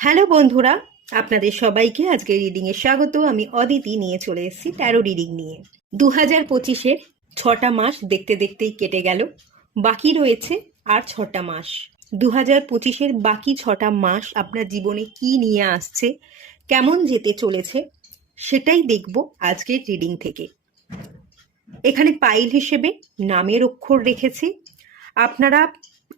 Hello বন্ধুরা, আপনাদের সবাইকে আজকে রিডিংয়ে স্বাগত। আমি অদিতি নিয়ে চলে এসেছি ট্যারো রিডিং নিয়ে। 2025-এর 6টা মাস দেখতে দেখতেই কেটে গেল, বাকি রয়েছে আর 6টা মাস। 2025-এর বাকি 6টা মাস আপনার জীবনে কি নিয়ে আসছে, কেমন যেতে চলেছে, সেটাই দেখব আজকের রিডিং থেকে। এখানে পাইল হিসেবে নামের অক্ষর রেখেছি। আপনারা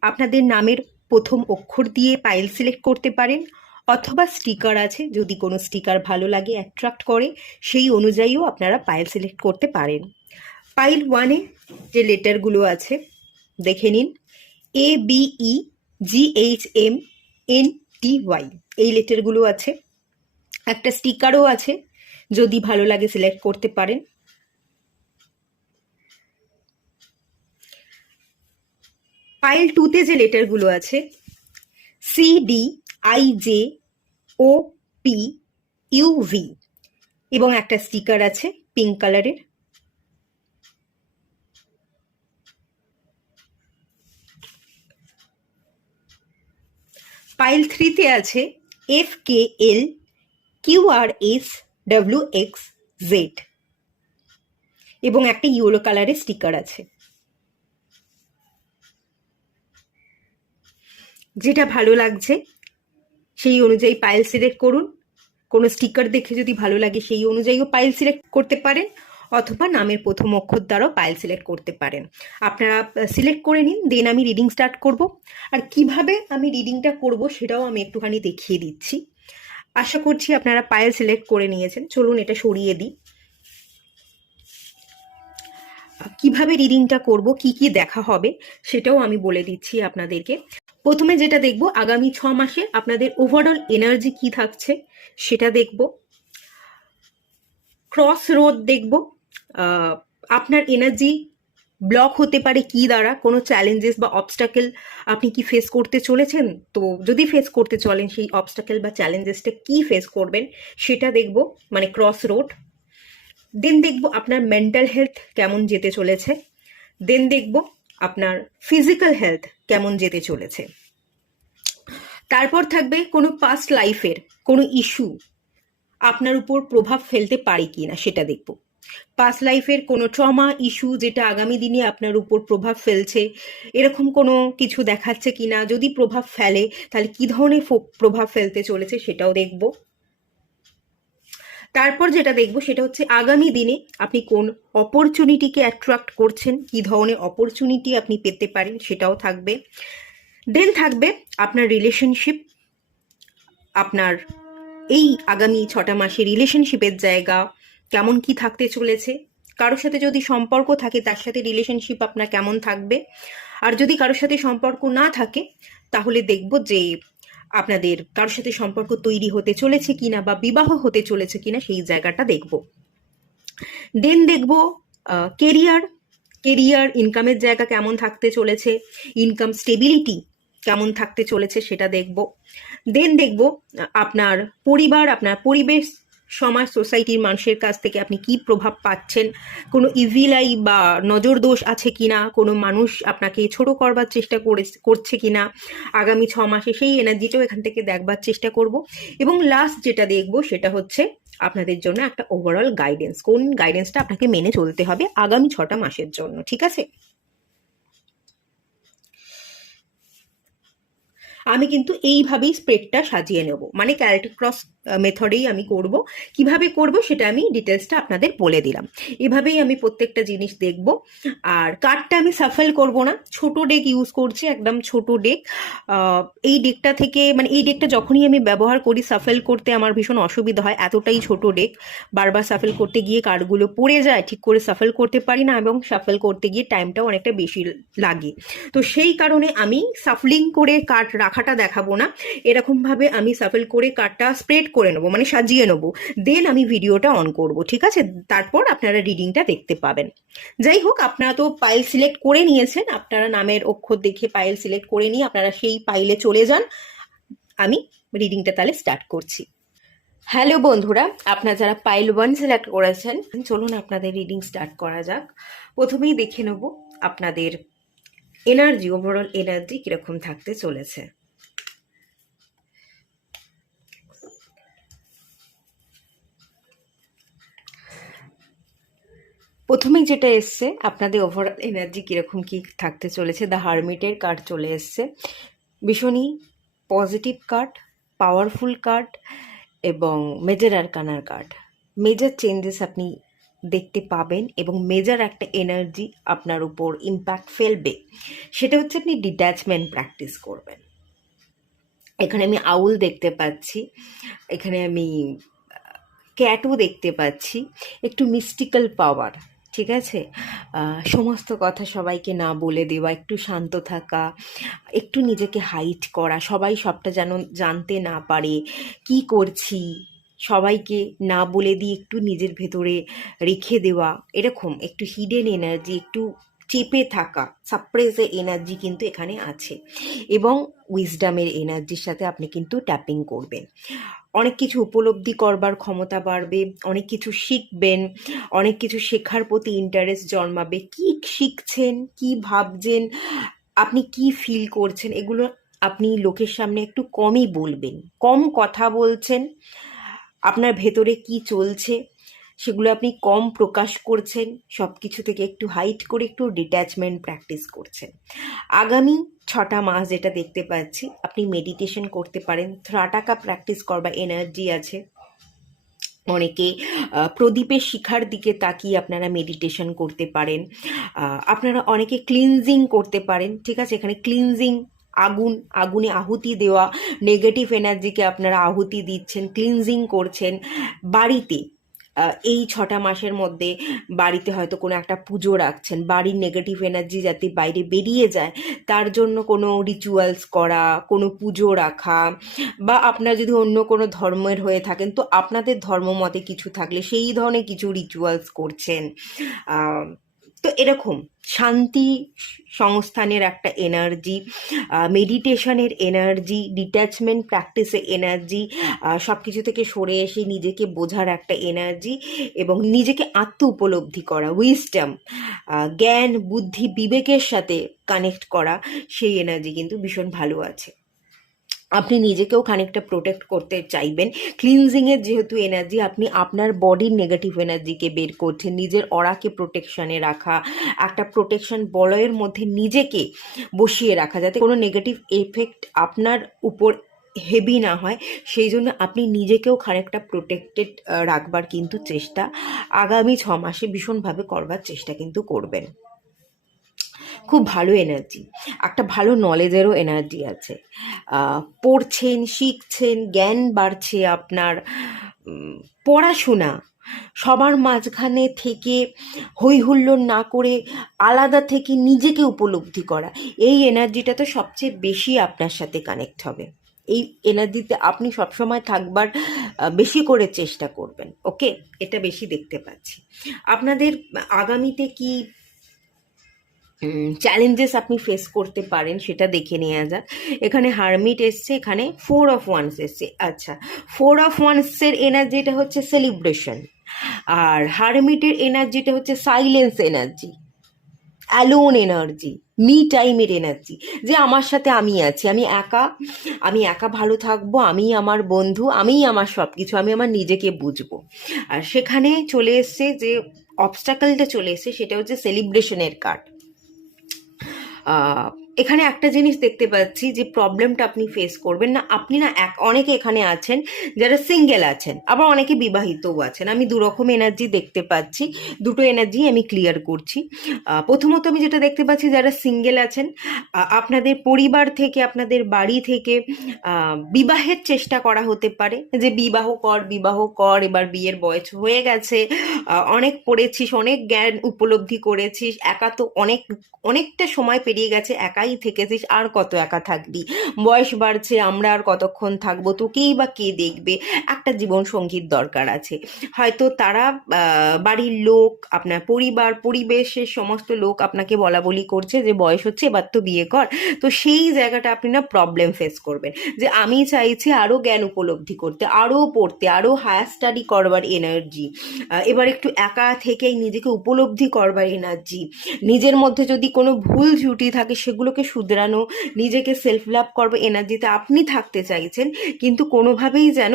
আপনাদের নামের প্রথম অক্ষর দিয়ে পাইল সিলেক্ট করতে পারেন, অথবা স্টিকার আছে, যদি কোনো স্টিকার ভালো লাগে, অ্যাট্রাক্ট করে, সেই অনুযায়ীও আপনারা পাইল সিলেক্ট করতে পারেন। পাইল 1-এ যে লেটারগুলো আছে দেখে নিন। ABEGHMNTY এই লেটারগুলো আছে। একটা স্টিকারও আছে, যদি ভালো লাগে সিলেক্ট করতে পারেন। পাইল 2-তে যে লেটারগুলো আছে CDIJOPUV এবং একটা স্টিকার আছে পিঙ্ক কালারের। পাইল 3-তে আছে FKLQRSWXZ এবং একটা ইয়েলো কালারের স্টিকার আছে। যেটা ভালো লাগছে সেই অনুযায়ী পাইল সিলেক্ট করুন। কোনো স্টিকার দেখে যদি ভালো লাগে সেই অনুযায়ীও পাইল সিলেক্ট করতে পারেন, অথবা নামের প্রথম অক্ষর দ্বারাও পাইল সিলেক্ট করতে পারেন। আপনারা সিলেক্ট করে নিন, দেন আমি রিডিং স্টার্ট করব। আর কিভাবে আমি রিডিংটা করব সেটাও আমি একটুখানি দেখিয়ে দিচ্ছি। আশা করছি আপনারা পাইল সিলেক্ট করে নিয়েছেন। চলুন এটা সরিয়ে দিই। কিভাবে রিডিংটা করব, কি কি দেখা হবে সেটাও আমি বলে দিচ্ছি আপনাদেরকে। প্রথমে যেটা দেখব, আগামী 6 মাসে আপনাদের ওভারঅল এনার্জি কি থাকছে সেটা দেখব। ক্রস রোড দেখব, আপনার এনার্জি ব্লক হতে পারে কি দ্বারা, কোনো চ্যালেঞ্জেস বা অবস্টাকেল আপনি কি ফেস করতে চলেছেন। তো যদি ফেস করতে চলেন, সেই অবস্টাকেল বা চ্যালেঞ্জেসটা কি ফেস করবেন সেটা দেখব, মানে ক্রস রোড। দেন দেখব আপনার মেন্টাল হেলথ কেমন যেতে চলেছে। দেন দেখব আপনার ফিজিক্যাল হেলথ কেমন যেতে চলেছে। তারপর থাকবে কোনো পাস্ট লাইফের কোনো ইস্যু আপনার উপর প্রভাব ফেলতে পারে কিনা সেটা দেখব। পাস্ট লাইফের কোনো ট্রমা ইস্যু যেটা আগামী দিনে আপনার উপর প্রভাব ফেলছে, এরকম কোনো কিছু দেখাচ্ছে কিনা। যদি প্রভাব ফেলে তাহলে কি ধরনের প্রভাব ফেলতে চলেছে সেটাও দেখব। তারপর যেটা দেখব সেটা হচ্ছে আগামী দিনে আপনি কোন অপরচুনিটিকে অ্যাট্রাক্ট করছেন, কি ধরনের অপরচুনিটি আপনি পেতে পারেন সেটাও থাকবে। দেন থাকবে আপনার রিলেশনশিপ, আপনার এই আগামী 6টা মাসে রিলেশনশিপের জায়গা কেমন কি থাকতে চলেছে। কারোর সাথে যদি সম্পর্ক থাকে তার সাথে রিলেশনশিপ আপনার কেমন থাকবে। আর যদি কারোর সাথে সম্পর্ক না থাকে তাহলে দেখব যে আপনাদের কারোর সাথে সম্পর্ক তৈরি হতে চলেছে কিনা বা বিবাহ হতে চলেছে কিনা, সেই জায়গাটা দেখব। দেন দেখব কেরিয়ার ইনকামের জায়গা কেমন থাকতে চলেছে, ইনকাম স্টেবিলিটি কেমন থাকতে চলেছে সেটা দেখব। দেন দেখব আপনার পরিবার, আপনার পরিবেশ, সমাজ, সোসাইটির মানুষের কাছ থেকে আপনি কি প্রভাব পাচ্ছেন, কোনো ইভিল আই বা নজর দোষ আছে কিনা, কোনো মানুষ আপনাকে ছোট করবার চেষ্টা করছে কিনা আগামী 6 মাসে, সেই এনার্জিটাও এখান থেকে দেখবার চেষ্টা করব। এবং লাস্ট যেটা দেখব সেটা হচ্ছে আপনাদের জন্য একটা ওভারঅল গাইডেন্স, কোন গাইডেন্সটা আপনাকে মেনে চলতে হবে আগামী 6টা মাসের জন্য। ঠিক আছে, আমি কিন্তু এইভাবেই স্প্রেডটা সাজিয়ে নেব, মানে ক্যারেট ক্রস মেথডেই আমি করব। কিভাবে করব সেটা আমি ডিটেলসটা আপনাদের বলে দিলাম। এভাবেই আমি প্রত্যেকটা জিনিস দেখব। আর কার্ডটা আমি সাফল করব না, ছোট ডেক ইউজ করছি, একদম ছোট ডেক। এই ডেকটা থেকে, মানে এই ডেকটা যখনই আমি ব্যবহার করি সাফল করতে আমার ভীষণ অসুবিধা হয়, এতটাই ছোট ডেক। বারবার সাফল করতে গিয়ে কার্ডগুলো পড়ে যায়, ঠিক করে সাফল করতে পারি না, এবং সাফল করতে গিয়ে টাইমটাও অনেকটা বেশি লাগে। তো সেই কারণে আমি সাফলিং করে কার্ড রাখাটা দেখাবো না, এরকমভাবে আমি সাফল করে কার্ডটা স্প্রেড করে নেবো, মানে সাজিয়ে নেবো। দেন আমি ভিডিওটা অন করব, ঠিক আছে? তারপর আপনারা রিডিংটা দেখতে পাবেন। যাই হোক, আপনারা তো পাইল সিলেক্ট করে নিয়েছেন, আপনারা নামের অক্ষর দেখে পাইল সিলেক্ট করে নিয়ে আপনারা সেই পাইলে চলে যান। আমি রিডিংটা তাহলে স্টার্ট করছি। হ্যালো বন্ধুরা, আপনারা যারা পাইল 1 সিলেক্ট করেছেন, চলুন আপনাদের রিডিং স্টার্ট করা যাক। প্রথমেই দেখে নেব আপনাদের এনার্জি, ওভারঅল এনার্জি কিরকম থাকতে চলেছে। প্রথমে যেটা এসছে আপনাদের ওভারঅল এনার্জি কীরকম কী থাকতে চলেছে, দ্য হারমিটের কার্ড চলে এসছে। ভীষণই পজিটিভ কার্ড, পাওয়ারফুল কার্ড এবং মেজর আরকানার কার্ড। মেজর চেঞ্জেস আপনি দেখতে পাবেন এবং মেজর একটা এনার্জি আপনার উপর ইম্প্যাক্ট ফেলবে। সেটা হচ্ছে আপনি ডিট্যাচমেন্ট প্র্যাকটিস করবেন। এখানে আমি আউল দেখতে পাচ্ছি, এখানে আমি ক্যাটও দেখতে পাচ্ছি, একটু মিস্টিক্যাল পাওয়ার, ঠিক আছে। সমস্ত কথা সবাইকে না বলে দেওয়া, একটু শান্ত থাকা, একটু নিজেকে হাইড করা, সবাই সবটা যেন জানতে না পারে কি করছি, সবাইকে না বলে দিয়ে একটু নিজের ভেতরে রেখে দেওয়া, এরকম একটু হিডেন এনার্জি, একটু চেপে থাকা, সাপ্রেসের এনার্জি কিন্তু এখানে আছে। এবং উইজডামের এনার্জির সাথে আপনি কিন্তু ট্যাপিং করবেন। অনেক কিছু উপলব্ধি করবার ক্ষমতা বাড়বে, অনেক কিছু শিখবেন, অনেক কিছু শেখার প্রতি ইন্টারেস্ট জন্মাবে। কি শিখছেন, কি ভাবছেন, আপনি কি ফিল করছেন, এগুলো আপনি লোকের সামনে একটু কমই বলবেন, কম কথা বলছেন। আপনার ভেতরে কি চলছে সেগুলো আপনি কম প্রকাশ করছেন, সব কিছু থেকে একটু হাইড করে একটু ডিট্যাচমেন্ট প্র্যাকটিস করছেন। আগামী 6টা মাস যেটা দেখতে পাচ্ছি, আপনি মেডিটেশন করতে পারেন, ত্রাটাকা প্র্যাকটিস করবার এনার্জি আছে। অনেকে প্রদীপের শিখার দিকে তাকিয়ে আপনারা মেডিটেশন করতে পারেন। আপনারা অনেকে ক্লিনজিং করতে পারেন, ঠিক আছে। এখানে ক্লিনজিং, আগুনে আহুতি দেওয়া, নেগেটিভ এনার্জিকে আপনারা আহুতি দিচ্ছেন, ক্লিনজিং করছেন বাড়িতে। এই 6টা মাসের মধ্যে বাড়িতে হয়তো কোনো একটা পুজো রাখছেন, বাড়ির নেগেটিভ এনার্জি যাতে বাইরে বেরিয়ে যায় তার জন্য কোনো রিচুয়ালস করা, কোনো পুজো রাখা, বা আপনার যদি অন্য কোনো ধর্মের হয়ে থাকেন তো আপনাদের ধর্ম মতে কিছু থাকলে সেই ধরনের কিছু রিচুয়ালস করছেন। তো এরকম শান্তি সংস্থানের একটা এনার্জি, মেডিটেশনের এনার্জি, ডিট্যাচমেন্ট প্র্যাকটিসের এনার্জি, সব কিছু থেকে সরে এসে নিজেকে বোঝার একটা এনার্জি এবং নিজেকে আত্ম উপলব্ধি করা, উইজডম, জ্ঞান, বুদ্ধি, বিবেকের সাথে কানেক্ট করা, সেই এনার্জি কিন্তু ভীষণ ভালো আছে। আপনি নিজেকেও খানিকটা প্রোটেক্ট করতে চাইবেন। ক্লিনজিংয়ের যেহেতু এনার্জি, আপনি আপনার বডির নেগেটিভ এনার্জিকে বের করছেন, নিজের অরাকে প্রোটেকশানে রাখা, একটা প্রোটেকশন বলয়ের মধ্যে নিজেকে বসিয়ে রাখা, যাতে কোনো নেগেটিভ এফেক্ট আপনার উপর হেভি না হয়, সেই জন্য আপনি নিজেকেও খানিকটা প্রোটেক্টেড রাখবার কিন্তু চেষ্টা আগামী 6 মাসে ভীষণভাবে করবার চেষ্টা কিন্তু করবেন। খুব ভালো এনার্জি, একটা ভালো নলেজেরও এনার্জি আছে। পড়ছেন, শিখছেন, জ্ঞান বাড়ছে আপনার, পড়াশোনা, সবার মাঝখানে থেকে হই হুল্লোড় না করে আলাদা থেকে নিজেকে উপলব্ধি করা, এই এনার্জিটা তো সবচেয়ে বেশি আপনার সাথে কানেক্ট হবে। এই এনার্জিতে আপনি সবসময় থাকবার বেশি করে চেষ্টা করবেন। ওকে, এটা বেশি দেখতে পাচ্ছি। আপনাদের আগামীতে কি চ্যালেঞ্জেস আপনি ফেস করতে পারেন সেটা দেখে নেওয়া যাক। এখানে হারমিট এসছে, এখানে 4 অফ ওয়ান্স এসছে। আচ্ছা, 4 অফ ওয়ান্সের এনার্জিটা হচ্ছে সেলিব্রেশন, আর হারমিটের এনার্জিটা হচ্ছে silence energy, alone energy, me টাইমের এনার্জি, যে আমার সাথে আমি আছি, আমি একা ভালো থাকবো, আমি আমার বন্ধু, আমি আমার সব কিছু, আমি আমার নিজেকে বুঝবো। আর সেখানে চলে এসছে যে অবস্টাকলটা চলে এসছে, সেটা হচ্ছে সেলিব্রেশনের কার্ড। এখানে একটা জিনিস দেখতে পাচ্ছি যে প্রবলেমটা আপনি ফেস করবেন না। আপনি না অনেকে এখানে আছেন যারা সিঙ্গেল আছেন, আবার অনেকে বিবাহিতও আছেন। আমি দুরকম এনার্জি দেখতে পাচ্ছি, দুটো এনার্জি আমি ক্লিয়ার করছি। প্রথমত আমি যেটা দেখতে পাচ্ছি, যারা সিঙ্গেল আছেন, আপনাদের পরিবার থেকে, আপনাদের বাড়ি থেকে বিবাহের চেষ্টা করা হতে পারে, যে বিবাহ কর, এবার বিয়ের বয়স হয়ে গেছে, অনেক পড়েছিস, অনেক জ্ঞান উপলব্ধি করেছিস, একা তো অনেকটা সময় পেরিয়ে গেছে, একাই থেকেছিস, আর কত একা থাকবি, বয়স বাড়ছে, আমরা আর কতক্ষণ থাকবো, তোকেই বা কে দেখবে, একটা জীবন সঙ্গীর দরকার আছে। হয়তো তারা বাড়ির লোক, আপনার পরিবার, পরিবেশের সমস্ত লোক আপনাকে বলা বলি করছে যে বয়স হচ্ছে, এবার তো বিয়ে কর। তো সেই জায়গাটা আপনি না প্রবলেম ফেস করবেন, যে আমি চাইছি আরও জ্ঞান উপলব্ধি করতে, আরও পড়তে, আরও হায়ার স্টাডি করবার এনার্জি, এবার একটু একা থেকেই নিজেকে উপলব্ধি করবার এনার্জি, নিজের মধ্যে যদি কোনো ভুল ত্রুটি থাকে সেগুলোকে শুধরানো, নিজেকে সেলফ লাভ করবার এনার্জিতে আপনি থাকতে চাইছেন, কিন্তু কোনোভাবেই যেন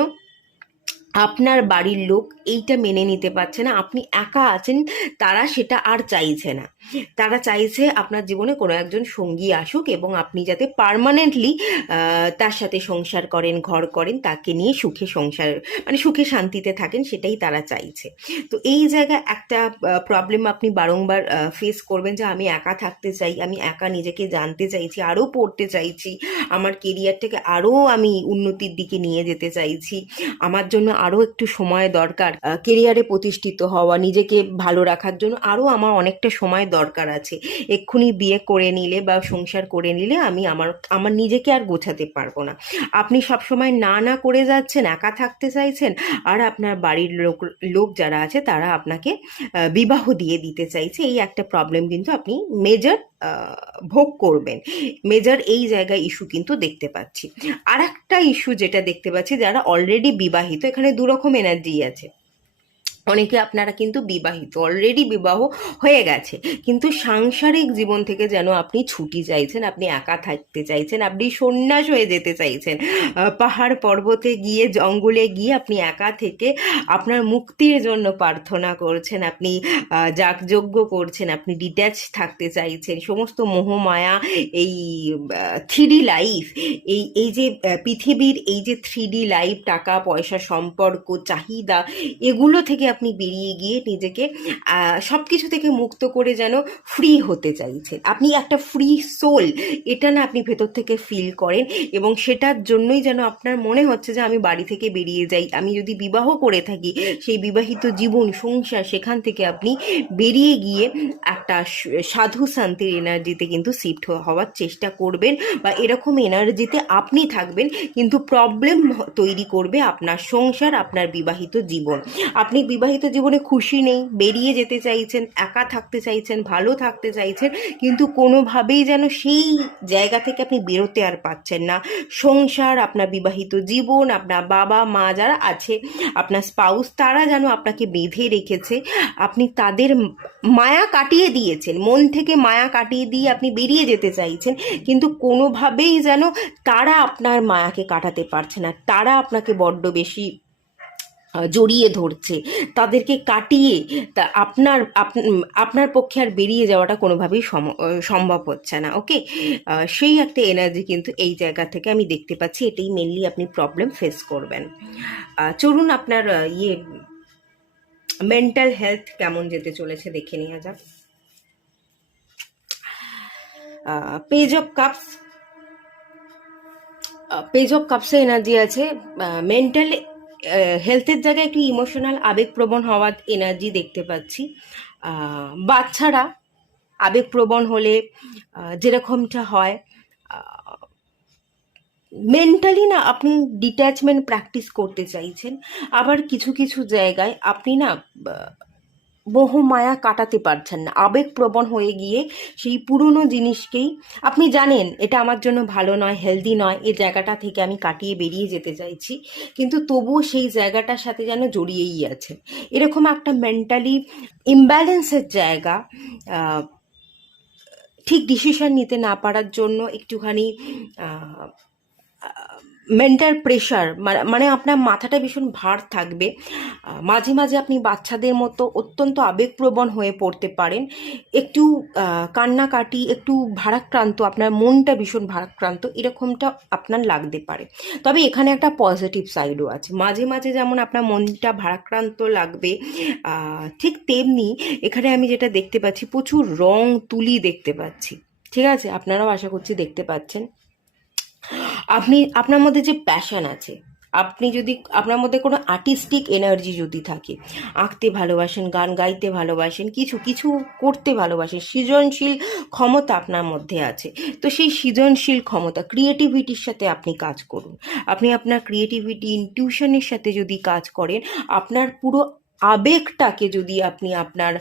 আপনার বাড়ির লোক এইটা মেনে নিতে পারছে না, আপনি একা আছেন, তারা সেটা আর চাইছে না। তারা চাইছে আপনার জীবনে কোনো একজন সঙ্গী আসুক এবং আপনি যাতে পার্মানেন্টলি তার সাথে সংসার করেন, ঘর করেন, তাকে নিয়ে সুখে সংসার মানে সুখে শান্তিতে থাকেন, সেটাই তারা চাইছে। তো এই জায়গায় একটা প্রবলেম আপনি বারংবার ফেস করবেন যে আমি একা থাকতে চাই, আমি একা নিজেকে জানতে চাইছি, আরও পড়তে চাইছি, আমার কেরিয়ারটাকে আরও আমি উন্নতির দিকে নিয়ে যেতে চাইছি, আমার জন্য আরও একটু সময় দরকার, কেরিয়ারে প্রতিষ্ঠিত হওয়া, নিজেকে ভালো রাখার জন্য আরও আমার অনেকটা সময় দরকার আছে। এক্ষুনি বিয়ে করে নিলে বা সংসার করে নিলে আমি আমার আমার নিজেকে আর গোছাতে পারবো না। আপনি সবসময় না না করে যাচ্ছেন, একা থাকতে চাইছেন, আর আপনার বাড়ির লোক যারা আছে তারা আপনাকে বিবাহ দিয়ে দিতে চাইছে। এই একটা প্রবলেম কিন্তু আপনি মেজর ভোগ করবেন, মেজর এই জায়গায় ইস্যু কিন্তু দেখতে পাচ্ছি। আর একটা ইস্যু যেটা দেখতে পাচ্ছি, যারা অলরেডি বিবাহিত, এখানে দু রকম এনার্জি আছে। অনেকে আপনারা কিন্তু বিবাহিত, অলরেডি বিবাহ হয়ে গেছে, কিন্তু সাংসারিক জীবন থেকে যেন আপনি ছুটি চাইছেন, আপনি একা থাকতে চাইছেন, আপনি সন্ন্যাস হয়ে যেতে চাইছেন, পাহাড় পর্বতে গিয়ে, জঙ্গলে গিয়ে আপনি একা থেকে আপনার মুক্তির জন্য প্রার্থনা করছেন, আপনি যাগযজ্ঞ করছেন, আপনি ডিট্যাচ থাকতে চাইছেন। সমস্ত মোহমায়া, এই থ্রিডি লাইফ, এই এই যে পৃথিবীর এই যে থ্রিডি লাইফ, টাকা পয়সা, সম্পর্ক, চাহিদা, এগুলো থেকে আপনি বেরিয়ে গিয়ে নিজেকে সব কিছু থেকে মুক্ত করে যেন ফ্রি হতে চাইছেন। আপনি একটা ফ্রি সোল, এটা না আপনি ভেতর থেকে ফিল করেন, এবং সেটার জন্যই যেন আপনার মনে হচ্ছে যে আমি বাড়ি থেকে বেরিয়ে যাই। আমি যদি বিবাহ করে থাকি, সেই বিবাহিত জীবন, সংসার, সেখান থেকে আপনি বেরিয়ে গিয়ে একটা সাধু শান্তির এনার্জিতে কিন্তু শিফট হওয়ার চেষ্টা করবেন, বা এরকম এনার্জিতে আপনি থাকবেন। কিন্তু প্রবলেম তৈরি করবে আপনার সংসার, আপনার বিবাহিত জীবন। আপনি বিবাহিত জীবনে খুশি নেই, বেরিয়ে যেতে চাইছেন, একা থাকতে চাইছেন, ভালো থাকতে চাইছেন, কিন্তু কোনোভাবেই যেন সেই জায়গা থেকে আপনি বেরোতে আর পাচ্ছেন না। সংসার, আপনার বিবাহিত জীবন, আপনার বাবা মা যারা আছে, আপনার স্পাউস, তারা যেন আপনাকে বেঁধে রেখেছে। আপনি তাদের মায়া কাটিয়ে দিয়েছেন, মন থেকে মায়া কাটিয়ে দিয়ে আপনি বেরিয়ে যেতে চাইছেন, কিন্তু কোনোভাবেই যেন তারা আপনার মায়াকে কাটাতে পারছে না। তারা আপনাকে বড্ড বেশি জড়িয়ে ধরছে, তাদেরকে কাটিয়ে তা আপনার পক্ষে আর বেরিয়ে যাওয়াটা কোনোভাবেই সম্ভব হচ্ছে না। ওকে, সেই একটা এনার্জি কিন্তু এই জায়গা থেকে আমি দেখতে পাচ্ছি। এটাই মেনলি আপনি প্রবলেম ফেস করবেন। চলুন আপনার মেন্টাল হেলথ কেমন যেতে চলেছে দেখে নেওয়া যাক। Page of cups, page of Kapse energy আছে মেন্টাল হেলথের জায়গায় একটু ইমোশনাল, আবেগপ্রবণ হওয়ার এনার্জি দেখতে পাচ্ছি। বাচ্চারা আবেগপ্রবণ হলে যেরকমটা হয়, মেন্টালি না আপনি ডিট্যাচমেন্ট প্র্যাকটিস করতে চাইছেন, আবার কিছু কিছু জায়গায় আপনি না মোহমায়া কাটাতে পারছেন না, আবেগপ্রবণ হয়ে গিয়ে সেই পুরনো জিনিসকেই আপনি জানেন এটা আমার জন্য ভালো নয়, হেলদি নয়, এই জায়গাটা থেকে আমি কাটিয়ে বেরিয়ে যেতে চাইছি, কিন্তু তবুও সেই জায়গাটার সাথে যেন জড়িয়েই আছে। এরকম একটা মেন্টালি ইমব্যালেন্সের জায়গা, ঠিক ডিসিশন নিতে না পারার জন্য একটুখানি মেন্টাল প্রেশার, মানে আপনার মাথাটা ভীষণ ভার থাকবে। মাঝে মাঝে আপনি বাচ্চাদের মতো অত্যন্ত আবেগপ্রবণ হয়ে পড়তে পারেন, একটু কান্নাকাটি, একটু ভারাক্রান্ত, আপনার মনটা ভীষণ ভারাক্রান্ত, এরকমটা আপনার লাগতে পারে। তবে এখানে একটা পজিটিভ সাইডও আছে। মাঝে মাঝে যেমন আপনার মনটা ভারাক্রান্ত লাগবে, ঠিক তেমনি এখানে আমি যেটা দেখতে পাচ্ছি, প্রচুর রং তুলি দেখতে পাচ্ছি। ঠিক আছে, আপনারাও আশা করছি দেখতে পাচ্ছেন। আপনার মধ্যে যে প্যাশন আছে, আপনি যদি আপনার মধ্যে কোনো আর্টিস্টিক এনার্জি যদি থাকে, আঁকতে ভালোবাসেন, গান গাইতে ভালোবাসেন, কিছু কিছু করতে ভালোবাসেন, সৃজনশীল ক্ষমতা আপনার মধ্যে আছে, তো সেই সৃজনশীল ক্ষমতা, ক্রিয়েটিভিটির সাথে আপনি কাজ করুন। আপনি আপনার ক্রিয়েটিভিটি, ইনটিউশনের সাথে যদি কাজ করেন, আপনার পুরো আবেগটাকে যদি আপনি আপনার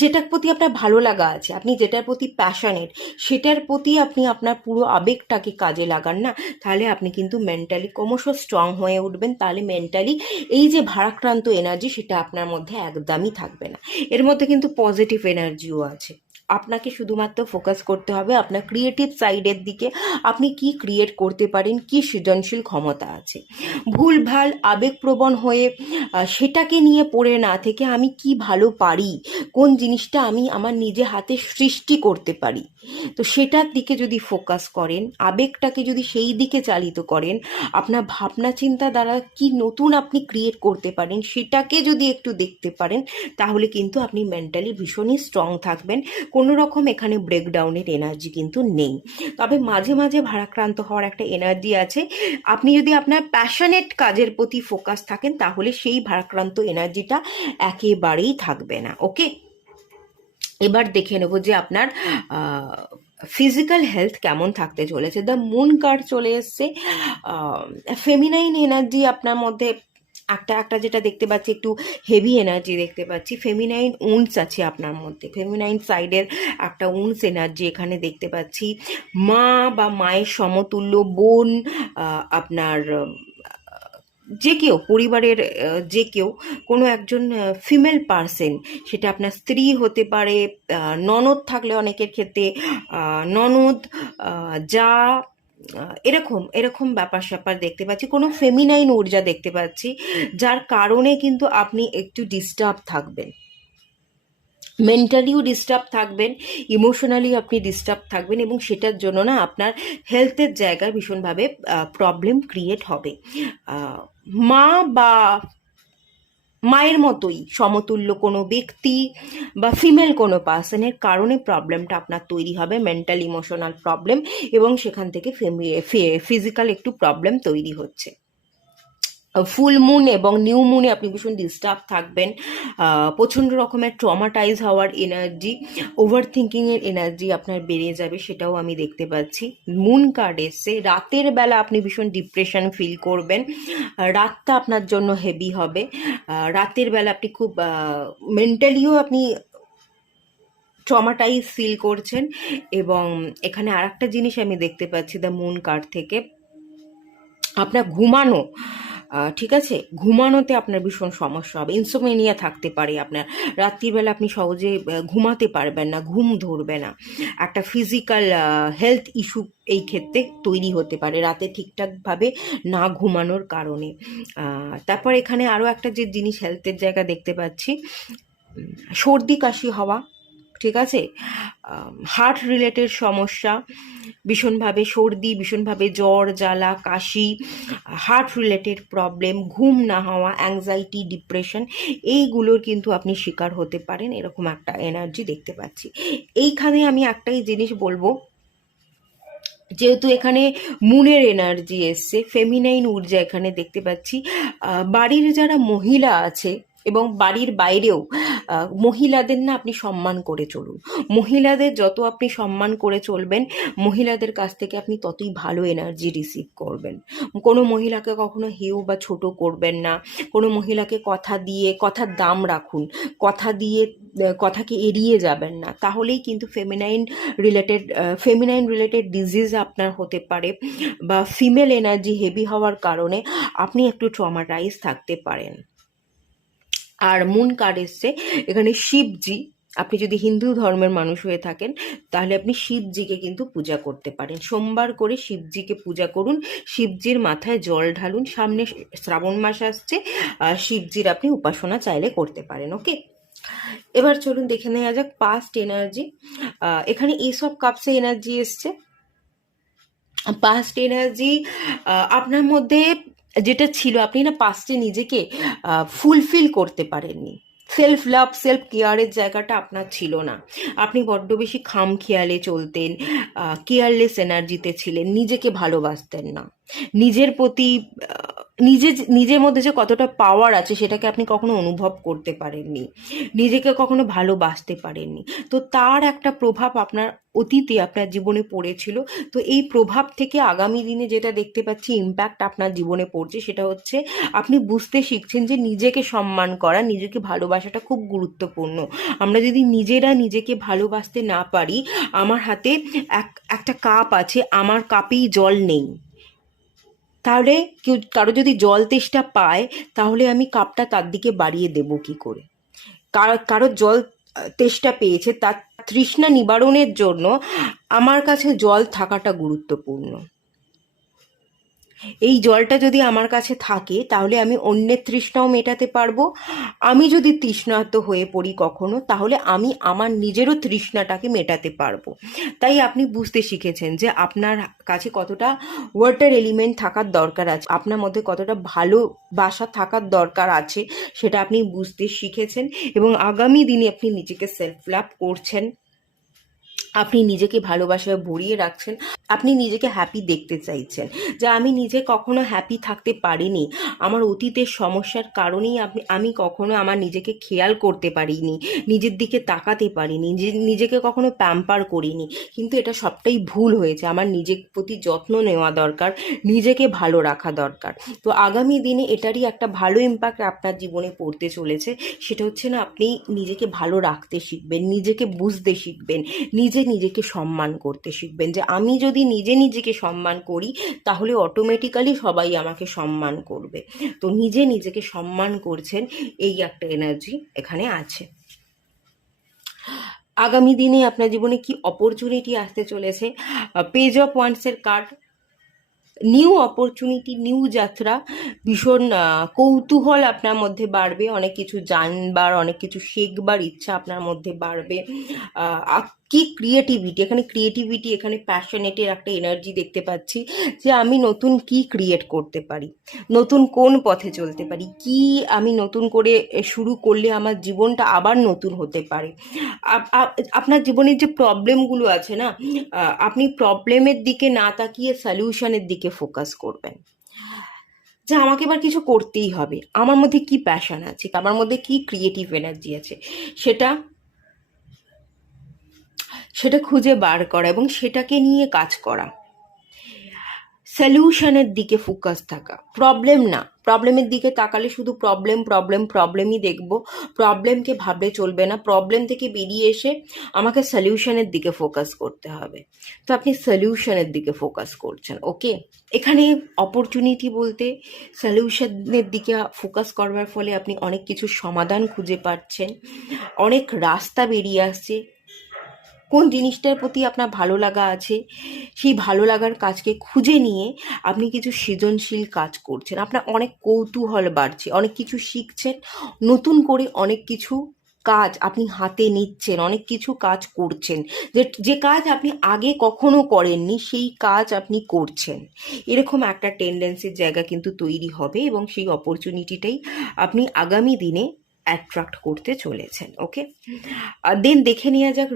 যেটার প্রতি আপনার ভালো লাগা আছে, আপনি যেটার প্রতি প্যাশনেট, সেটার প্রতি আপনি আপনার পুরো আবেগটাকে কাজে লাগান না, তাহলে আপনি কিন্তু মেন্টালি ক্রমশ স্ট্রং হয়ে উঠবেন। তাহলে মেন্টালি এই যে ভারাক্রান্ত এনার্জি, সেটা আপনার মধ্যে একদমই থাকবে না। এর মধ্যে কিন্তু পজিটিভ এনার্জিও আছে। আপনাকে শুধুমাত্র ফোকাস করতে হবে আপনার ক্রিয়েটিভ সাইডের দিকে। আপনি কি ক্রিয়েট করতে পারেন, কি সৃজনশীল ক্ষমতা আছে। ভুলভাল আবেগপ্রবণ হয়ে সেটাকে নিয়ে পড়ে না থেকে আমি কি ভালো পারি, কোন জিনিসটা আমি আমার নিজে হাতে সৃষ্টি করতে পারি, তো সেটার দিকে যদি ফোকাস করেন, আবেগটাকে যদি সেই দিকে চালিত করেন, আপনার ভাবনা চিন্তা দ্বারা কি নতুন আপনি ক্রিয়েট করতে পারেন সেটাকে যদি একটু দেখতে পারেন, তাহলে কিন্তু আপনি মেন্টালি ভীষণই স্ট্রং থাকবেন। কোনো রকম এখানে ব্রেকডাউনের এনার্জি কিন্তু নেই, তবে মাঝে মাঝে ভারাক্রান্ত হওয়ার একটা এনার্জি আছে। আপনি যদি আপনার প্যাশনেট কাজের প্রতি ফোকাস থাকেন তাহলে সেই ভারাক্রান্ত এনার্জিটা একেবারেই থাকবে না। ওকে, এবার দেখে নেব যে আপনার ফিজিক্যাল হেলথ কেমন থাকতে চলেছে। দ্য মুন কার্ড চলে এসছে। ফেমিনাইন এনার্জি আপনার মধ্যে একটা একটা যেটা দেখতে পাচ্ছি, একটু হেভি এনার্জি দেখতে পাচ্ছি। ফেমিনাইন উন্স আছে আপনার মধ্যে, ফেমিনাইন সাইডের একটা উন্স এনার্জি এখানে দেখতে পাচ্ছি। মা বা মায়ের সমতুল্য, বোন, আপনার যে কেউ পরিবারের যে কেউ, কোনো একজন ফিমেল পার্সন, সেটা আপনার স্ত্রী হতে পারে, ননদ থাকলে অনেকের ক্ষেত্রে ননদ, যা, এরকম এরকম ব্যাপার স্যাপার দেখতে পাচ্ছি। কোনো ফেমিনাইন ঊর্জা দেখতে পাচ্ছি, যার কারণে কিন্তু আপনি একটু ডিস্টার্ব থাকবেন, মেন্টালিও ডিস্টার্ব থাকবেন, ইমোশনালি আপনি ডিস্টার্ব থাকবেন, এবং সেটার জন্য না আপনার হেলথের জায়গায় ভীষণভাবে প্রবলেম ক্রিয়েট হবে। মা বা মায়ের মতোই সমতুল্য কোনো ব্যক্তি বা ফিমেল কোনো পার্সনের কারণে প্রবলেমটা আপনার তৈরি হবে, মেন্টাল ইমোশনাল প্রবলেম, এবং সেখান থেকে ফিজিক্যাল একটু প্রবলেম তৈরি হচ্ছে। ফুল মুন এবং নিউ মুনে আপনি ভীষণ ডিস্টার্ব থাকবেন, প্রচণ্ড রকমের ট্রমাটাইজ হওয়ার এনার্জি, ওভার থিঙ্কিংয়ের এনার্জি আপনার বেড়ে যাবে, সেটাও আমি দেখতে পাচ্ছি। মুন কার্ড এসছে। রাতের বেলা আপনি ভীষণ ডিপ্রেশন ফিল করবেন, রাতটা আপনার জন্য হেভি হবে। রাতের বেলা আপনি খুব মেন্টালিও আপনি ট্রমাটাইজ ফিল করছেন। এবং এখানে আর একটা জিনিস আমি দেখতে পাচ্ছি দ্য মুন কার্ড থেকে, আপনার ঘুমানো, ঠিক আছে, ঘুমানোতে আপনার ভীষণ সমস্যা হবে, ইনসোমেনিয়া থাকতে পারে আপনার, রাত্রিবেলা আপনি সহজে ঘুমাতে পারবেন না, ঘুম ধরবে না, একটা ফিজিক্যাল হেলথ ইস্যু এই ক্ষেত্রে তৈরি হতে পারে রাতে ঠিকঠাকভাবে না ঘুমানোর কারণে। তারপর এখানে আরও একটা যে জিনিস হেলথের জায়গা দেখতে পাচ্ছি, সর্দি কাশি হওয়া, ঠিক আছে, হার্ট রিলেটেড সমস্যা, ভীষণভাবে সর্দি, ভীষণভাবে জ্বর, জ্বালা, কাশি, হার্ট রিলেটেড প্রবলেম, ঘুম না হওয়া, অ্যাংজাইটি, ডিপ্রেশন, এইগুলোর কিন্তু আপনি শিকার হতে পারেন, এরকম একটা এনার্জি দেখতে পাচ্ছি। এইখানে আমি একটাই জিনিস বলবো, যেহেতু এখানে মুনের এনার্জি এসছে, ফেমিনাইন ঊর্জা এখানে দেখতে পাচ্ছি, বাড়ির যারা মহিলা আছে এবং বাড়ির বাইরেও মহিলাদের না আপনি সম্মান করে চলুন। মহিলাদের যত আপনি সম্মান করে চলবেন, মহিলাদের কাছ থেকে আপনি ততই ভালো এনার্জি রিসিভ করবেন। কোনো মহিলাকে কখনো হেও বা ছোট করবেন না, কোনো মহিলাকে কথা দিয়ে কথার দাম রাখুন, কথা দিয়ে কথাকে এড়িয়ে যাবেন না, তাহলেই কিন্তু ফেমিনাইন রিলেটেড ডিজিজ আপনার হতে পারে, বা ফিমেল এনার্জি হেভি হওয়ার কারণে আপনি একটু ট্রমাটাইজ থাকতে পারেন। আর মুন কার্ড এসছে এখানে শিবজি, আপনি যদি হিন্দু ধর্মের মানুষ হয়ে থাকেন তাহলে আপনি শিবজিকে কিন্তু পূজা করতে পারেন, সোমবার করে শিবজিকে পূজা করুন, শিবজির মাথায় জল ঢালুন, সামনে শ্রাবণ মাস আসছে, শিবজির আপনি উপাসনা চাইলে করতে পারেন। ওকে, এবার চলুন দেখে নেওয়া যাক পাস্ট এনার্জি। এখানে এইসব কাপসে এনার্জি এসছে। পাস্ট এনার্জি আপনার মধ্যে যেটা ছিল, আপনি না পাস্টে নিজেকে ফুলফিল করতে পারেননি, সেলফ লাভ, সেলফ কেয়ারের জায়গাটা আপনার ছিল না, আপনি বড্ড বেশি খামখেয়ালে চলতেন, কেয়ারলেস এনার্জিতে ছিলেন, নিজেকে ভালোবাসতেন না, নিজের প্রতি নিজের মধ্যে যে কতটা পাওয়ার আছে সেটাকে আপনি কখনো অনুভব করতে পারেননি, নিজেকে কখনো ভালোবাসতে পারেননি। তো তার একটা প্রভাব আপনার অতীতে আপনার জীবনে পড়েছিল। তো এই প্রভাব থেকে আগামী দিনে যেটা দেখতে পাচ্ছি ইম্প্যাক্ট আপনার জীবনে পড়ছে, সেটা হচ্ছে আপনি বুঝতে শিখছেন যে নিজেকে সম্মান করা, নিজেকে ভালোবাসাটা খুব গুরুত্বপূর্ণ। আমরা যদি নিজেরা নিজেকে ভালোবাসতে না পারি, আমার হাতে একটা কাপ আছে, আমার কাপেই জল নেই, তাহলে কারো যদি জল তেষ্টা পায় তাহলে আমি কাপটা তার দিকে বাড়িয়ে দেব কি করে? কারোর জল তেষ্টা পেয়েছে, তার তৃষ্ণা নিবারণের জন্য আমার কাছে জল থাকাটা গুরুত্বপূর্ণ। এই জলটা যদি আমার কাছে থাকে তাহলে আমি অন্যের তৃষ্ণাও মেটাতে পারবো। আমি যদি তৃষ্ণার্ত হয়ে পড়ি কখনো, তাহলে আমি আমার নিজেরও তৃষ্ণাটাকে মেটাতে পারবো। তাই আপনি বুঝতে শিখেছেন যে আপনার কাছে কতটা ওয়াটার এলিমেন্ট থাকার দরকার আছে, আপনার মধ্যে কতটা ভালোবাসা থাকার দরকার আছে, সেটা আপনি বুঝতে শিখেছেন। এবং আগামী দিনে আপনি নিজেকে সেলফ লাভ করছেন, আপনি নিজেকে ভালোবাসায় ভরিয়ে রাখছেন, আপনি নিজেকে হ্যাপি দেখতে চাইছেন। যে আমি নিজে কখনো হ্যাপি থাকতে পারিনি, আমার অতীতের সমস্যার কারণেই আমি কখনো আমার নিজেকে খেয়াল করতে পারিনি, নিজের দিকে তাকাতে পারিনি, নিজেকে কখনো প্যাম্পার করিনি। কিন্তু এটা সবটাই ভুল হয়েছে। আমার নিজের প্রতি যত্ন নেওয়া দরকার, নিজেকে ভালো রাখা দরকার। তো আগামী দিনে এটারই একটা ভালো ইম্প্যাক্ট আপনার জীবনে পড়তে চলেছে। সেটা হচ্ছে না, আপনি নিজেকে ভালো রাখতে শিখবেন, নিজেকে বুঝতে শিখবেন, নিজেকে সম্মান করতে শিখবেন। যে আমি যদি নিজেকে সম্মান করি তাহলে অটোমেটিক্যালি সবাই আমাকে সম্মান করবে। তো নিজেকে সম্মান করছেন, এই একটা এনার্জি এখানে আছে। আগামী দিনে আপনার জীবনে কি অপরচুনিটি আসতে চলেছে? পেজ অফ ওয়ান্সের কার্ড, নিউ অপরচুনিটি, নিউ যাত্রা, ভীষণ কৌতূহল আপনার মধ্যে বাড়বে, অনেক কিছু জানবার, অনেক কিছু শেখবার ইচ্ছা আপনার মধ্যে বাড়বে। কি ক্রিয়েটিভিটি, এখানে ক্রিয়েটিভিটি, এখানে প্যাশনেটের একটা এনার্জি দেখতে পাচ্ছি। যে আমি নতুন কি ক্রিয়েট করতে পারি, নতুন কোন পথে চলতে পারি, কি আমি নতুন করে শুরু করলে আমার জীবনটা আবার নতুন হতে পারে। আপনার জীবনের যে প্রবলেমগুলো আছে না, আপনি প্রবলেমের দিকে না তাকিয়ে সলিউশনের দিকে ফোকাস করবেন। যে আমাকে এবার কিছু করতেই হবে, আমার মধ্যে কি প্যাশন আছে, আমার মধ্যে কি ক্রিয়েটিভ এনার্জি আছে, সেটা সেটা খুঁজে বার করা এবং সেটাকে নিয়ে কাজ করা। সলিউশনের দিকে ফোকাস থাকা, প্রবলেম না। প্রবলেমের দিকে তাকালে শুধু প্রবলেমই দেখব। প্রবলেমকে ভাবলে চলবে না, প্রবলেম থেকে বেরিয়ে এসে আমাকে সলিউশনের দিকে ফোকাস করতে হবে। তো আপনি সলিউশনের দিকে ফোকাস করছেন, ওকে। এখানে অপরচুনিটি বলতে সলিউশনের দিকে ফোকাস করবার ফলে আপনি অনেক কিছু সমাধান খুঁজে পাচ্ছেন, অনেক রাস্তা বেরিয়ে আসছে। কোন জিনিসটার প্রতি আপনার ভালো লাগা আছে, সেই ভালো লাগার কাজকে খুঁজে নিয়ে আপনি কিছু সৃজনশীল কাজ করছেন, আপনার অনেক কৌতূহল বাড়ছে, অনেক কিছু শিখছেন, নতুন করে অনেক কিছু কাজ আপনি হাতে নিচ্ছেন, অনেক কিছু কাজ করছেন। যে কাজ আপনি আগে কখনো করেননি সেই কাজ আপনি করছেন। এরকম একটা টেন্ডেন্সির জায়গা কিন্তু তৈরি হবে এবং সেই অপরচুনিটিটাই আপনি আগামী দিনে অ্যাট্রাক্ট করতে চলেছেন, ওকে। দেন দেখে নেওয়া যাক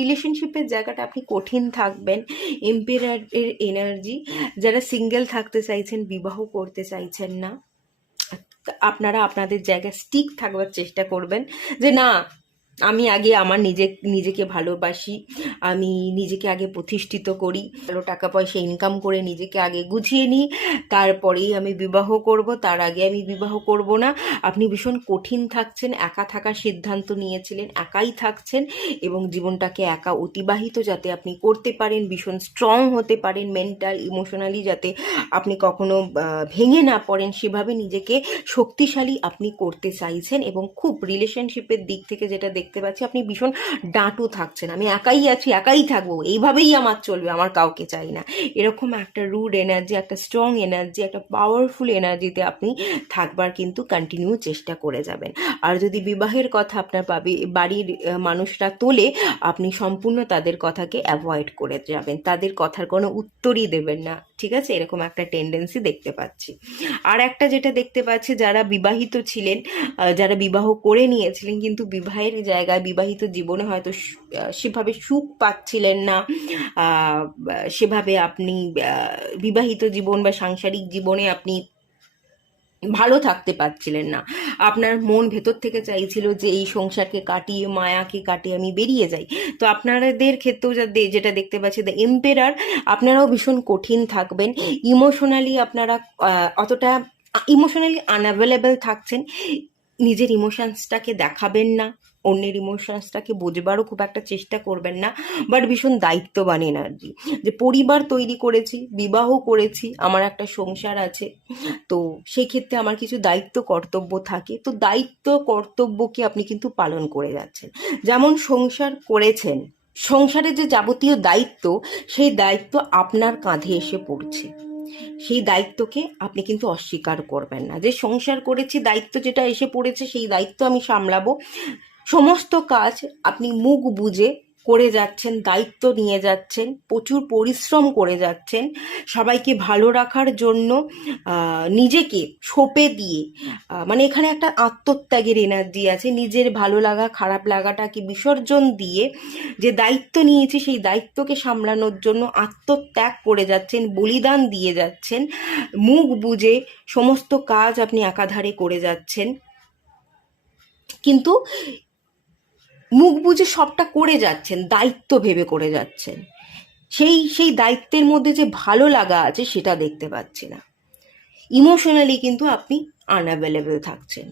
রিলেশনশিপের জায়গাটা আপনি কঠিন থাকবেন। এম্পায়ারের এনার্জি, যারা সিঙ্গেল থাকতে চাইছেন, বিবাহ করতে চাইছেন না, আপনারা আপনাদের জায়গায় স্টিক থাকবার চেষ্টা করবেন। যে না, আমি আগে আমার নিজেকে ভালোবাসি, আমি নিজেকে আগে প্রতিষ্ঠিত করি, ভালো টাকা পয়সা ইনকাম করে নিজেকে আগে গুছিয়ে নিই, তারপরেই আমি বিবাহ করব, তার আগে আমি বিবাহ করব না। আপনি ভীষণ কঠিন থাকছেন, একা থাকার সিদ্ধান্ত নিয়েছিলেন, একাই থাকছেন এবং জীবনটাকে একা অতিবাহিত যাতে আপনি করতে পারেন, ভীষণ স্ট্রং হতে পারেন মেন্টাল ইমোশনালি, যাতে আপনি কখনো ভেঙে না পড়েন, সেভাবে নিজেকে শক্তিশালী আপনি করতে চাইছেন। এবং খুব রিলেশনশিপের দিক থেকে যেটা দেখতে পাচ্ছি, আপনি ভীষণ ডাঁটু থাকছেন, আমি একাই আছি, একাই থাকবো, এইভাবেই আমার চলবে, আমার কাউকে চাই না, এরকম একটা রুড এনার্জি, একটা স্ট্রং এনার্জি, একটা পাওয়ারফুল এনার্জিতে আপনি থাকবার কিন্তু কন্টিনিউ চেষ্টা করে যাবেন। আর যদি বিবাহের কথা আপনার বাড়ির মানুষরা তোলে, আপনি সম্পূর্ণ তাদের কথাকে অ্যাভয়েড করে যাবেন, তাদের কথার কোনো উত্তরই দেবেন না, ঠিক আছে। এরকম একটা টেন্ডেন্সি দেখতে পাচ্ছি। আর একটা যেটা দেখতে পাচ্ছি, যারা বিবাহিত ছিলেন, যারা বিবাহ করে নিয়েছিলেন কিন্তু বিবাহের জায়গায়, বিবাহিত জীবনে হয়তো সেভাবে সুখ পাচ্ছিলেন না, সেভাবে আপনি বিবাহিত জীবন বা সাংসারিক জীবনে আপনি ভালো থাকতে পারছিলেন না, আপনার মন ভেতর থেকে চাইছিল যে এই সংসারকে কাটিয়ে, মায়াকে কাটিয়ে আমি বেরিয়ে যাই। তো আপনাদের ক্ষেত্রেও যেটা দেখতে পাচ্ছি, দ্য এম্পায়ার, আপনারাও ভীষণ কঠিন থাকবেন, ইমোশনালি আপনারা অতটা ইমোশনালি আনঅ্যাভেলেবেল থাকছেন, নিজের ইমোশনসটাকে দেখাবেন না, অন্যের ইমোশনসটাকে বোঝবারও খুব একটা চেষ্টা করবেন না, বাট ভীষণ দায়িত্ববান এনার্জি, যে পরিবার তৈরি করেছি, বিবাহ করেছি, আমার একটা সংসার আছে, তো সেই ক্ষেত্রে আমার কিছু দায়িত্ব কর্তব্য থাকে, তো দায়িত্ব কর্তব্যকে আপনি কিন্তু পালন করে যাচ্ছেন। যেমন সংসার করেছেন, সংসারের যে যাবতীয় দায়িত্ব, সেই দায়িত্ব আপনার কাঁধে এসে পড়ছে, সেই দায়িত্বকে আপনি কিন্তু অস্বীকার করবেন না, যে সংসার করেছি, দায়িত্ব যেটা এসে পড়েছে সেই দায়িত্ব আমি সামলাবো। সমস্ত কাজ আপনি মুখ বুজে করে যাচ্ছেন, দায়িত্ব নিয়ে যাচ্ছেন, প্রচুর পরিশ্রম করে যাচ্ছেন, সবাইকে ভালো রাখার জন্য নিজেকে সঁপে দিয়ে, মানে এখানে একটা আত্মত্যাগের এনার্জি আছে, নিজের ভালো লাগা খারাপ লাগাটাকে বিসর্জন দিয়ে যে দায়িত্ব নিয়েছি সেই দায়িত্বকে সামলানোর জন্য আত্মত্যাগ করে যাচ্ছেন, বলিদান দিয়ে যাচ্ছেন, মুখ বুজে সমস্ত কাজ আপনি একাধারে করে যাচ্ছেন, কিন্তু মুখ বুজে সবটা করে যাচ্ছেন, দায়িত্ব ভেবে করে যাচ্ছেন, সেই দায়িত্বের মধ্যে যে ভালো লাগা আছে সেটা দেখতে পাচ্ছি না। ইমোশনালি কিন্তু আপনি আনঅ্যাভেলেবল থাকছেন,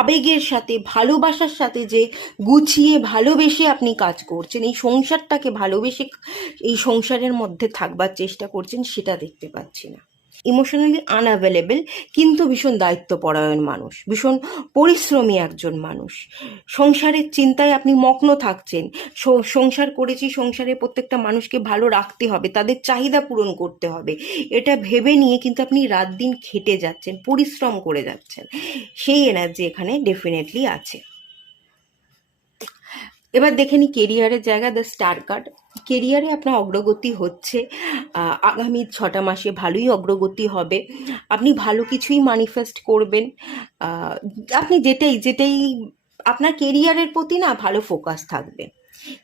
আবেগের সাথে ভালোবাসার সাথে যে গুছিয়ে ভালোবেসে আপনি কাজ করছেন, এই সংসারটাকে ভালোবেসে এই সংসারের মধ্যে থাকবার চেষ্টা করছেন, সেটা দেখতে পাচ্ছি না। ইমোশনালি আনঅ্যাভেলেবেল, কিন্তু ভীষণ দায়িত্বপরায়ণ মানুষ, ভীষণ পরিশ্রমী একজন মানুষ। সংসারের চিন্তায় আপনি মগ্ন থাকছেন, সংসার করেছি, সংসারে প্রত্যেকটা মানুষকে ভালো রাখতে হবে, তাদের চাহিদা পূরণ করতে হবে, এটা ভেবে নিয়ে কিন্তু আপনি রাত দিন খেটে যাচ্ছেন, পরিশ্রম করে যাচ্ছেন, সেই এনার্জি এখানে ডেফিনেটলি আছে। এবার দেখে নি কেরিয়ারের জায়গা, দ্য স্টার কার্ড। কেরিয়ারে আপনার অগ্রগতি হচ্ছে, আগামী 6টা মাসে ভালোই অগ্রগতি হবে, আপনি ভালো কিছুই ম্যানিফেস্ট করবেন, আপনি যেটাই আপনার কেরিয়ারের প্রতি না ভালো ফোকাস থাকবে,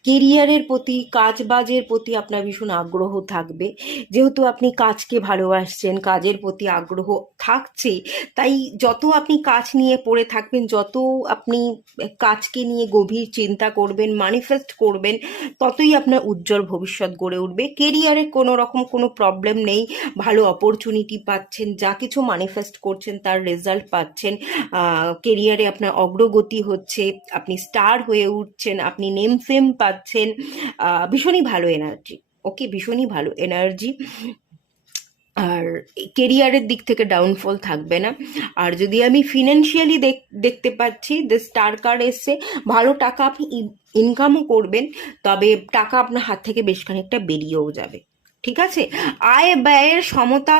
কেরিয়ারের প্রতি, কাজবাজের প্রতি আপনার ভীষণ আগ্রহ থাকবে, যেহেতু আপনি কাজকে ভালোবাসছেন, কাজের প্রতি আগ্রহ থাকছে, তাই যত আপনি কাজ নিয়ে পড়ে থাকবেন, যত আপনি কাজকে নিয়ে গভীর চিন্তা করবেন, ম্যানিফেস্ট করবেন, ততই আপনার উজ্জ্বল ভবিষ্যৎ গড়ে উঠবে। কেরিয়ারে কোনো রকম কোনো প্রবলেম নেই, ভালো অপরচুনিটি পাচ্ছেন, যা কিছু ম্যানিফেস্ট করছেন তার রেজাল্ট পাচ্ছেন, কেরিয়ারে আপনার অগ্রগতি হচ্ছে, আপনি স্টার হয়ে উঠছেন, আপনি নেম ফেম পাচ্ছেন, ভীষণই ভালো এনার্জি, ওকে, ভীষণই ভালো এনার্জি। আর কেরিয়ারের দিক থেকে ডাউনফল থাকবে না। আর যদি আমি ফিনান্সিয়ালি দেখতে পাচ্ছি, দ্য স্টার কার্ড এসছে, ভালো টাকা আপনি ইনকামও করবেন, তবে টাকা আপনার হাত থেকে বেশ খানিকটা বেরিয়েও যাবে, ঠিক আছে। আয় ব্যয়ের সমতা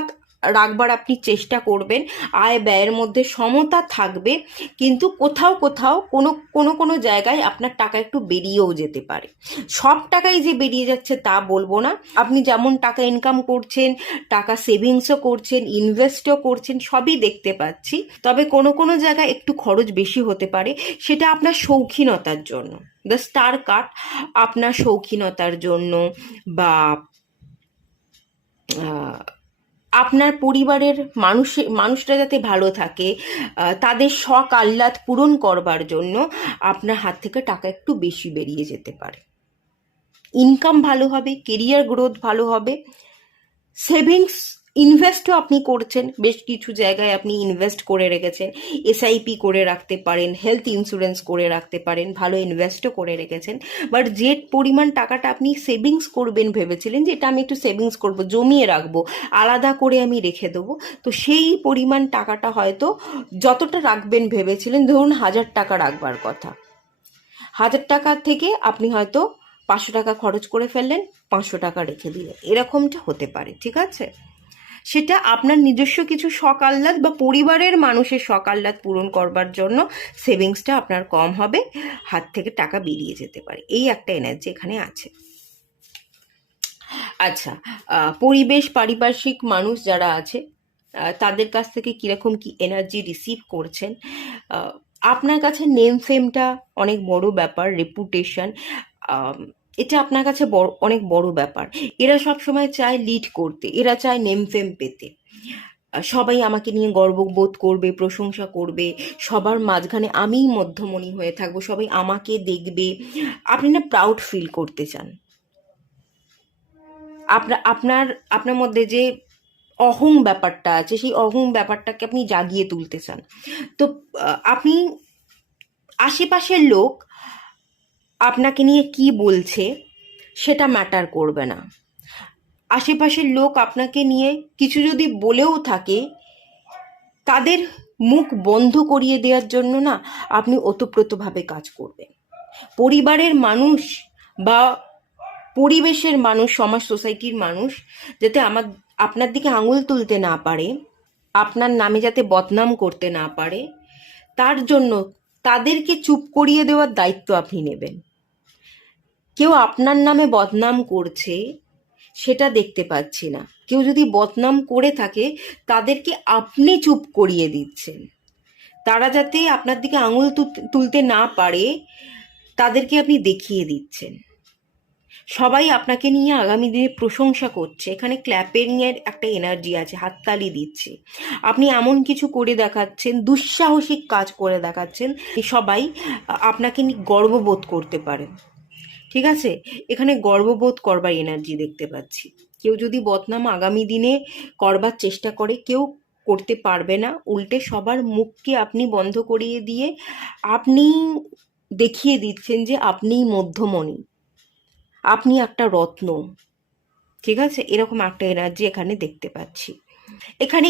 রাখবার আপনি চেষ্টা করবেন, আয় ব্যয়ের মধ্যে সমতা থাকবে, কিন্তু কোথাও কোথাও কোনো জায়গায় আপনার টাকা একটু বেরিয়েও যেতে পারে, সব টাকাই যে বেরিয়ে যাচ্ছে তা বলবো না, আপনি যেমন টাকা ইনকাম করছেন, টাকা সেভিংসও করছেন, ইনভেস্টও করছেন, সবই দেখতে পাচ্ছি, তবে কোনো জায়গায় একটু খরচ বেশি হতে পারে, সেটা আপনার শৌখিনতার জন্য, দ্য স্টার কার্ড, আপনার শৌখিনতার জন্য, বা আপনার পরিবারের মানুষরা যাতে ভালো থাকে, তাদের শখ আহ্লাদ পূরণ করবার জন্য আপনার হাত থেকে টাকা একটু বেশি বেরিয়ে যেতে পারে। ইনকাম ভালো হবে, কেরিয়ার গ্রোথ ভালো হবে, সেভিংস ইনভেস্টও আপনি করছেন, বেশ কিছু জায়গায় আপনি ইনভেস্ট করে রেখেছেন, এসআইপি করে রাখতে পারেন, হেলথ ইন্স্যুরেন্স করে রাখতে পারেন, ভালো ইনভেস্টও করে রেখেছেন, বাট যে পরিমাণ টাকাটা আপনি সেভিংস করবেন ভেবেছিলেন, যে এটা আমি একটু সেভিংস করব, জমিয়ে রাখবো, আলাদা করে আমি রেখে দেবো, তো সেই পরিমাণ টাকাটা হয়তো যতটা রাখবেন ভেবেছিলেন, ধরুন 1000 টাকা রাখবার কথা, 1000 টাকা থেকে আপনি হয়তো 500 টাকা খরচ করে ফেললেন, 500 টাকা রেখে দিলেন, এরকমটা হতে পারে, ঠিক আছে। সেটা আপনার নিজস্ব কিছু শখ আহ্লাদ বা পরিবারের মানুষের শখ আহ্লাদ পূরণ করবার জন্য সেভিংসটা আপনার কম হবে, হাত থেকে টাকা বেরিয়ে যেতে পারে, এই একটা এনার্জি এখানে আছে। আচ্ছা, পরিবেশ পারিপার্শ্বিক মানুষ যারা আছে, তাদের কাছ থেকে কীরকম কি এনার্জি রিসিভ করছেন, আপনার কাছে নেম ফেমটা অনেক বড় ব্যাপার, রেপুটেশন, এটা আপনার কাছে অনেক বড় ব্যাপার, এরা সব সময় চায় লিড করতে, এরা চায় নেম ফেম পেতে, সবাই আমাকে নিয়ে গর্ববোধ করবে, প্রশংসা করবে, সবার মাঝখানে আমিই মধ্যমণি হয়ে থাকবো, সবাই আমাকে দেখবে, আপনি না প্রাউড ফিল করতে চান, আপনার মধ্যে যে অহং ব্যাপারটা আছে, সেই অহং ব্যাপারটাকে আপনি জাগিয়ে তুলতে চান, তো আপনি আশেপাশের লোক আপনাকে নিয়ে কি বলছে সেটা ম্যাটার করবে না। আশেপাশের লোক আপনাকে নিয়ে কিছু যদি বলেও থাকে, তাদের মুখ বন্ধ করিয়ে দেওয়ার জন্য না আপনি ওতপ্রোতভাবে কাজ করবেন। পরিবারের মানুষ বা পরিবেশের মানুষ, সমাজ সোসাইটির মানুষ যাতে আপনার দিকে আঙুল তুলতে না পারে, আপনার নামে যাতে বদনাম করতে না পারে, তার জন্য তাদেরকে চুপ করিয়ে দেওয়ার দায়িত্ব আপনি নেবেন। কেউ আপনার নামে বদনাম করছে সেটা দেখতে পাচ্ছি না। কেউ যদি বদনাম করে থাকে, তাদেরকে আপনি চুপ করিয়ে দিচ্ছেন। তারা যাতে আপনার দিকে আঙুল তুলতে না পারে, তাদেরকে আপনি দেখিয়ে দিচ্ছেন। সবাই আপনাকে নিয়ে আগামী দিনে প্রশংসা করছে, এখানে ক্ল্যাপিংয়ের একটা এনার্জি আছে, হাততালি দিচ্ছে। আপনি এমন কিছু করে দেখাচ্ছেন, দুঃসাহসিক কাজ করে দেখাচ্ছেন, সবাই আপনাকে নিয়ে গর্ববোধ করতে পারে। ঠিক আছে, এখানে গর্ববোধ করবার এনার্জি দেখতে পাচ্ছি। কেউ যদি বদনাম আগামী দিনে করবার চেষ্টা করে, কেউ করতে পারবে না। উল্টে সবার মুখকে আপনি বন্ধ করিয়ে দিয়ে আপনি দেখিয়ে দিচ্ছেন যে আপনিই মধ্যমণি, আপনি একটা রত্ন। ঠিক আছে, এরকম একটা এনার্জি এখানে দেখতে পাচ্ছি। এখানে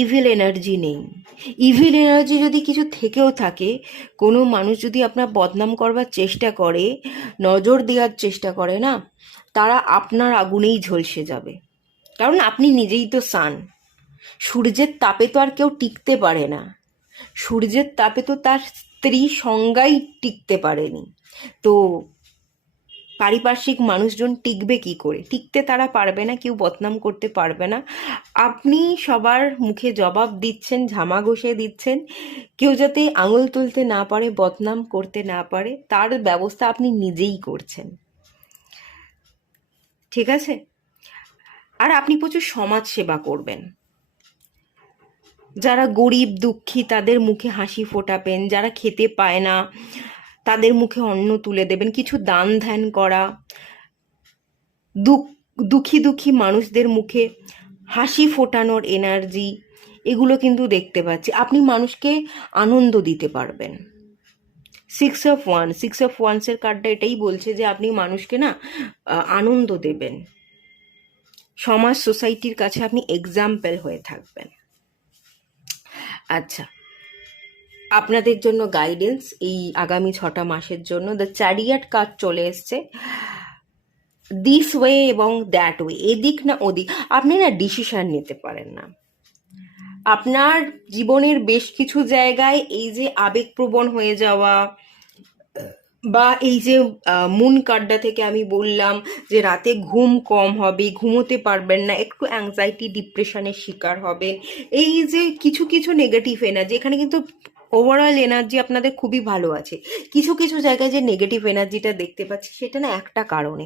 ইভিল এনার্জি নেই। ইভিল এনার্জি যদি কিছু থেকেও থাকে, কোনো মানুষ যদি আপনার বদনাম করবার চেষ্টা করে, নজর দেওয়ার চেষ্টা করে না, তারা আপনার আগুনেই ঝলসে যাবে। কারণ আপনি নিজেই তো সান। সূর্যের তাপে তো আর কেউ টিকতে পারে না। সূর্যের তাপে তো তার স্ত্রী সংজ্ঞাই টিকতে পারেনি। তো পারিপার্শ্বিক মানুষজন টিকবে কি করে? টিকতে তারা পারবে না, কেউ বদনাম করতে পারবে না। আপনি সবার মুখে জবাব দিচ্ছেন, ঝামা ঘষে দিচ্ছেন। কেউ যাতে আঙুল তুলতে না পারে, বদনাম করতে না পারে, তার ব্যবস্থা আপনি নিজেই করছেন। ঠিক আছে, আর আপনি প্রচুর সমাজ সেবা করবেন। যারা গরিব দুঃখী তাদের মুখে হাসি ফোটাবেন, যারা খেতে পায় না তাদের মুখে অন্ন তুলে দেবেন, কিছু দান ধ্যান করা, দুঃখী মানুষদের মুখে হাসি ফোটানোর এনার্জি, এগুলো কিন্তু দেখতে পাচ্ছি। আপনি মানুষকে আনন্দ দিতে পারবেন। 6 অফ ওয়ান্সের কার্ডটা এটাই বলছে যে আপনি মানুষকে না আনন্দ দেবেন। সমাজ সোসাইটির কাছে আপনি এক্সাম্পল হয়ে থাকবেন। আচ্ছা, আপনাদের জন্য গাইডেন্স এই আগামী 6টা মাসের জন্য দ্য চ্যারিয়ট কার্ড চলে এসছে। দিস ওয়ে এবং দ্যাট ওয়ে, এদিক না ওদিক, আপনি না ডিসিশন নিতে পারেন না। আপনার জীবনের বেশ কিছু জায়গায় এই যে আবেগপ্রবণ হয়ে যাওয়া, বা এই যে মুন কার্ডটা থেকে আমি বললাম যে রাতে ঘুম কম হবে, ঘুমোতে পারবেন না, একটু অ্যাংজাইটি ডিপ্রেশনের শিকার হবেন, এই যে কিছু কিছু নেগেটিভ এনার্জি, এখানে কিন্তু ওভারঅল এনার্জি আপনাদের খুবই ভালো আছে। কিছু কিছু জায়গায় যে নেগেটিভ এনার্জিটা দেখতে পাচ্ছি, সেটা না একটা কারণে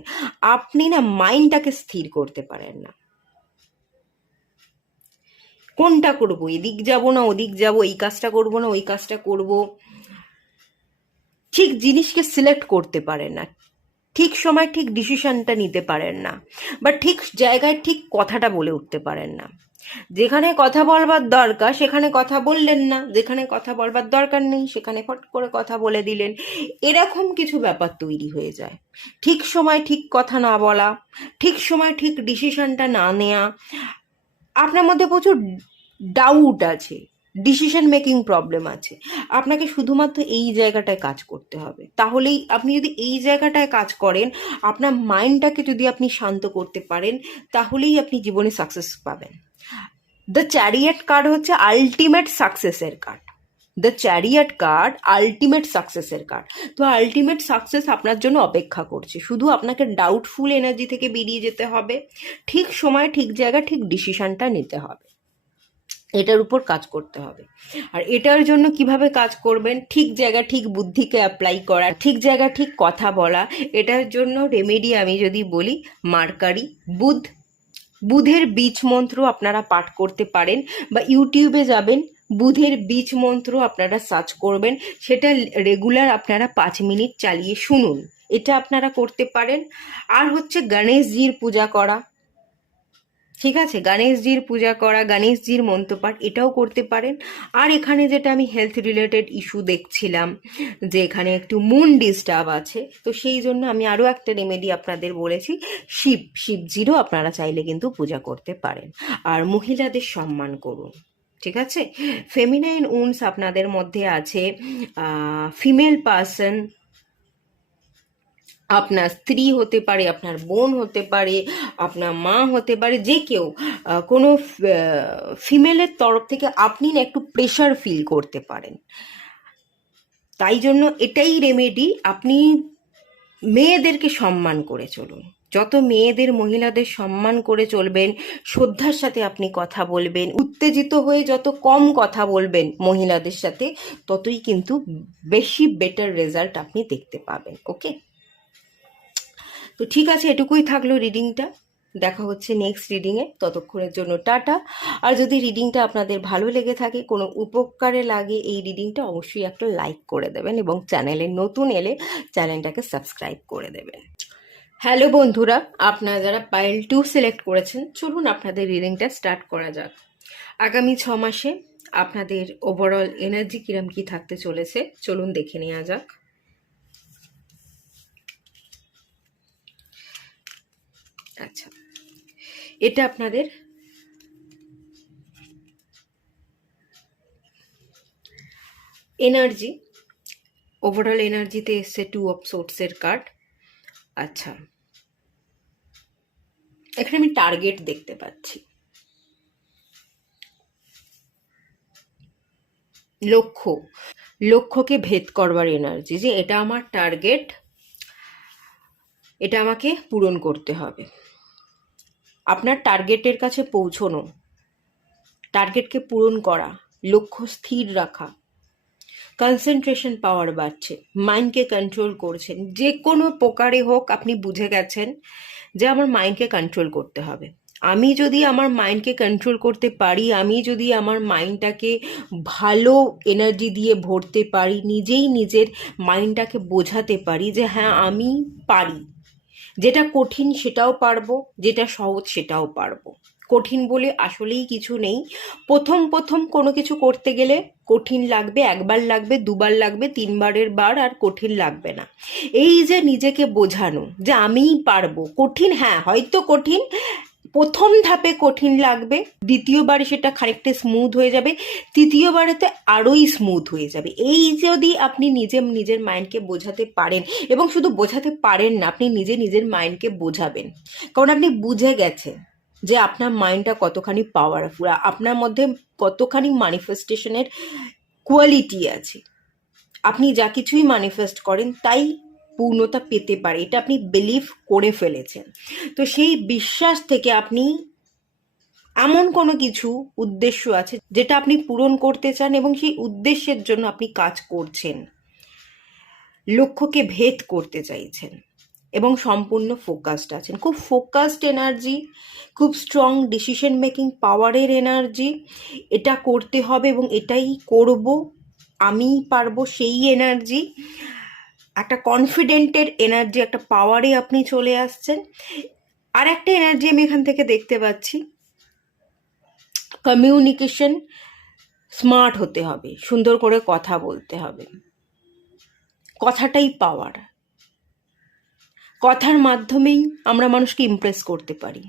আপনি না মাইন্ডটাকে স্থির করতে পারেন না। কোনটা করব, এদিক যাব না ওদিক যাব, এই কাজটা করব না ওই কাজটা করব, ঠিক জিনিসকে সিলেক্ট করতে পারেন না, ঠিক সময় ঠিক ডিসিশনটা নিতে পারেন না, বা ঠিক জায়গায় ঠিক কথাটা বলে উঠতে পারেন না। যেখানে কথা বলবার দরকার সেখানে কথা বললেন না, যেখানে কথা বলবার দরকার নেই সেখানে ফট করে কথা বলে দিলেন। এরকম কিছু ব্যাপার তৈরি হয়ে যায়। ঠিক সময় ঠিক কথা না বলা, ঠিক সময় ঠিক ডিসিশনটা না নেওয়া, আপনার মধ্যে প্রচুর ডাউট আছে, ডিসিশন মেকিং প্রবলেম আছে। আপনাকে শুধুমাত্র এই জায়গাটায় কাজ করতে হবে। তাহলেই আপনি যদি এই জায়গাটায় কাজ করেন, আপনার মাইন্ডটাকে যদি আপনি শান্ত করতে পারেন, তাহলেই আপনি জীবনে সাকসেস পাবেন। দ্য চ্যারিয়ট কার্ড হচ্ছে আলটিমেট সাকসেসের card. The chariot card ultimate সাকসেসের কার্ড। তো আলটিমেট সাকসেস আপনার জন্য অপেক্ষা করছে, শুধু আপনাকে ডাউটফুল এনার্জি থেকে বেরিয়ে যেতে হবে, ঠিক সময় ঠিক জায়গা ঠিক ডিসিশনটা নিতে হবে, এটার উপর কাজ করতে হবে। আর এটার জন্য কিভাবে কাজ করবেন, ঠিক জায়গা ঠিক বুদ্ধিকে অ্যাপ্লাই করা, ঠিক জায়গা ঠিক কথা বলা, এটার জন্য রেমেডি আমি যদি বলি, মার্কারি, বুধের বীজ মন্ত্র আপনারা পাঠ করতে পারেন, বা ইউটিউবে যাবেন, বুধের বীজ মন্ত্র আপনারা সার্চ করবেন, সেটা রেগুলার আপনারা 5 মিনিট চালিয়ে শুনুন, এটা আপনারা করতে পারেন। আর হচ্ছে গণেশজির পূজা করা, ঠিক আছে, গণেশজির পূজা করা, গণেশজির মন্ত্রপাঠ এটাও করতে পারেন। আর এখানে যেটা আমি হেলথ রিলেটেড ইস্যু দেখছিলাম, যে এখানে একটু মুন ডিস্টার্ব আছে, তো সেই জন্য আমি আরও একটা রেমেডি আপনাদের বলেছি, শিবজিরও আপনারা চাইলে কিন্তু পূজা করতে পারেন। আর মহিলাদের সম্মান করুন, ঠিক আছে। ফেমিনাইন উন্স আপনাদের মধ্যে আছে, ফিমেল পার্সন আপনার স্ত্রী হতে পারে, আপনার বোন হতে পারে, আপনার মা হতে পারে, যে কেউ কোনো ফিমেলের তরফ থেকে আপনি না একটু প্রেশার ফিল করতে পারেন। তাই জন্য এটাই রেমেডি, আপনি মেয়েদেরকে সম্মান করে চলুন। যত মেয়েদের, মহিলাদের সম্মান করে চলবেন, শ্রদ্ধার সাথে আপনি কথা বলবেন, উত্তেজিত হয়ে যত কম কথা বলবেন মহিলাদের সাথে, ততই কিন্তু বেশি বেটার রেজাল্ট আপনি দেখতে পাবেন। ওকে, তো ঠিক আছে, এটুকুই থাকলো রিডিংটা। দেখা হচ্ছে নেক্সট রিডিংয়ে, ততক্ষণের জন্য টাটা। আর যদি রিডিংটা আপনাদের ভালো লেগে থাকে, কোনো উপকারে লাগে এই রিডিংটা, অবশ্যই একটা লাইক করে দেবেন এবং চ্যানেলে নতুন এলে চ্যানেলটাকে সাবস্ক্রাইব করে দেবেন। হ্যালো বন্ধুরা, আপনারা যারা পাইল 2 সিলেক্ট করেছেন, চলুন আপনাদের রিডিংটা স্টার্ট করা যাক। আগামী 6 মাসে আপনাদের ওভারঅল এনার্জি কিরম কি থাকতে চলেছে, চলুন দেখে নেওয়া যাক। আচ্ছা, এটা আপনাদের এনার্জি, ওভারঅল এনার্জিতে এসছে 2 অফ সোর্টসের কার্ড। আচ্ছা, এখানে আমি টার্গেট দেখতে পাচ্ছি, লক্ষ্যকে ভেদ করবার এনার্জি, যে এটা আমার টার্গেট, এটা আমাকে পূরণ করতে হবে। আপনার টার্গেটের কাছে পৌঁছনো, টার্গেটকে পূরণ করা, লক্ষ্য স্থির রাখা, কনসেন্ট্রেশন পাওয়ার বাড়ছে, মাইন্ডকে কন্ট্রোল করছেন, যে কোনো প্রকারে হোক আপনি বুঝে গেছেন যে আমার মাইন্ডকে কন্ট্রোল করতে হবে। আমি যদি আমার মাইন্ডকে কন্ট্রোল করতে পারি, আমি যদি আমার মাইন্ডটাকে ভালো এনার্জি দিয়ে ভরতে পারি, নিজেই নিজের মাইন্ডটাকে বোঝাতে পারি যে হ্যাঁ আমি পারি, যেটা কঠিন সেটাও পারবো, যেটা সহজ সেটাও পারবো। কঠিন বলে আসলেই কিছু নেই। প্রথম কোনো কিছু করতে গেলে কঠিন লাগবে, একবার লাগবে, দুবার লাগবে, তিনবারের বার আর কঠিন লাগবে না। এই যে নিজেকে বোঝানো যে আমিই পারবো, কঠিন হ্যাঁ হয়তো কঠিন, প্রথম ধাপে কঠিন লাগবে, দ্বিতীয়বারে সেটা খানিকটা স্মুথ হয়ে যাবে, তৃতীয়বারেতে আরোই স্মুথ হয়ে যাবে। এই যদি আপনি নিজের মাইন্ডকে বোঝাতে পারেন, এবং শুধু বোঝাতে পারেন না, আপনি নিজের মাইন্ডকে বোঝাবেন, কারণ আপনি বুঝে গেছেন যে আপনার মাইন্ডটা কতখানি পাওয়ারফুল, আপনার মধ্যে কতখানি ম্যানিফেস্টেশনের কোয়ালিটি আছে। আপনি যা কিছুই ম্যানিফেস্ট করেন তাই পূর্ণতা পেতে পারে, এটা আপনি বিলিভ করে ফেলেছেন। তো সেই বিশ্বাস থেকে আপনি এমন কোনো কিছু উদ্দেশ্য আছে যেটা আপনি পূরণ করতে চান, এবং সেই উদ্দেশ্যের জন্য আপনি কাজ করছেন, লক্ষ্যকে ভেদ করতে চাইছেন এবং সম্পূর্ণ ফোকাসড আছেন। খুব ফোকাসড এনার্জি, খুব স্ট্রং ডিসিশন মেকিং পাওয়ারের এনার্জি। এটা করতে হবে এবং এটাই করব, আমিই পারবো, সেই এনার্জি, একটা কনফিডেন্টের এনার্জি, একটা পাওয়ারে আপনি চলে আসছেন। আর একটা এনার্জি আমি এখান থেকে দেখতে পাচ্ছি, কমিউনিকেশন স্মার্ট হতে হবে, সুন্দর করে কথা বলতে হবে, কথাটাই পাওয়ার। কথার মাধ্যমেই আমরা মানুষকে ইমপ্রেস করতে পারি,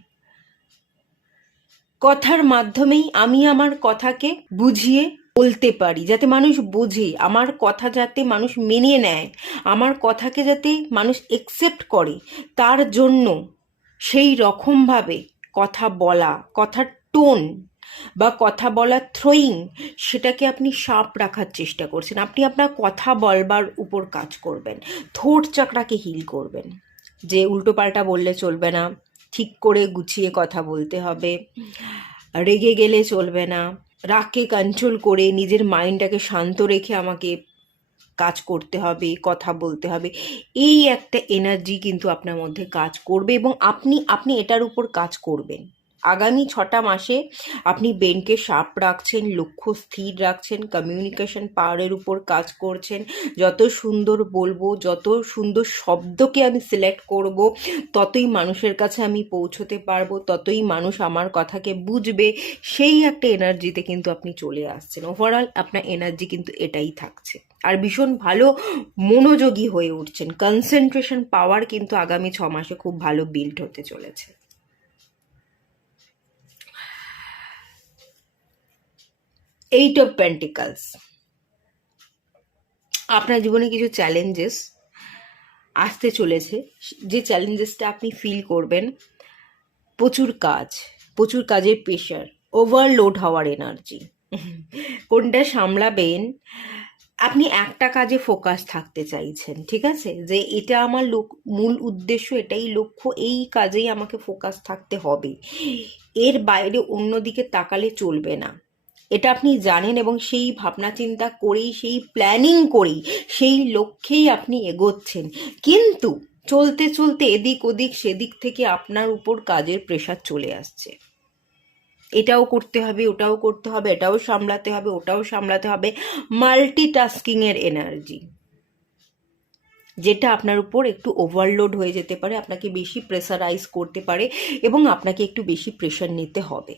কথার মাধ্যমেই আমি আমার কথাকে বুঝিয়ে বলতে পারি, যাতে মানুষ বোঝে, আমার কথা যাতে মানুষ মেনে নেয়, আমার কথাকে যাতে মানুষ একসেপ্ট করে, তার জন্য সেই রকমভাবে কথা বলা, কথার টোন বা কথা বলার থ্রোয়িং, সেটাকে আপনি শার্প রাখার চেষ্টা করছেন। আপনি আপনার কথা বলবার উপর কাজ করবেন, থ্রোট চাকরাকে হিল করবেন, যে উল্টোপাল্টা বললে চলবে না, ঠিক করে গুছিয়ে কথা বলতে হবে, রেগে গেলে চলবে না, রাগকে কন্ট্রোল করে নিজের মাইন্ডটাকে শান্ত রেখে আমাকে কাজ করতে হবে, কথা বলতে হবে। এই একটা এনার্জি কিন্তু আপনার মধ্যে কাজ করবে এবং আপনি এটার উপর কাজ করবেন। আগামী 6টা মাসে আপনি ব্রেনকে শার্প রাখছেন, লক্ষ্য স্থির রাখছেন, কমিউনিকেশন পাওয়ারের উপর কাজ করছেন। যত সুন্দর বলবো, যত সুন্দর শব্দকে আমি সিলেক্ট করব, ততই মানুষের কাছে আমি পৌঁছতে পারবো, ততই মানুষ আমার কথাকে বুঝবে। সেই একটা এনার্জিতে কিন্তু আপনি চলে আসছেন। ওভারঅল আপনার এনার্জি কিন্তু এটাই থাকছে। আর ভীষণ ভালো মনোযোগী হয়ে উঠছেন। কনসেন্ট্রেশন পাওয়ার কিন্তু আগামী 6 মাসে খুব ভালো বিল্ড হতে চলেছে। এইট অফ পেন্টিকলস, আপনার জীবনে কিছু চ্যালেঞ্জেস আসতে চলেছে। যে চ্যালেঞ্জেসটা আপনি ফিল করবেন, প্রচুর কাজ, প্রচুর কাজের প্রেশার, ওভারলোড হওয়ার এনার্জি, কোনটা সামলাবেন। আপনি একটা কাজে ফোকাস থাকতে চাইছেন, ঠিক আছে, যে এটা আমার মূল উদ্দেশ্য, এটাই লক্ষ্য, এই কাজেই আমাকে ফোকাস থাকতে হবে, এর বাইরে অন্যদিকে তাকালে চলবে না। এটা আপনি জানেন এবং সেই ভাবনা চিন্তা করেই, সেই প্ল্যানিং করেই, সেই লক্ষ্যেই আপনি এগোচ্ছেন। কিন্তু চলতে চলতে এদিক ওদিক সেদিক থেকে আপনার উপর কাজের প্রেশার চলে আসছে। এটাও করতে হবে, ওটাও করতে হবে, এটাও সামলাতে হবে, ওটাও সামলাতে হবে। মাল্টিটাস্কিংয়ের এনার্জি, যেটা আপনার উপর একটু ওভারলোড হয়ে যেতে পারে, আপনাকে বেশি প্রেসারাইজ করতে পারে এবং আপনাকে একটু বেশি প্রেশার নিতে হবে।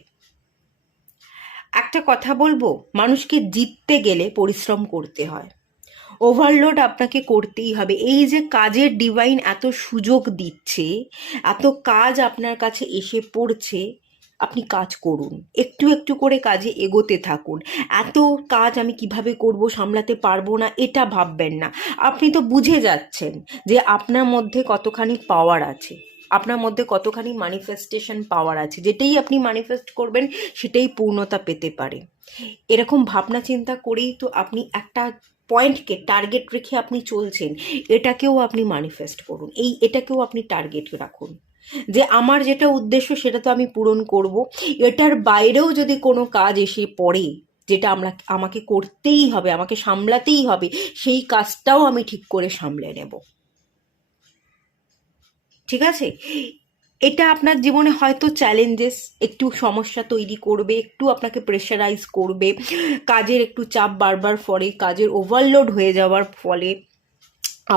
একটা কথা বলবো, মানুষকে জিততে গেলে পরিশ্রম করতে হয়, ওভারলোড আপনাকে করতেই হবে। এই যে কাজের ডিভাইন এত সুযোগ দিচ্ছে, এত কাজ আপনার কাছে এসে পড়ছে, আপনি কাজ করুন, একটু একটু করে কাজে এগোতে থাকুন। এত কাজ আমি কিভাবে করব, সামলাতে পারবো না, এটা ভাববেন না। আপনি তো বুঝে যাচ্ছেন যে আপনার মধ্যে কতখানি পাওয়ার আছে, আপনার মধ্যে কতখানি ম্যানিফেস্টেশন পাওয়ার আছে। যেটাই আপনি ম্যানিফেস্ট করবেন সেটাই পূর্ণতা পেতে পারে। এরকম ভাবনা চিন্তা করেই তো আপনি একটা পয়েন্টকে টার্গেট রেখে আপনি চলছেন। এটাকেও আপনি ম্যানিফেস্ট করুন, এটাকেও আপনি টার্গেট রাখুন যে আমার যেটা উদ্দেশ্য সেটা তো আমি পূরণ করব। এটার বাইরেও যদি কোনো কাজ এসে পড়ে যেটা আমাকে করতেই হবে, আমাকে সামলাতেই হবে, সেই কাজটাও আমি ঠিক করে সামলে নেব, ঠিক আছে। এটা আপনার জীবনে হয়তো চ্যালেঞ্জেস, একটু সমস্যা তৈরি করবে, একটু আপনাকে প্রেশারাইজ করবে, কাজের একটু চাপ বারবার ফলে, কাজের ওভারলোড হয়ে যাওয়ার ফলে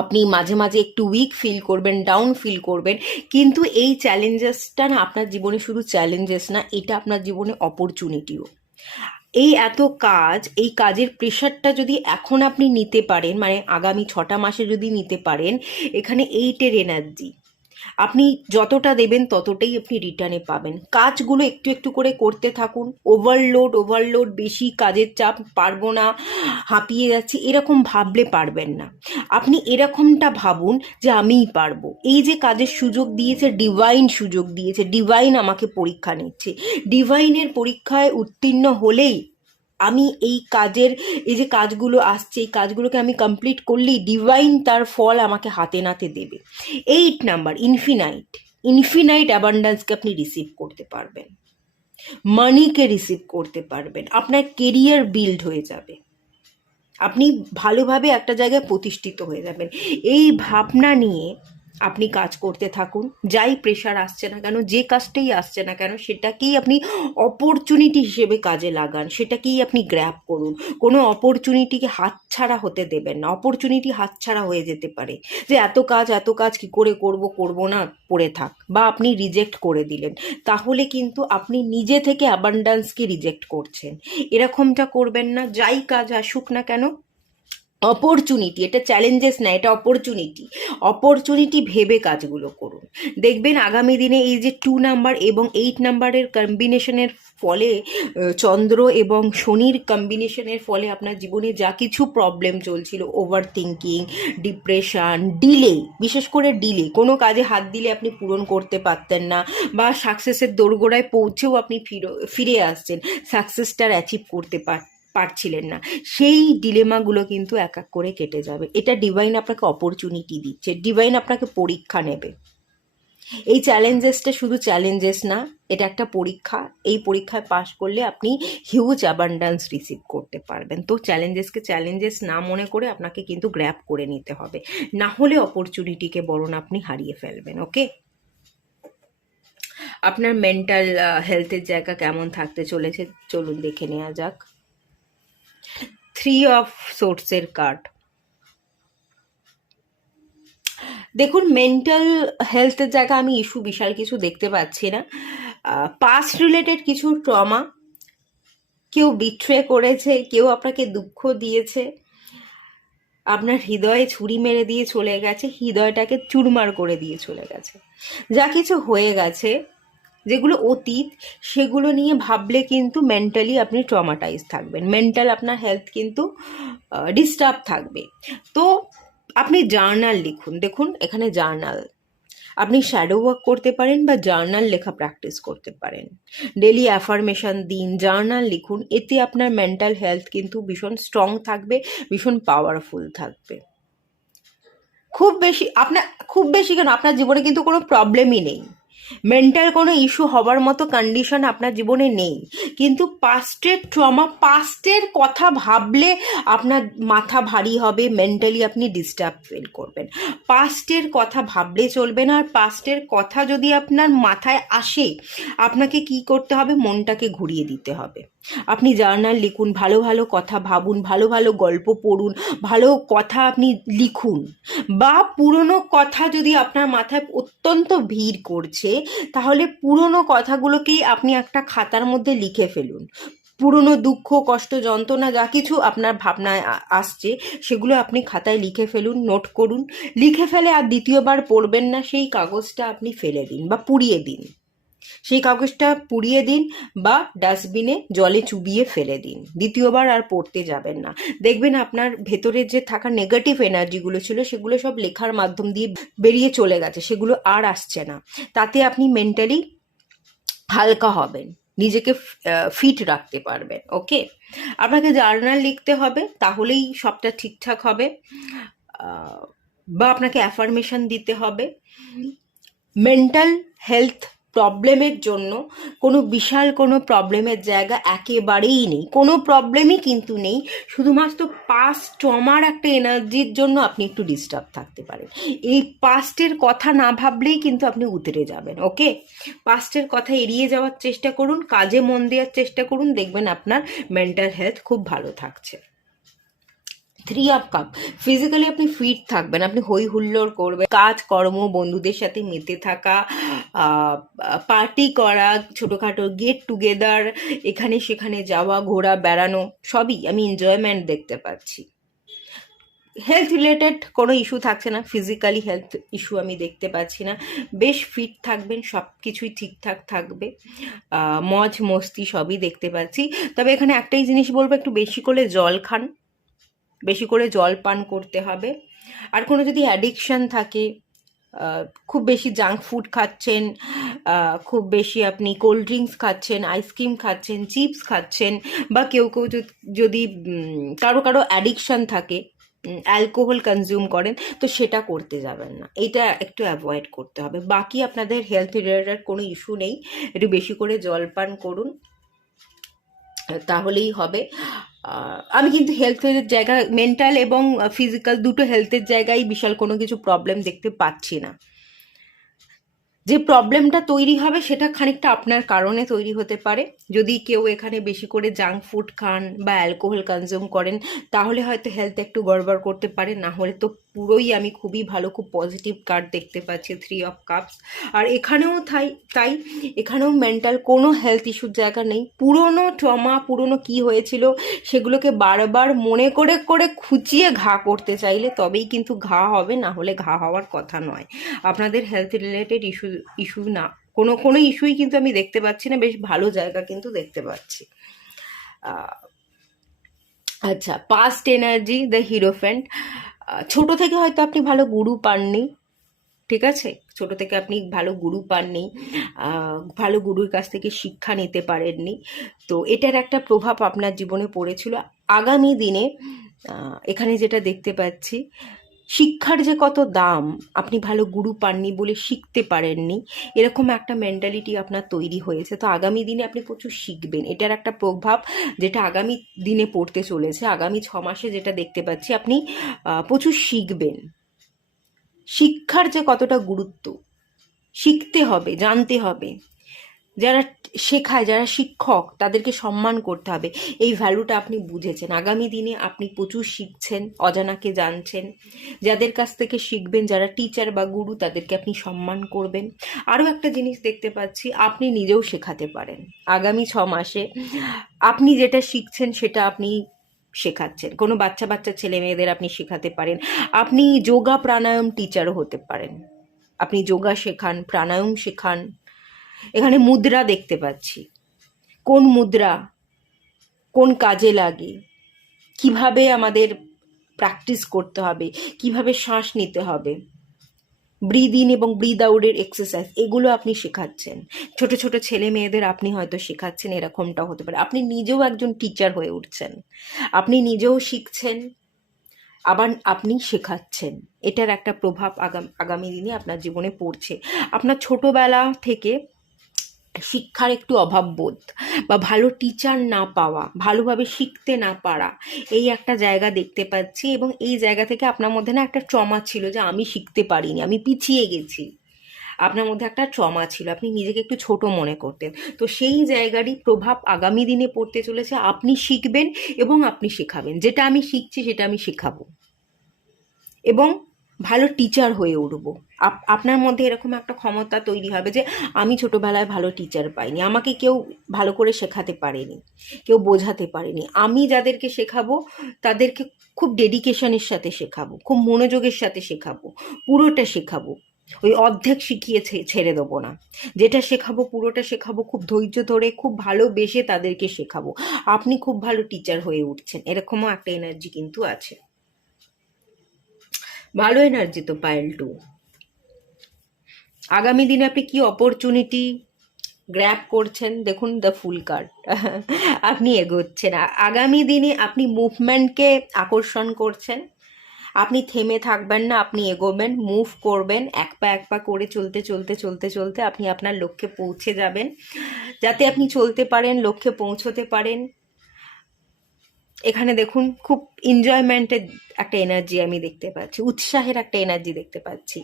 আপনি মাঝে মাঝে একটু উইক ফিল করবেন, ডাউন ফিল করবেন। কিন্তু এই চ্যালেঞ্জেসটা না আপনার জীবনে শুধু চ্যালেঞ্জেস না, এটা আপনার জীবনে অপরচুনিটিও। এই এত কাজ, এই কাজের প্রেশারটা যদি এখন আপনি নিতে পারেন, মানে আগামী 6টা মাসে যদি নিতে পারেন, এখানে 8-এর এনার্জি, আপনি যতটা দেবেন ততটাই আপনি রিটার্নে পাবেন। কাজগুলো একটু একটু করে করতে থাকুন। ওভারলোড, বেশি কাজের চাপ, পারবো না, হাঁপিয়ে যাচ্ছি, এরকম ভাবলে পারবেন না। আপনি এরকমটা ভাবুন যে আমিই পারবো। এই যে কাজের সুযোগ দিয়েছে, ডিভাইন সুযোগ দিয়েছে, ডিভাইন আমাকে পরীক্ষা নিচ্ছে, ডিভাইনের পরীক্ষায় উত্তীর্ণ হলেই আমি এই যে কাজগুলো আসছে, এই কাজগুলোকে আমি কমপ্লিট করলেই ডিভাইন তার ফল আমাকে হাতে নাতে দেবে। 8 নাম্বার, ইনফিনাইট অ্যাবান্ডান্সকে আপনি রিসিভ করতে পারবেন, মানিকে রিসিভ করতে পারবেন, আপনার কেরিয়ার বিল্ড হয়ে যাবে, আপনি ভালোভাবে একটা জায়গায় প্রতিষ্ঠিত হয়ে যাবেন। এই ভাবনা নিয়ে আপনি কাজ করতে থাকুন। যাই প্রেশার আসছে না কেন, যে কাজটাই আসছে না কেন, সেটাকেই আপনি অপরচুনিটি হিসেবে কাজে লাগান, সেটাকেই আপনি গ্র্যাব করুন। কোনো অপরচুনিটিকে হাতছাড়া হতে দেবেন না। অপরচুনিটি হাতছাড়া হয়ে যেতে পারে, যে এত কাজ কি করে করব না, পড়ে থাক, বা আপনি রিজেক্ট করে দিলেন, তাহলে কিন্তু আপনি নিজে থেকে অ্যাবান্ডান্সকে রিজেক্ট করছেন। এরকমটা করবেন না। যাই কাজ আসুক না কেন, অপরচুনিটি, এটা চ্যালেঞ্জেস না, এটা অপরচুনিটি ভেবে কাজগুলো করুন। দেখবেন আগামী দিনে এই যে 2 নাম্বার এবং 8 নাম্বারের কম্বিনেশনের ফলে, চন্দ্র এবং শনির কম্বিনেশনের ফলে আপনার জীবনে যা কিছু প্রবলেম চলছিল, ওভার থিঙ্কিং, ডিপ্রেশন, ডিলে, বিশেষ করে ডিলে, কোনো কাজে হাত দিলে আপনি পূরণ করতে পারতেন না, বা সাকসেসের দোরগোড়ায় পৌঁছেও আপনি ফিরে আসছেন, সাকসেসটার অ্যাচিভ করতে পারছিলেন না, সেই ডিলেমাগুলো কিন্তু এক এক করে কেটে যাবে। এটা ডিভাইন আপনাকে অপরচুনিটি দিচ্ছে, ডিভাইন আপনাকে পরীক্ষা নেবে। এই চ্যালেঞ্জেসটা শুধু চ্যালেঞ্জেস না, এটা একটা পরীক্ষা। এই পরীক্ষায় পাশ করলে আপনি হিউজ অ্যাবান্ডান্স রিসিভ করতে পারবেন। তো চ্যালেঞ্জেসকে চ্যালেঞ্জেস না মনে করে আপনাকে কিন্তু গ্র্যাব করে নিতে হবে, না হলে অপরচুনিটিকে বরং আপনি হারিয়ে ফেলবেন। ওকে, আপনার মেন্টাল হেলথের জায়গা কেমন থাকতে চলেছে চলুন দেখে নেওয়া যাক। 3 অফ সোর্সের কার্ড। দেখুন, মেন্টাল হেলথের জায়গা আমি ইস্যু বিশাল কিছু দেখতে পাচ্ছি না। পাস্ট রিলেটেড কিছু ট্রমা, কেউ বিট্রে করেছে, কেউ আপনাকে দুঃখ দিয়েছে, আপনার হৃদয়ে ছুরি মেরে দিয়ে চলে গেছে, হৃদয়টাকে চুরমার করে দিয়ে চলে গেছে। যা কিছু হয়ে গেছে, যেগুলো অতীত, সেগুলো নিয়ে ভাবলে কিন্তু মেন্টালি আপনি ট্রমাটাইজ থাকবেন, মেন্টাল আপনার হেলথ কিন্তু ডিস্টার্ব থাকবে। তো আপনি জার্নাল লিখুন। দেখুন, এখানে জার্নাল, আপনি শ্যাডো ওয়ার্ক করতে পারেন বা জার্নাল লেখা প্র্যাকটিস করতে পারেন। ডেলি অ্যাফার্মেশন দিন, জার্নাল লিখুন। এতে আপনার মেন্টাল হেলথ কিন্তু ভীষণ স্ট্রং থাকবে, ভীষণ পাওয়ারফুল থাকবে। খুব বেশি কেন, আপনার জীবনে কিন্তু কোনো প্রবলেমই নেই, মেন্টাল কোনো ইস্যু হবার মতো কন্ডিশন আপনার জীবনে নেই। কিন্তু পাস্টের ট্রমা, পাস্টের কথা ভাবলে আপনার মাথা ভারী হবে, মেন্টালি আপনি ডিস্টার্ব ফিল করবেন। পাস্টের কথা ভাবলে চলবে না। আর পাস্টের কথা যদি আপনার মাথায় আসে, আপনাকে কি করতে হবে? মনটাকে ঘুরিয়ে দিতে হবে। আপনি জার্নাল লিখুন, ভালো ভালো কথা ভাবুন, ভালো ভালো গল্প পড়ুন, ভালো কথা আপনি লিখুন। বা পুরনো কথা যদি আপনার মাথায় অত্যন্ত ভিড় করছে, তাহলে পুরনো কথাগুলোকেই আপনি একটা খাতার মধ্যে লিখে ফেলুন। পুরনো দুঃখ, কষ্ট, যন্ত্রণা যা কিছু আপনার ভাবনায় আসছে, সেগুলো আপনি খাতায় লিখে ফেলুন, নোট করুন। লিখে ফেলে আর দ্বিতীয়বার পড়বেন না, সেই কাগজটা আপনি ফেলে দিন বা পুড়িয়ে দিন। সেই কাগজটা পুড়িয়ে দিন বা ডাস্টবিনে জলে চুবিয়ে ফেলে দিন। দ্বিতীয়বার আর পড়তে যাবেন না। দেখবেন আপনার ভেতরের যে থাকা নেগেটিভ এনার্জিগুলো ছিল, সেগুলো সব লেখার মাধ্যম দিয়ে বেরিয়ে চলে গেছে, সেগুলো আর আসছে না। তাতে আপনি মেন্টালি হালকা হবেন, নিজেকে ফিট রাখতে পারবেন। ওকে, আপনাকে জার্নাল লিখতে হবে, তাহলেই সবটা ঠিকঠাক হবে। বা আপনাকে অ্যাফার্মেশন দিতে হবে। মেন্টাল হেলথ প্রবলেমের জন্য কোনো বিশাল কোনো প্রবলেমের জায়গা একেবারেই নেই, কোনো প্রবলেমই কিন্তু নেই। শুধুমাত্র পাস্ট ট্রমার একটা এনার্জির জন্য আপনি একটু ডিস্টার্ব থাকতে পারেন। এই পাস্টের কথা না ভাবলেই কিন্তু আপনি উতরে যাবেন। ওকে, পাস্টের কথা এড়িয়ে যাওয়ার চেষ্টা করুন, কাজে মন দেওয়ার চেষ্টা করুন, দেখবেন আপনার মেন্টাল হেলথ খুব ভালো থাকছে। 3 অফ কাপ, ফিজিক্যালি আপনি ফিট থাকবেন, আপনি হই হুল্লোড় করবেন, কাজ কর্ম, বন্ধুদের সাথে মেতে থাকা, পার্টি করা, ছোটোখাটো গেট টুগেদার, এখানে সেখানে যাওয়া, ঘোরা, বেড়ানো, সবই আমি এনজয়মেন্ট দেখতে পাচ্ছি। হেলথ রিলেটেড কোনো ইস্যু থাকছে না, ফিজিক্যালি হেলথ ইস্যু আমি দেখতে পাচ্ছি না। বেশ ফিট থাকবেন, সব কিছুই ঠিকঠাক থাকবে, মজ মস্তি সবই দেখতে পাচ্ছি। তবে এখানে একটাই জিনিস বলবো, একটু বেশি করে জল খান, বেশি করে জল পান করতে হবে। আর কোনো যদি অ্যাডিকশান থাকে, খুব বেশি জাঙ্ক ফুড খাচ্ছেন, খুব বেশি আপনি কোল্ড ড্রিঙ্কস খাচ্ছেন, আইসক্রিম খাচ্ছেন, চিপস খাচ্ছেন, বা কেউ কেউ যদি কারো অ্যাডিকশান থাকে, অ্যালকোহল কনজিউম করেন, তো সেটা করতে যাবেন না, এটা একটু অ্যাভয়েড করতে হবে। বাকি আপনাদের হেলথ রিলেটেড কোনো ইস্যু নেই, একটু বেশি করে জল পান করুন, তাহলেই হবে। আমি কিন্তু হেলথের জায়গা, মেন্টাল এবং ফিজিক্যাল দুটো হেলথের জায়গায় বিশাল কোনো কিছু প্রবলেম দেখতে পাচ্ছি না। যে প্রবলেমটা তৈরি হবে সেটা খানিকটা আপনার কারণে তৈরি হতে পারে। যদি কেউ এখানে বেশি করে জাঙ্ক ফুড খান বা অ্যালকোহল কনজিউম করেন, তাহলে হয়তো হেলথ একটু গড়বড় করতে পারে, না হলে তো পুরোই আমি খুবই ভালো, খুব পজিটিভ কার্ড দেখতে পাচ্ছি, 3 অফ কাপস। আর এখানেও তাই এখানেও মেন্টাল কোনো হেলথ ইস্যুর জায়গা নেই। পুরনো ট্রমা, পুরনো কি হয়েছিল, সেগুলোকে বারবার মনে করে করে খুঁচিয়ে ঘা করতে চাইলে তবেই কিন্তু ঘা হবে, না হলে ঘা হওয়ার কথা নয়। আপনাদের হেলথ রিলেটেড ইস্যু না, কোনো ইস্যুই কিন্তু আমি দেখতে পাচ্ছি না, বেশ ভালো জায়গা কিন্তু দেখতে পাচ্ছি। আচ্ছা, পাস্ট এনার্জি, দ্য হিরোফ্যান্ট। ছোট থেকে হয়তো আপনি ভালো গুরু পাননি, ঠিক আছে, ছোট থেকে আপনি ভালো গুরু পাননি, ভালো গুরুর কাছ থেকে শিক্ষা নিতে পারেননি, তো এটার একটা প্রভাব আপনার জীবনে পড়েছিল। আগামী দিনে এখানে যেটা দেখতে পাচ্ছি, শিক্ষার যে কত দাম, আপনি ভালো গুরু পাননি বলে শিখতে পারেননি, এরকম একটা মেন্টালিটি আপনার তৈরি হয়েছে। তো আগামী দিনে আপনি প্রচুর শিখবেন, এটার একটা প্রভাব যেটা আগামী দিনে পড়তে চলেছে। আগামী 6 মাসে যেটা দেখতে পাচ্ছি, আপনি প্রচুর শিখবেন। শিক্ষার যে কতটা গুরুত্ব, শিখতে হবে, জানতে হবে, যারা শেখায়, যারা শিক্ষক, তাদেরকে সম্মান করতে হবে। এই ভ্যালুটা আপনি বুঝেছেন। আগামী দিনে আপনি প্রচুর শিখছেন, অজানাকে জানছেন। যাদের কাছ থেকে শিখবেন, যারা টিচার বা গুরু, তাদেরকে আপনি সম্মান করবেন। আরও একটা জিনিস দেখতে পাচ্ছি, আপনি নিজেও শেখাতে পারেন। আগামী 6 মাসে আপনি যেটা শিখছেন সেটা আপনি শেখাচ্ছেন। কোনো বাচ্চা বাচ্চা ছেলে মেয়েদের আপনি শেখাতে পারেন। আপনি যোগা প্রাণায়াম টিচারও হতে পারেন। আপনি যোগা শেখান, প্রাণায়াম শেখান। এখানে মুদ্রা দেখতে পাচ্ছি, কোন মুদ্রা কোন কাজে লাগে, কিভাবে আমাদের প্র্যাকটিস করতে হবে, কিভাবে শ্বাস নিতে হবে, ব্রিদ ইন এবং ব্রিদ আউটের এক্সারসাইজ, এগুলো আপনি শেখাচ্ছেন। ছোট ছোট ছেলে মেয়েদের আপনি হয়তো শেখাচ্ছেন, এরকমটা হতে পারে। আপনি নিজেও একজন টিচার হয়ে উঠছেন, আপনি নিজেও শিখছেন, আবার আপনি শেখাচ্ছেন। এটার একটা প্রভাব আগামী দিনে আপনার জীবনে পড়ছে। আপনার ছোটবেলা থেকে শিক্ষার একটু অভাব বোধ বা ভালো টিচার না পাওয়া, ভালোভাবে শিখতে না পারা, এই একটা জায়গা দেখতে পাচ্ছি। এবং এই জায়গা থেকে আপনার মধ্যে না একটা ট্রমা ছিল যে আমি শিখতে পারিনি, আমি পিছিয়ে গেছি। আপনার মধ্যে একটা ট্রমা ছিল, আপনি নিজেকে একটু ছোট মনে করতেন। তো সেই জায়গারই প্রভাব আগামী দিনে পড়তে চলেছে। আপনি শিখবেন এবং আপনি শেখাবেন। যেটা আমি শিখছি সেটা আমি শেখাবো এবং ভালো টিচার হয়ে উঠবো। আপনার মধ্যে এরকম একটা ক্ষমতা তৈরি হবে যে আমি ছোটোবেলায় ভালো টিচার পাইনি, আমাকে কেউ ভালো করে শেখাতে পারেনি, কেউ বোঝাতে পারেনি। আমি যাদেরকে শেখাবো তাদেরকে খুব ডেডিকেশনের সাথে শেখাবো, খুব মনোযোগের সাথে শেখাবো, পুরোটা শেখাবো। ওই অর্ধেক শিখিয়ে ছেড়ে দেবো না। যেটা শেখাবো পুরোটা শেখাবো, খুব ধৈর্য ধরে, খুব ভালোবেসে তাদেরকে শেখাবো। আপনি খুব ভালো টিচার হয়ে উঠছেন, এরকমও একটা এনার্জি কিন্তু আছে। ভালো এনার্জি তো পায়েল 2। আগামী দিনে আপনি কি অপরচুনিটি গ্র্যাব করছেন, দেখুন দ্য ফুল কার্ড। আপনি এগোচ্ছেন। আগামী দিনে আপনি মুভমেন্টকে আকর্ষণ করছেন। আপনি থেমে থাকবেন না, আপনি এগোবেন, মুভ করবেন। এক পা করে চলতে চলতে চলতে চলতে আপনি আপনার লক্ষ্যে পৌঁছে যাবেন। যাতে আপনি চলতে পারেন, লক্ষ্যে পৌঁছতে পারেন। এখানে দেখুন খুব এনজয়মেন্টের একটা এনার্জি আমি দেখতে পাচ্ছি, উৎসাহের একটা এনার্জি দেখতে পাচ্ছি।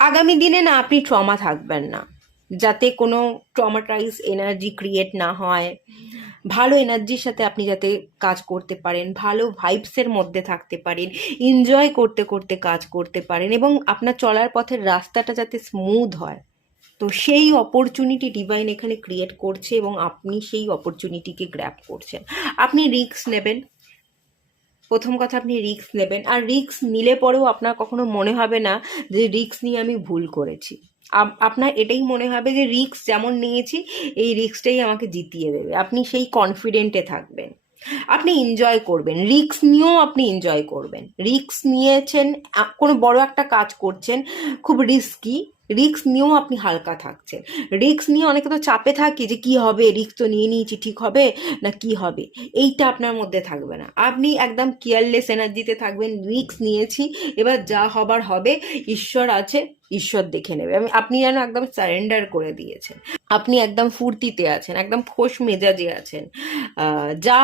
আগামী দিনে না আপনি ট্রমা থাকবেন না, যাতে কোনো ট্রমাটাইজ এনার্জি ক্রিয়েট না হয়। ভালো এনার্জির সাথে আপনি যাতে কাজ করতে পারেন, ভালো ভাইবসের মধ্যে থাকতে পারেন, এনজয় করতে করতে কাজ করতে পারেন এবং আপনার চলার পথের রাস্তাটা যাতে স্মুথ হয়। তো সেই অপরচুনিটি ডিভাইন এখানে ক্রিয়েট করছে এবং আপনি সেই অপরচুনিটিকে গ্র্যাব করছেন। আপনি রিস্ক নেবেন। প্রথম কথা, আপনি রিস্ক নেবেন। আর রিস্ক নিলে পরেও আপনার কখনো মনে হবে না যে রিস্ক নিয়ে আমি ভুল করেছি। আপনার এটাই মনে হবে যে রিস্ক যেমন নিয়েছি, এই রিস্কটাই আমাকে জিতিয়ে দেবে। আপনি সেই কনফিডেন্টে থাকবেন। আপনি এনজয় করবেন, রিস্ক নিয়েও আপনি এনজয় করবেন। রিস্ক নিয়েছেন, কোনো বড় একটা কাজ করছেন, খুব রিস্কি, রিস্ক নিয়েও আপনি হালকা থাকছেন। রিস্ক নিয়ে অনেকে তো চাপে থাকে যে কি হবে, রিস্ক তো নিয়ে নিয়েছি, ঠিক হবে না কি হবে, এইটা আপনার মধ্যে থাকবে না। আপনি একদম কেয়ারলেস এনার্জিতে থাকবেন। রিস্ক নিয়েছি, এবার যা হবার হবে, ঈশ্বর আছে, ঈশ্বর দেখে নেবে। আপনি যেন একদম সারেন্ডার করে দিয়েছেন। আপনি একদম ফুর্তিতে আছেন, একদম খোশ মেজাজে আছেন। যা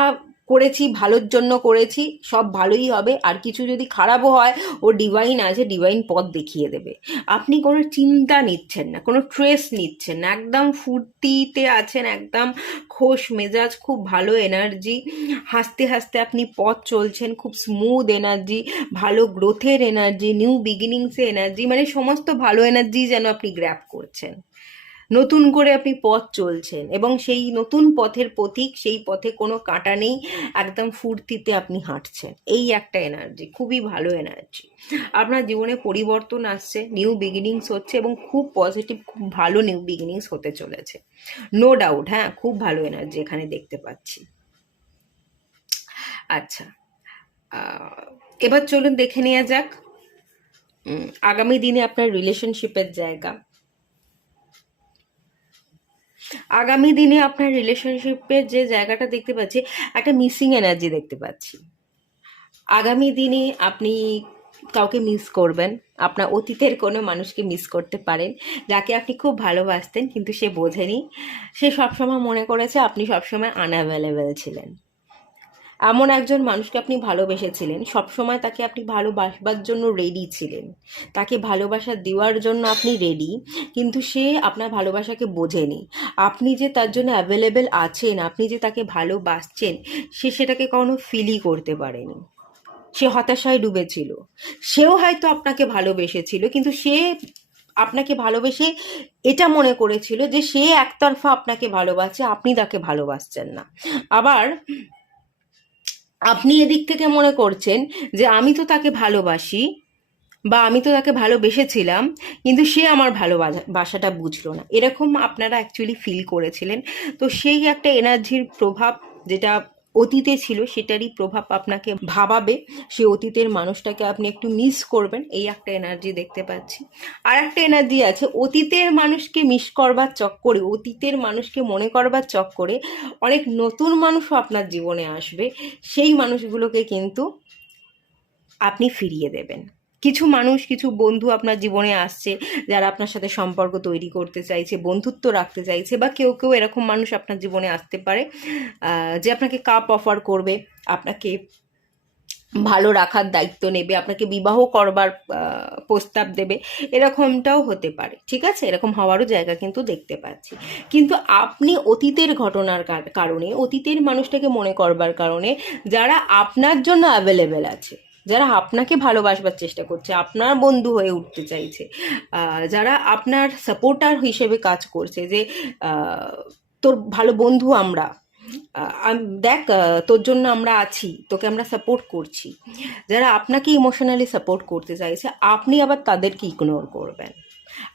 করেছি ভালোর জন্য করেছি, সব ভালোই হবে। আর কিছু যদি খারাপও হয়, ও ডিভাইন আছে, ডিভাইন পথ দেখিয়ে দেবে। আপনি কোনো চিন্তা নিচ্ছেন না, কোনো স্ট্রেস নিচ্ছেন না, একদম ফুর্তিতে আছেন, একদম খোশ মেজাজ, খুব ভালো এনার্জি। হাসতে হাসতে আপনি পথ চলছেন, খুব স্মুথ এনার্জি, ভালো গ্রোথের এনার্জি, নিউ বিগিনিংসের এনার্জি, মানে সমস্ত ভালো এনার্জি যেন আপনি গ্র্যাব করছেন। নতুন করে আপনি পথ চলছেন এবং সেই নতুন পথের পথিক, সেই পথে কোনো কাঁটা নেই, একদম ফুর্তিতে আপনি হাঁটছেন। এই একটা এনার্জি, খুবই ভালো এনার্জি। আপনার জীবনে পরিবর্তন আসছে, নিউ বিগিনিংস হচ্ছে এবং খুব পজিটিভ, খুব ভালো নিউ বিগিনিংস হতে চলেছে, নো ডাউট। হ্যাঁ, খুব ভালো এনার্জি এখানে দেখতে পাচ্ছি। আচ্ছা, এবার চলুন দেখে নেওয়া যাক আগামী দিনে আপনার রিলেশনশিপের জায়গা। আগামী দিনে আপনার রিলেশনশিপের যে জায়গাটা দেখতে পাচ্ছি, একটা মিসিং এনার্জি দেখতে পাচ্ছি। আগামী দিনে আপনি কাউকে মিস করবেন, আপনার অতীতের কোনো মানুষকে মিস করতে পারেন, যাকে আপনি খুব ভালোবাসতেন কিন্তু সে বোঝেনি। সে সবসময় মনে করেছে আপনি সবসময় আনঅ্যাভেলেবেল ছিলেন। এমন একজন মানুষকে আপনি ভালোবেসেছিলেন, সবসময় তাকে আপনি ভালোবাসবার জন্য রেডি ছিলেন, তাকে ভালোবাসা দেওয়ার জন্য আপনি রেডি, কিন্তু সে আপনার ভালোবাসাকে বোঝেনি। আপনি যে তার জন্য অ্যাভেলেবেল আছেন, আপনি যে তাকে ভালোবাসছেন, সে সেটাকে কখনো ফিলই করতে পারেনি। সে হতাশায় ডুবেছিল। সেও হয়তো আপনাকে ভালোবেসেছিল, কিন্তু সে আপনাকে ভালোবেসে এটা মনে করেছিল যে সে একতরফা আপনাকে ভালোবাসছে, আপনি তাকে ভালোবাসছেন না। আবার আপনি এদিক থেকে মনে করছেন যে আমি তো তাকে ভালোবাসি, বা আমি তো তাকে ভালোবেসেছিলাম, কিন্তু সে আমার ভালোবাসাটা বুঝলো না, এরকম আপনারা অ্যাকচুয়ালি ফিল করেছিলেন। তো সেই একটা এনার্জির প্রভাব, যেটা অতীতে ছিল, সেটারই প্রভাব আপনাকে ভাবাবে। সে অতীতের মানুষটাকে আপনি একটু মিস করবেন, এই একটা এনার্জি দেখতে পাচ্ছি। আর একটা এনার্জি আছে, অতীতের মানুষকে মিস করবার চক্করে, অতীতের মানুষকে মনে করবার চক্করে অনেক নতুন মানুষও আপনার জীবনে আসবে, সেই মানুষগুলোকে কিন্তু আপনি ফিরিয়ে দেবেন। কিছু মানুষ, কিছু বন্ধু আপনার জীবনে আসছে, যারা আপনার সাথে সম্পর্ক তৈরি করতে চাইছে, বন্ধুত্ব রাখতে চাইছে, বা কেউ কেউ এরকম মানুষ আপনার জীবনে আসতে পারে যে আপনাকে কাপ অফার করবে, আপনাকে ভালো রাখার দায়িত্ব নেবে, আপনাকে বিবাহ করবার প্রস্তাব দেবে, এরকমটাও হতে পারে। ঠিক আছে, এরকম হওয়ারও জায়গা কিন্তু দেখতে পাচ্ছি। কিন্তু আপনি অতীতের ঘটনার কারণে, অতীতের মানুষটাকে মনে করবার কারণে, যারা আপনার জন্য অ্যাভেলেবেল আছে, যারা আপনাকে ভালোবাসবার চেষ্টা করছে, আপনার বন্ধু হয়ে উঠতে চাইছে, যারা আপনার সাপোর্টার হিসেবে কাজ করছে, যে তোর ভালো বন্ধু আমরা, দেখ তোর জন্য আমরা আছি, তোকে আমরা সাপোর্ট করছি, যারা আপনাকে ইমোশনালি সাপোর্ট করতে চাইছে, আপনি আবার তাদেরকে ইগনোর করবেন।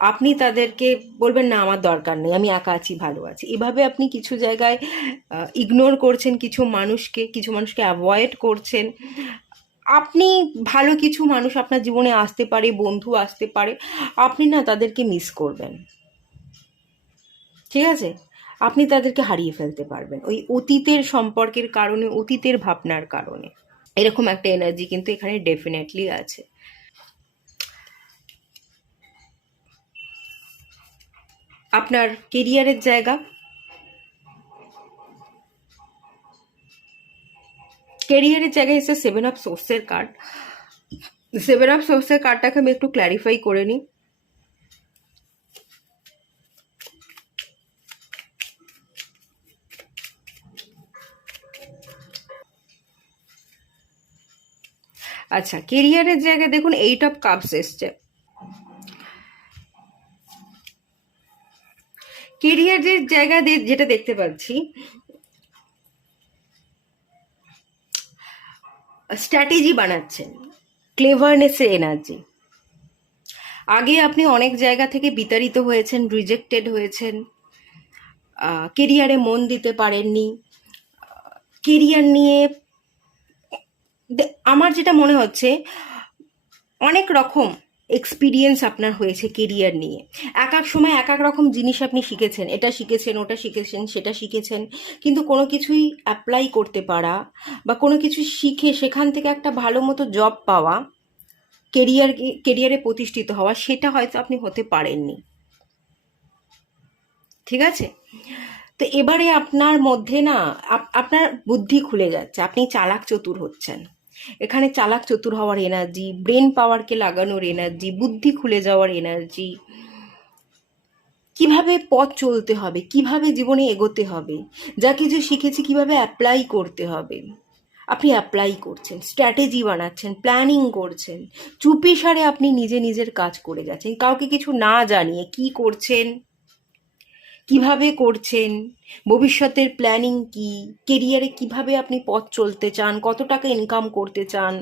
আপনি তাদেরকে বলবেন না আমার দরকার নেই, আমি একা আছি, ভালো আছি। এভাবে আপনি কিছু জায়গায় ইগনোর করছেন, কিছু মানুষকে অ্যাভয়েড করছেন। আপনি ভালো কিছু মানুষ আপনার জীবনে আসতে পারে, বন্ধু আসতে পারে, আপনি না তাদেরকে মিস করবেন। ঠিক আছে, আপনি তাদেরকে হারিয়ে ফেলতে পারবেন ওই অতীতের সম্পর্কের কারণে, অতীতের ভাবনার কারণে। এরকম একটা এনার্জি কিন্তু এখানে ডেফিনেটলি আছে। আপনার কেরিয়ারের জায়গা, কেরিয়ারের জায়গায় এসে 7 অফ সোর্সের কার্ড। 7 অফ সোর্সের কার্ডটাকে আমি একটু ক্ল্যারিফাই করে নিই। আচ্ছা, কেরিয়ারের জায়গায় দেখুন 8 অফ কাপস এসছে। কেরিয়ারের জায়গা যেটা দেখতে পাচ্ছি, স্ট্র্যাটেজি বানাচ্ছেন, ক্লেভারনেসের এনার্জি। আগে আপনি অনেক জায়গা থেকে বিতাড়িত হয়েছেন, রিজেক্টেড হয়েছেন, কেরিয়ারে মন দিতে পারেননি, কেরিয়ার নিয়ে আমার যেটা মনে হচ্ছে অনেক রকম এক্সপিরিয়েন্স আপনার হয়েছে কেরিয়ার নিয়ে। এক এক সময় এক এক রকম জিনিস আপনি শিখেছেন, এটা শিখেছেন, ওটা শিখেছেন, সেটা শিখেছেন, কিন্তু কোনো কিছুই অ্যাপ্লাই করতে পারা, বা কোনো কিছু শিখে সেখান থেকে একটা ভালো মতো জব পাওয়া, কেরিয়ারে প্রতিষ্ঠিত হওয়া, সেটা হয়তো আপনি হতে পারেননি। ঠিক আছে, তো এবারে আপনার মধ্যে না আপনার বুদ্ধি খুলে যাচ্ছে, আপনি চালাক চতুর হচ্ছেন। এখানে চালাক চতুর হওয়ার এনার্জি, ব্রেন পাওয়ারকে লাগানোর এনার্জি, বুদ্ধি খুলে যাওয়ার এনার্জি, কিভাবে পথ চলতে হবে, কিভাবে জীবনে এগোতে হবে, যা কিছু শিখেছি কিভাবে অ্যাপ্লাই করতে হবে, আপনি অ্যাপ্লাই করছেন, স্ট্র্যাটেজি বানাচ্ছেন, প্ল্যানিং করছেন, চুপি সারে আপনি নিজের কাজ করে যাচ্ছেন, কাউকে কিছু না জানিয়ে কি করছেন, কিভাবে করছেন, ভবিষ্যতের প্ল্যানিং কি, কেরিয়ারে কিভাবে আপনি পথ চলতে চান, কত টাকা ইনকাম করতে চান,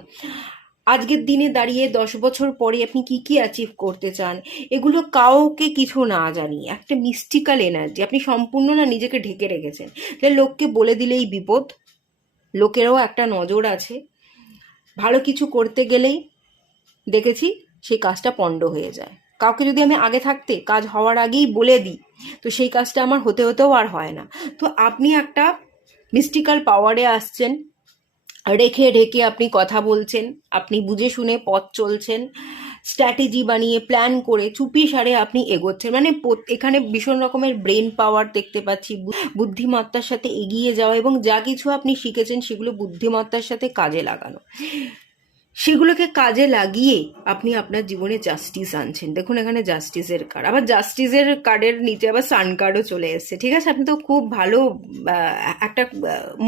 আজকের দিনে দাঁড়িয়ে 10 বছর পরে আপনি কি কি অ্যাচিভ করতে চান, এগুলো কাউকে কিছু না জানিয়ে একটা মিস্টিক্যাল এনার্জি আপনি সম্পূর্ণ না নিজেকে ঢেকে রেখেছেন। যে লোককে বলে দিলেই বিপদ, লোকেরও একটা নজর আছে, ভালো কিছু করতে গেলেই দেখেছি সেই কাজটা পণ্ড হয়ে যায়। কাউকে যদি আমি আগে থাকতে কাজ হওয়ার আগেই বলে দিই, তো সেই কাজটা আমার হতেও আর হয় না। তো আপনি একটা মিস্টিক্যাল পাওয়ারে আসছেন, রেখে ঢেকে আপনি কথা বলছেন, আপনি বুঝে শুনে পথ চলছেন, স্ট্র্যাটেজি বানিয়ে প্ল্যান করে চুপি সারে আপনি এগোচ্ছেন, মানে এখানে ভীষণ রকমের ব্রেন পাওয়ার দেখতে পাচ্ছি, বুদ্ধিমত্তার সাথে এগিয়ে যাওয়া, এবং যা কিছু আপনি শিখেছেন সেগুলো বুদ্ধিমত্তার সাথে কাজে লাগানো, সেগুলোকে কাজে লাগিয়ে আপনি আপনার জীবনে জাস্টিস আনছেন। দেখুন এখানে জাস্টিসের কার্ড, আবার জাস্টিসের কার্ডের নিচে আবার সান কার্ডও চলে এসেছে। ঠিক আছে, আপনি তো খুব ভালো একটা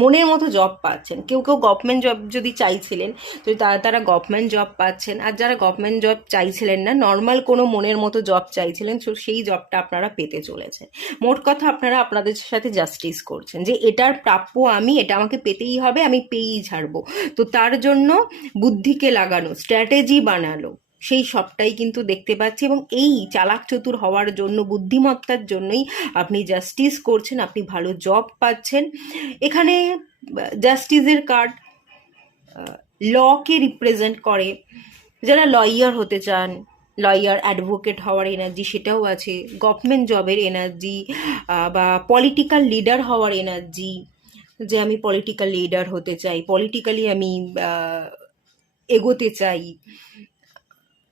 মনের মতো জব পাচ্ছেন। কেউ কেউ গভর্নমেন্ট জব যদি চাইছিলেন তো তারা গভর্নমেন্ট জব পাচ্ছেন, আর যারা গভর্নমেন্ট জব চাইছিলেন না, নর্মাল কোনো মনের মতো জব চাইছিলেন, তো সেই জবটা আপনারা পেতে চলেছেন। মোট কথা আপনারা আপনাদের সাথে জাস্টিস করছেন যে এটার প্রাপ্য আমি, এটা আমাকে পেতেই হবে, আমি পেয়েই ছাড়বো। তো তার জন্য বুদ্ধিকে লাগানো, স্ট্র্যাটেজি বানালো, সেই সবটাই কিন্তু দেখতে পাচ্ছি। এবং এই চালাক চতুর হওয়ার জন্য, বুদ্ধিমত্তার জন্যই আপনি জাস্টিস করছেন, আপনি ভালো জব পাচ্ছেন। এখানে জাস্টিসের কার্ড লকে রিপ্রেজেন্ট করে। যারা লয়ার হতে চান, লয়ার অ্যাডভোকেট হওয়ার এনার্জি সেটাও আছে, গভর্নমেন্ট জবের এনার্জি, বা পলিটিক্যাল লিডার হওয়ার এনার্জি, যে আমি পলিটিক্যাল লিডার হতে চাই, পলিটিক্যালি আমি এগোতে চাই,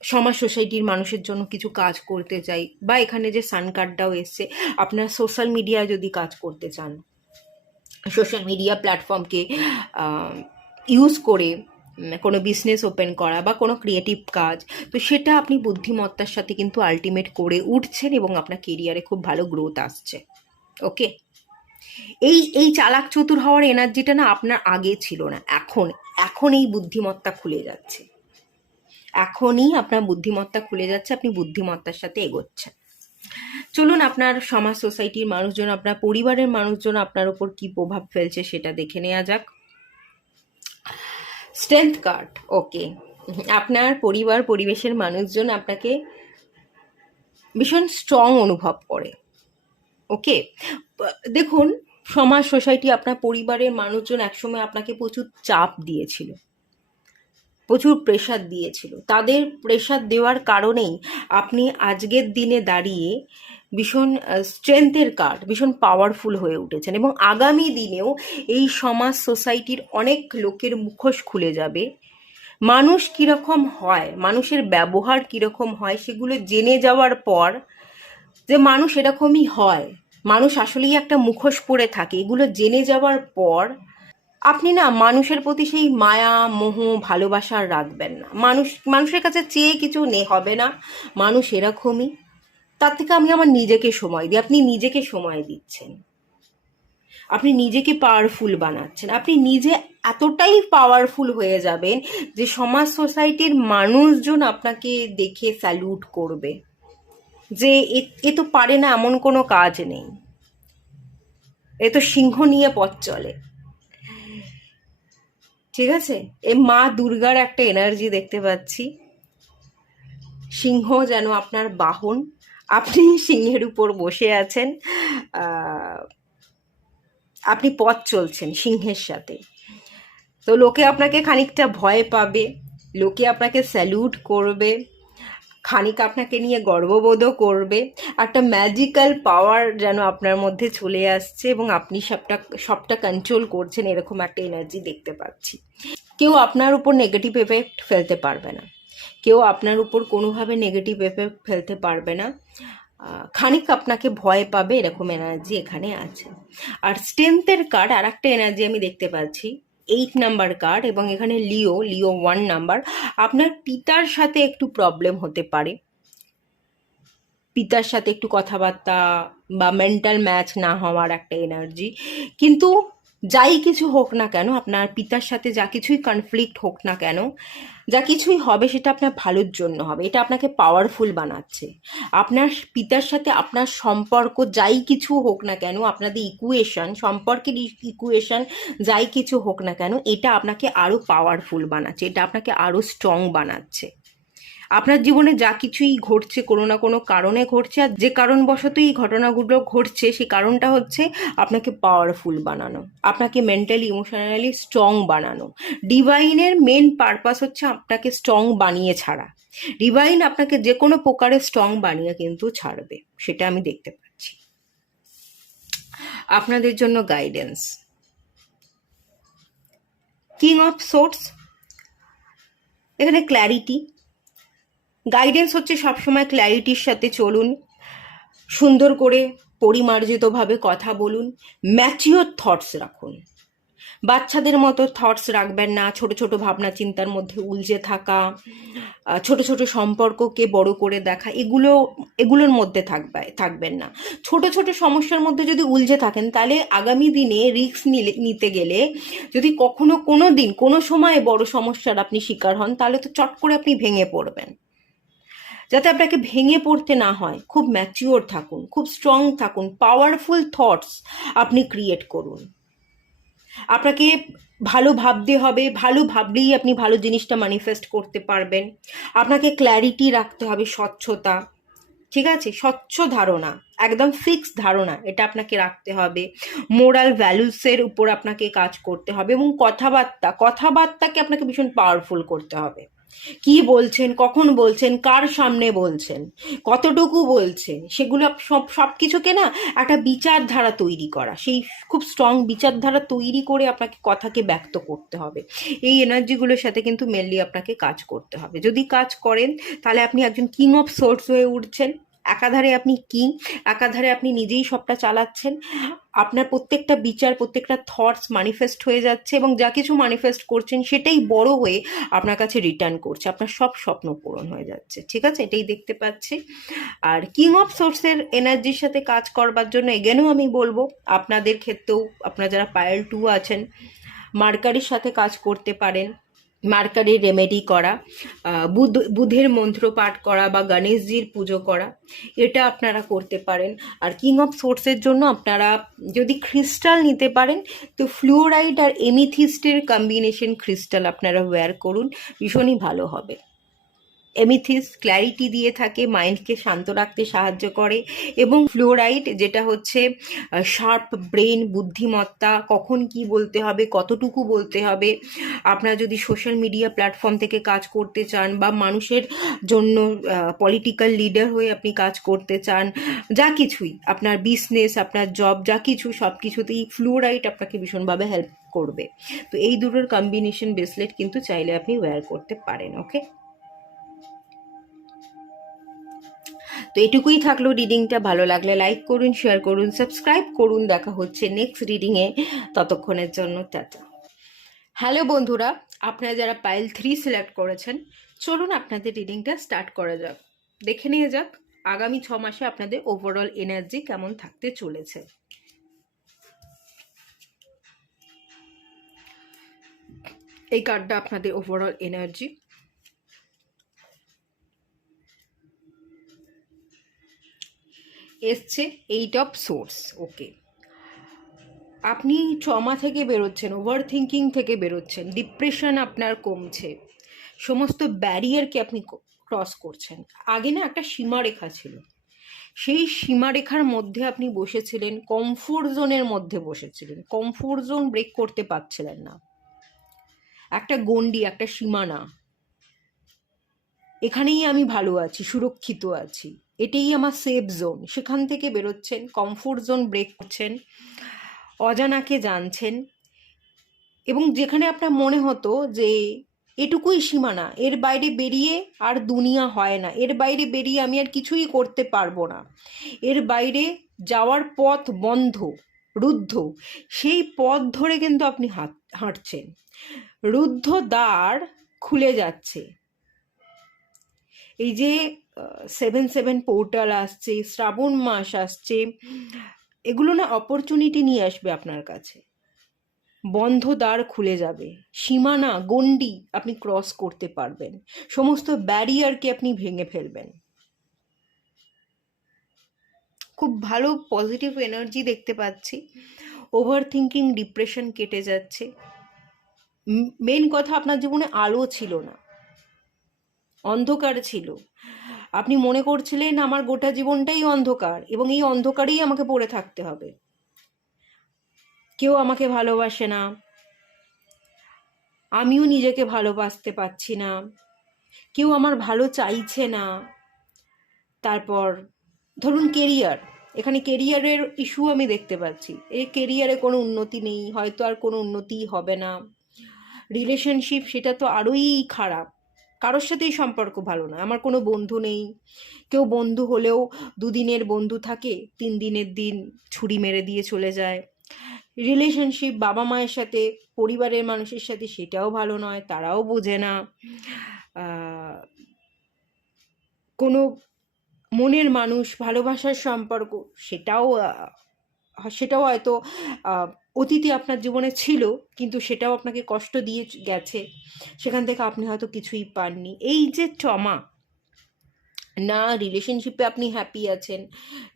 সমাজ সোসাইটির মানুষের জন্য কিছু কাজ করতে চাই, বা এখানে যে সান কার্ডটাও এসছে, আপনার সোশ্যাল মিডিয়ায় যদি কাজ করতে চান, সোশ্যাল মিডিয়া প্ল্যাটফর্মকে ইউজ করে কোনো বিজনেস ওপেন করা বা কোনো ক্রিয়েটিভ কাজ, তো সেটা আপনি বুদ্ধিমত্তার সাথে কিন্তু আলটিমেট করে উঠছেন এবং আপনার কেরিয়ারে খুব ভালো গ্রোথ আসছে। ওকে, এই চালাক চতুর হওয়ার এনার্জিটা না আপনার আগে ছিল না, এখন এই বুদ্ধিমত্তা খুলে যাচ্ছে, এখনই আপনার বুদ্ধিমত্তা খুলে যাচ্ছে, আপনি বুদ্ধিমত্তার সাথে এগোচ্ছেন। চলুন আপনার সমাজ সোসাইটির মানুষজন, আপনার পরিবারের মানুষজন আপনার উপর কি প্রভাব ফেলছে সেটা দেখে নেওয়া যাক। স্ট্রেংথ কার্ড, ওকে, আপনার পরিবার পরিবেশের মানুষজন আপনাকে ভীষণ স্ট্রং অনুভব করে। ওকে, দেখুন সমাজ সোসাইটি, আপনার পরিবারের মানুষজন একসময় আপনাকে প্রচুর চাপ দিয়েছিল, প্রচুর প্রেশার দিয়েছিল। তাদের প্রেশার দেওয়ার কারণেই আপনি আজকের দিনে দাঁড়িয়ে ভীষণ স্ট্রেংথের কার্ড, ভীষণ পাওয়ারফুল হয়ে উঠেছেন। এবং আগামী দিনেও এই সমাজ সোসাইটির অনেক লোকের মুখোশ খুলে যাবে, মানুষ কীরকম হয়, মানুষের ব্যবহার কীরকম হয়, সেগুলো জেনে যাওয়ার পর যে মানুষ এরকমই হয়, মানুষ আসলেই একটা মুখোশ পরে থাকে, এগুলো জেনে যাওয়ার পর আপনি না মানুষের প্রতি সেই মায়া মোহ ভালোবাসা আর রাখবেন না। মানুষের কাছে চেয়ে কিছু হবে না, মানুষ এরকমই, তার থেকে আমি আমার নিজেকে সময় দিই। আপনি নিজেকে সময় দিচ্ছেন, আপনি নিজেকে পাওয়ারফুল বানাচ্ছেন, আপনি নিজে এতটাই পাওয়ারফুল হয়ে যাবেন যে সমাজ সোসাইটির মানুষজন আপনাকে দেখে স্যালুট করবে, যে এ তো পারে না এমন কোনো কাজ নেই, এ তো সিংহ নিয়ে পথ চলে। ঠিক আছে, এই মা দুর্গার একটা এনার্জি দেখতে পাচ্ছি, সিংহ যেন আপনার বাহন, আপনি সিংহের উপর বসে আছেন, আপনি পথ চলছেন সিংহের সাথে। তো লোকে আপনাকে খানিকটা ভয় পাবে, লোকে আপনাকে স্যালুট করবে, খানিক আপনাকে নিয়ে গর্ববোধও করবে, একটা ম্যাজিক্যাল পাওয়ার যেন আপনার মধ্যে চলে আসছে এবং আপনি সবটা কন্ট্রোল করছেন, এরকম একটা এনার্জি দেখতে পাচ্ছি। কেউ আপনার উপর নেগেটিভ এফেক্ট ফেলতে পারবে না, কেউ আপনার উপর কোনোভাবে নেগেটিভ এফেক্ট ফেলতে পারবে না, খানিক আপনাকে ভয় পাবে, এরকম এনার্জি এখানে আছে। আর স্ট্রেংথের কার্ড আর একটা এনার্জি আমি দেখতে পাচ্ছি, 8 নাম্বার কার্ড, এবং এখানে লিও 1 নাম্বার। আপনার পিতার সাথে একটু প্রবলেম হতে পারে, পিতার সাথে একটু কথাবার্তা বা মেন্টাল ম্যাচ না হওয়ার একটা এনার্জি। কিন্তু যাই কিছু হোক না কেন, আপনার পিতার সাথে যা কিছুই কনফ্লিক্ট হোক না কেন, যা কিছুই হবে সেটা আপনার ভালোর জন্য হবে, এটা আপনাকে পাওয়ারফুল বানাচ্ছে। আপনার পিতার সাথে আপনার সম্পর্ক যাই কিছু হোক না কেন, আপনাদের ইকুয়েশন, সম্পর্কের ইকুয়েশন যাই কিছু হোক না কেন, এটা আপনাকে আরও পাওয়ারফুল বানাচ্ছে, এটা আপনাকে আরও স্ট্রং বানাচ্ছে। আপনার জীবনে যা কিছুই ঘটছে কোনো না কোনো কারণে ঘটছে, আর যে কারণবশত এই ঘটনাগুলো ঘটছে সেই কারণটা হচ্ছে আপনাকে পাওয়ারফুল বানানো, আপনাকে মেন্টালি ইমোশনালি স্ট্রং বানানো। ডিভাইনের মেন পারপাস হচ্ছে আপনাকে স্ট্রং বানিয়ে ছাড়া। ডিভাইন আপনাকে যে কোনো প্রকারে স্ট্রং বানিয়ে কিন্তু ছাড়বে, সেটা আমি দেখতে পাচ্ছি। আপনাদের জন্য গাইডেন্স, কিং অফ সোর্স, এখানে ক্ল্যারিটি, গাইডেন্স হচ্ছে সবসময় ক্ল্যারিটির সাথে চলুন, সুন্দর করে পরিমার্জিতভাবে কথা বলুন, ম্যাচিওর থটস রাখুন। বাচ্চাদের মতো থটস রাখবেন না, ছোট ছোট ভাবনা চিন্তার মধ্যে উলঝে থাকা, ছোট ছোট সম্পর্ককে বড় করে দেখা, এগুলোর মধ্যে থাকবেন না। ছোট ছোট সমস্যার মধ্যে যদি উলঝে থাকেন, তাহলে আগামী দিনে রিস্ক নিতে গেলে যদি কখনো কোনো দিন কোনো সময়ে বড় সমস্যার আপনি শিকার হন, তাহলে তো চট করে আপনি ভেঙে পড়বেন। যাতে আপনাকে ভেঙে পড়তে না হয়, খুব ম্যাচিওর থাকুন, খুব স্ট্রং থাকুন, পাওয়ারফুল থটস আপনি ক্রিয়েট করুন। আপনাকে ভালো ভাবতে হবে, ভালো ভাবলেই আপনি ভালো জিনিসটা ম্যানিফেস্ট করতে পারবেন। আপনাকে ক্ল্যারিটি রাখতে হবে, স্বচ্ছতা, ঠিক আছে, স্বচ্ছ ধারণা, একদম ফিক্স ধারণা, এটা আপনাকে রাখতে হবে। মোরাল ভ্যালুসের উপর আপনাকে কাজ করতে হবে, এবং কথাবার্তাকে আপনাকে ভীষণ পাওয়ারফুল করতে হবে। কি বলছেন, কখন বলছেন, কার সামনে বলছেন, কতটুকু বলছেন, সেগুলো সব কিছুকে না একটা বিচারধারা তৈরি করা, সেই খুব স্ট্রং বিচারধারা তৈরি করে আপনাকে কথাকে ব্যক্ত করতে হবে। এই এনার্জিগুলোর সাথে কিন্তু মেনলি আপনাকে কাজ করতে হবে। যদি কাজ করেন, তাহলে আপনি একজন কিং অফ সোর্স হয়ে উঠছেন। একাধারে আপনি কিং, একাধারে আপনি নিজেই সবটা চালাচ্ছেন। আপনার প্রত্যেকটা বিচার, প্রত্যেকটা থটস ম্যানিফেস্ট হয়ে যাচ্ছে, এবং যা কিছু ম্যানিফেস্ট করছেন সেটাই বড় হয়ে আপনার কাছে রিটার্ন করছে, আপনার সব স্বপ্ন পূরণ হয়ে যাচ্ছে। ঠিক আছে, এটাই দেখতে পাচ্ছি। আর কিং অফ সোর্সের এনার্জির সাথে কাজ করবার জন্য এগেনও আমি বলবো, আপনাদের ক্ষেত্রেও আপনারা যারা পায়েল 2 আছেন, মার্কারির সাথে কাজ করতে পারেন। মার্কারির রেমেডি করা, বুধের মন্ত্র পাঠ করা বা গণেশজির পুজো করা, এটা আপনারা করতে পারেন। আর কিং অফ সোর্সের জন্য আপনারা যদি ক্রিস্টাল নিতে পারেন, তো ফ্লুওরাইড আর এমিথিস্টের কম্বিনেশন ক্রিস্টাল আপনারা ওয়্যার করুন, ভীষণই ভালো হবে। এমিথিস ক্ল্যারিটি দিয়ে থাকে, মাইন্ডকে শান্ত রাখতে সাহায্য করে, এবং ফ্লোরাইড যেটা হচ্ছে শার্প ব্রেন, বুদ্ধিমত্তা, কখন কি বলতে হবে, কতটুকু বলতে হবে। আপনারা যদি সোশ্যাল মিডিয়া প্ল্যাটফর্ম থেকে কাজ করতে চান, বা মানুষের জন্য পলিটিক্যাল লিডার হয়ে আপনি কাজ করতে চান, যা কিছুই আপনার বিজনেস, আপনার জব, যা কিছু সব কিছুতেই ফ্লোরাইড আপনাকে ভীষণভাবে হেল্প করবে। তো এই দুটোর কম্বিনেশন ব্রেসলেট কিন্তু চাইলে আপনি ওয়্যার করতে পারেন। ওকে, তো এটুকুই থাকলো রিডিংটা। ভালো লাগলে লাইক করুন, শেয়ার করুন, সাবস্ক্রাইব করুন। দেখা হচ্ছে নেক্সট রিডিংয়ে, ততক্ষণের জন্য টাটা। হ্যালো বন্ধুরা, আপনারা যারা পাইল 3 সিলেক্ট করেছেন, চলুন আপনাদের রিডিংটা স্টার্ট করা যাক। দেখে নিয়ে যাক আগামী 6 মাসে আপনাদের ওভারঅল এনার্জি কেমন থাকতে চলেছে। এই কার্ডটা আপনাদের ওভারঅল এনার্জি। এসছে 8 অফ সোর্স। ওকে, আপনি ট্রমা থেকে বেরোচ্ছেন, ওভার থিঙ্কিং থেকে বেরোচ্ছেন, ডিপ্রেশন আপনার কমছে, সমস্ত ব্যারিয়ারকে আপনি ক্রস করছেন। আগে না একটা সীমারেখা ছিল, সেই সীমারেখার মধ্যে আপনি বসেছিলেন, কমফোর্ট জোনের মধ্যে বসেছিলেন, কমফোর্ট জোন ব্রেক করতে পারছিলেন না। একটা গণ্ডি, একটা সীমানা, এখানেই আমি ভালো আছি, সুরক্ষিত আছি, এটাই আমার সেফ জোন, সেখান থেকে বেরোচ্ছেন, কমফোর্ট জোন ব্রেক করছেন, অজানাকে জানছেন, এবং যেখানে আপনার মনে হতো যে এটুকুই সীমানা, এর বাইরে বেরিয়ে আর দুনিয়া হয় না, এর বাইরে বেরিয়ে আমি আর কিছুই করতে পারবো না, এর বাইরে যাওয়ার পথ বন্ধ, রুদ্ধ, সেই পথ ধরে কিন্তু আপনি হাঁটছেন। রুদ্ধ দ্বার খুলে যাচ্ছে। এই যে 7/7 পোর্টাল আসছে, শ্রাবণ মাস আসছে, এগুলো না অপরচুনিটি নিয়ে আসবে আপনার কাছে। বন্ধ দ্বার খুলে যাবে, সীমানা, গণ্ডি আপনি ক্রস করতে পারবেন, সমস্ত ব্যারিয়ারকে আপনি ভেঙে ফেলবেন। খুব ভালো পজিটিভ এনার্জি দেখতে পাচ্ছি। ওভার থিঙ্কিং, ডিপ্রেশন কেটে যাচ্ছে। মেন কথা, আপনার জীবনে আলো ছিল না, অন্ধকার ছিল। আপনি মনে করছিলেন আমার গোটা জীবনটাই অন্ধকার, এবং এই অন্ধকারেই আমাকে পড়ে থাকতে হবে। কেউ আমাকে ভালোবাসে না, আমিও নিজেকে ভালোবাসতে পারছি না, কেউ আমার ভালো চাইছে না। তারপর ধরুন কেরিয়ার, এখানে কেরিয়ারের ইস্যু আমি দেখতে পাচ্ছি। এই কেরিয়ারে কোনো উন্নতি নেই, হয়তো আর কোনো উন্নতি হবে না। রিলেশনশিপ, সেটা তো আরোই খারাপ, কারোর সাথেই সম্পর্ক ভালো নয়। আমার কোনো বন্ধু নেই, কেউ বন্ধু হলেও 2 দিনের বন্ধু থাকে, 3 দিনের দিন ছুরি মেরে দিয়ে চলে যায়। রিলেশনশিপ বাবা মায়ের সাথে, পরিবারের মানুষের সাথে, সেটাও ভালো নয়, তারাও বোঝে না। কোনো মনের মানুষ, ভালোবাসার সম্পর্ক, সেটাও সেটাও হয়তো অতীতে আপনার জীবনে ছিল, কিন্তু সেটাও আপনাকে কষ্ট দিয়ে গেছে, সেখান থেকে আপনি হয়তো কিছুই পাননি। এই যে ট্রমা, না রিলেশনশিপে আপনি হ্যাপি আছেন,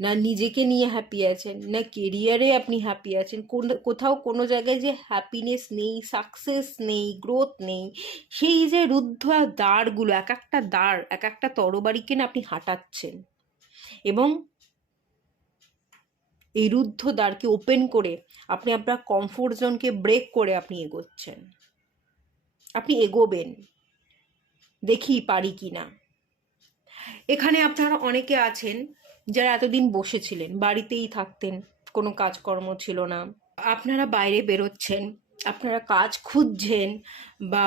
না নিজেকে নিয়ে হ্যাপি আছেন, না কেরিয়ারে আপনি হ্যাপি আছেন, কোথাও কোনো জায়গায় যে হ্যাপিনেস নেই, সাকসেস নেই, গ্রোথ নেই। সেই যে রুদ্ধ দ্বারগুলো, এক একটা দ্বার, এক একটা তরবারিকে না আপনি হাঁটাচ্ছেন, এবং এই রুদ্ধ দ্বারকে ওপেন করে আপনি আপনার কমফোর্ট জোনকে ব্রেক করে আপনি এগোচ্ছেন। আপনি এগোবেন, দেখি পারি কি না। এখানে আপনারা অনেকে আছেন যারা এতদিন বসেছিলেন, বাড়িতেই থাকতেন, কোনো কাজকর্ম ছিল না। আপনারা বাইরে বেরোচ্ছেন, আপনারা কাজ খুঁজছেন, বা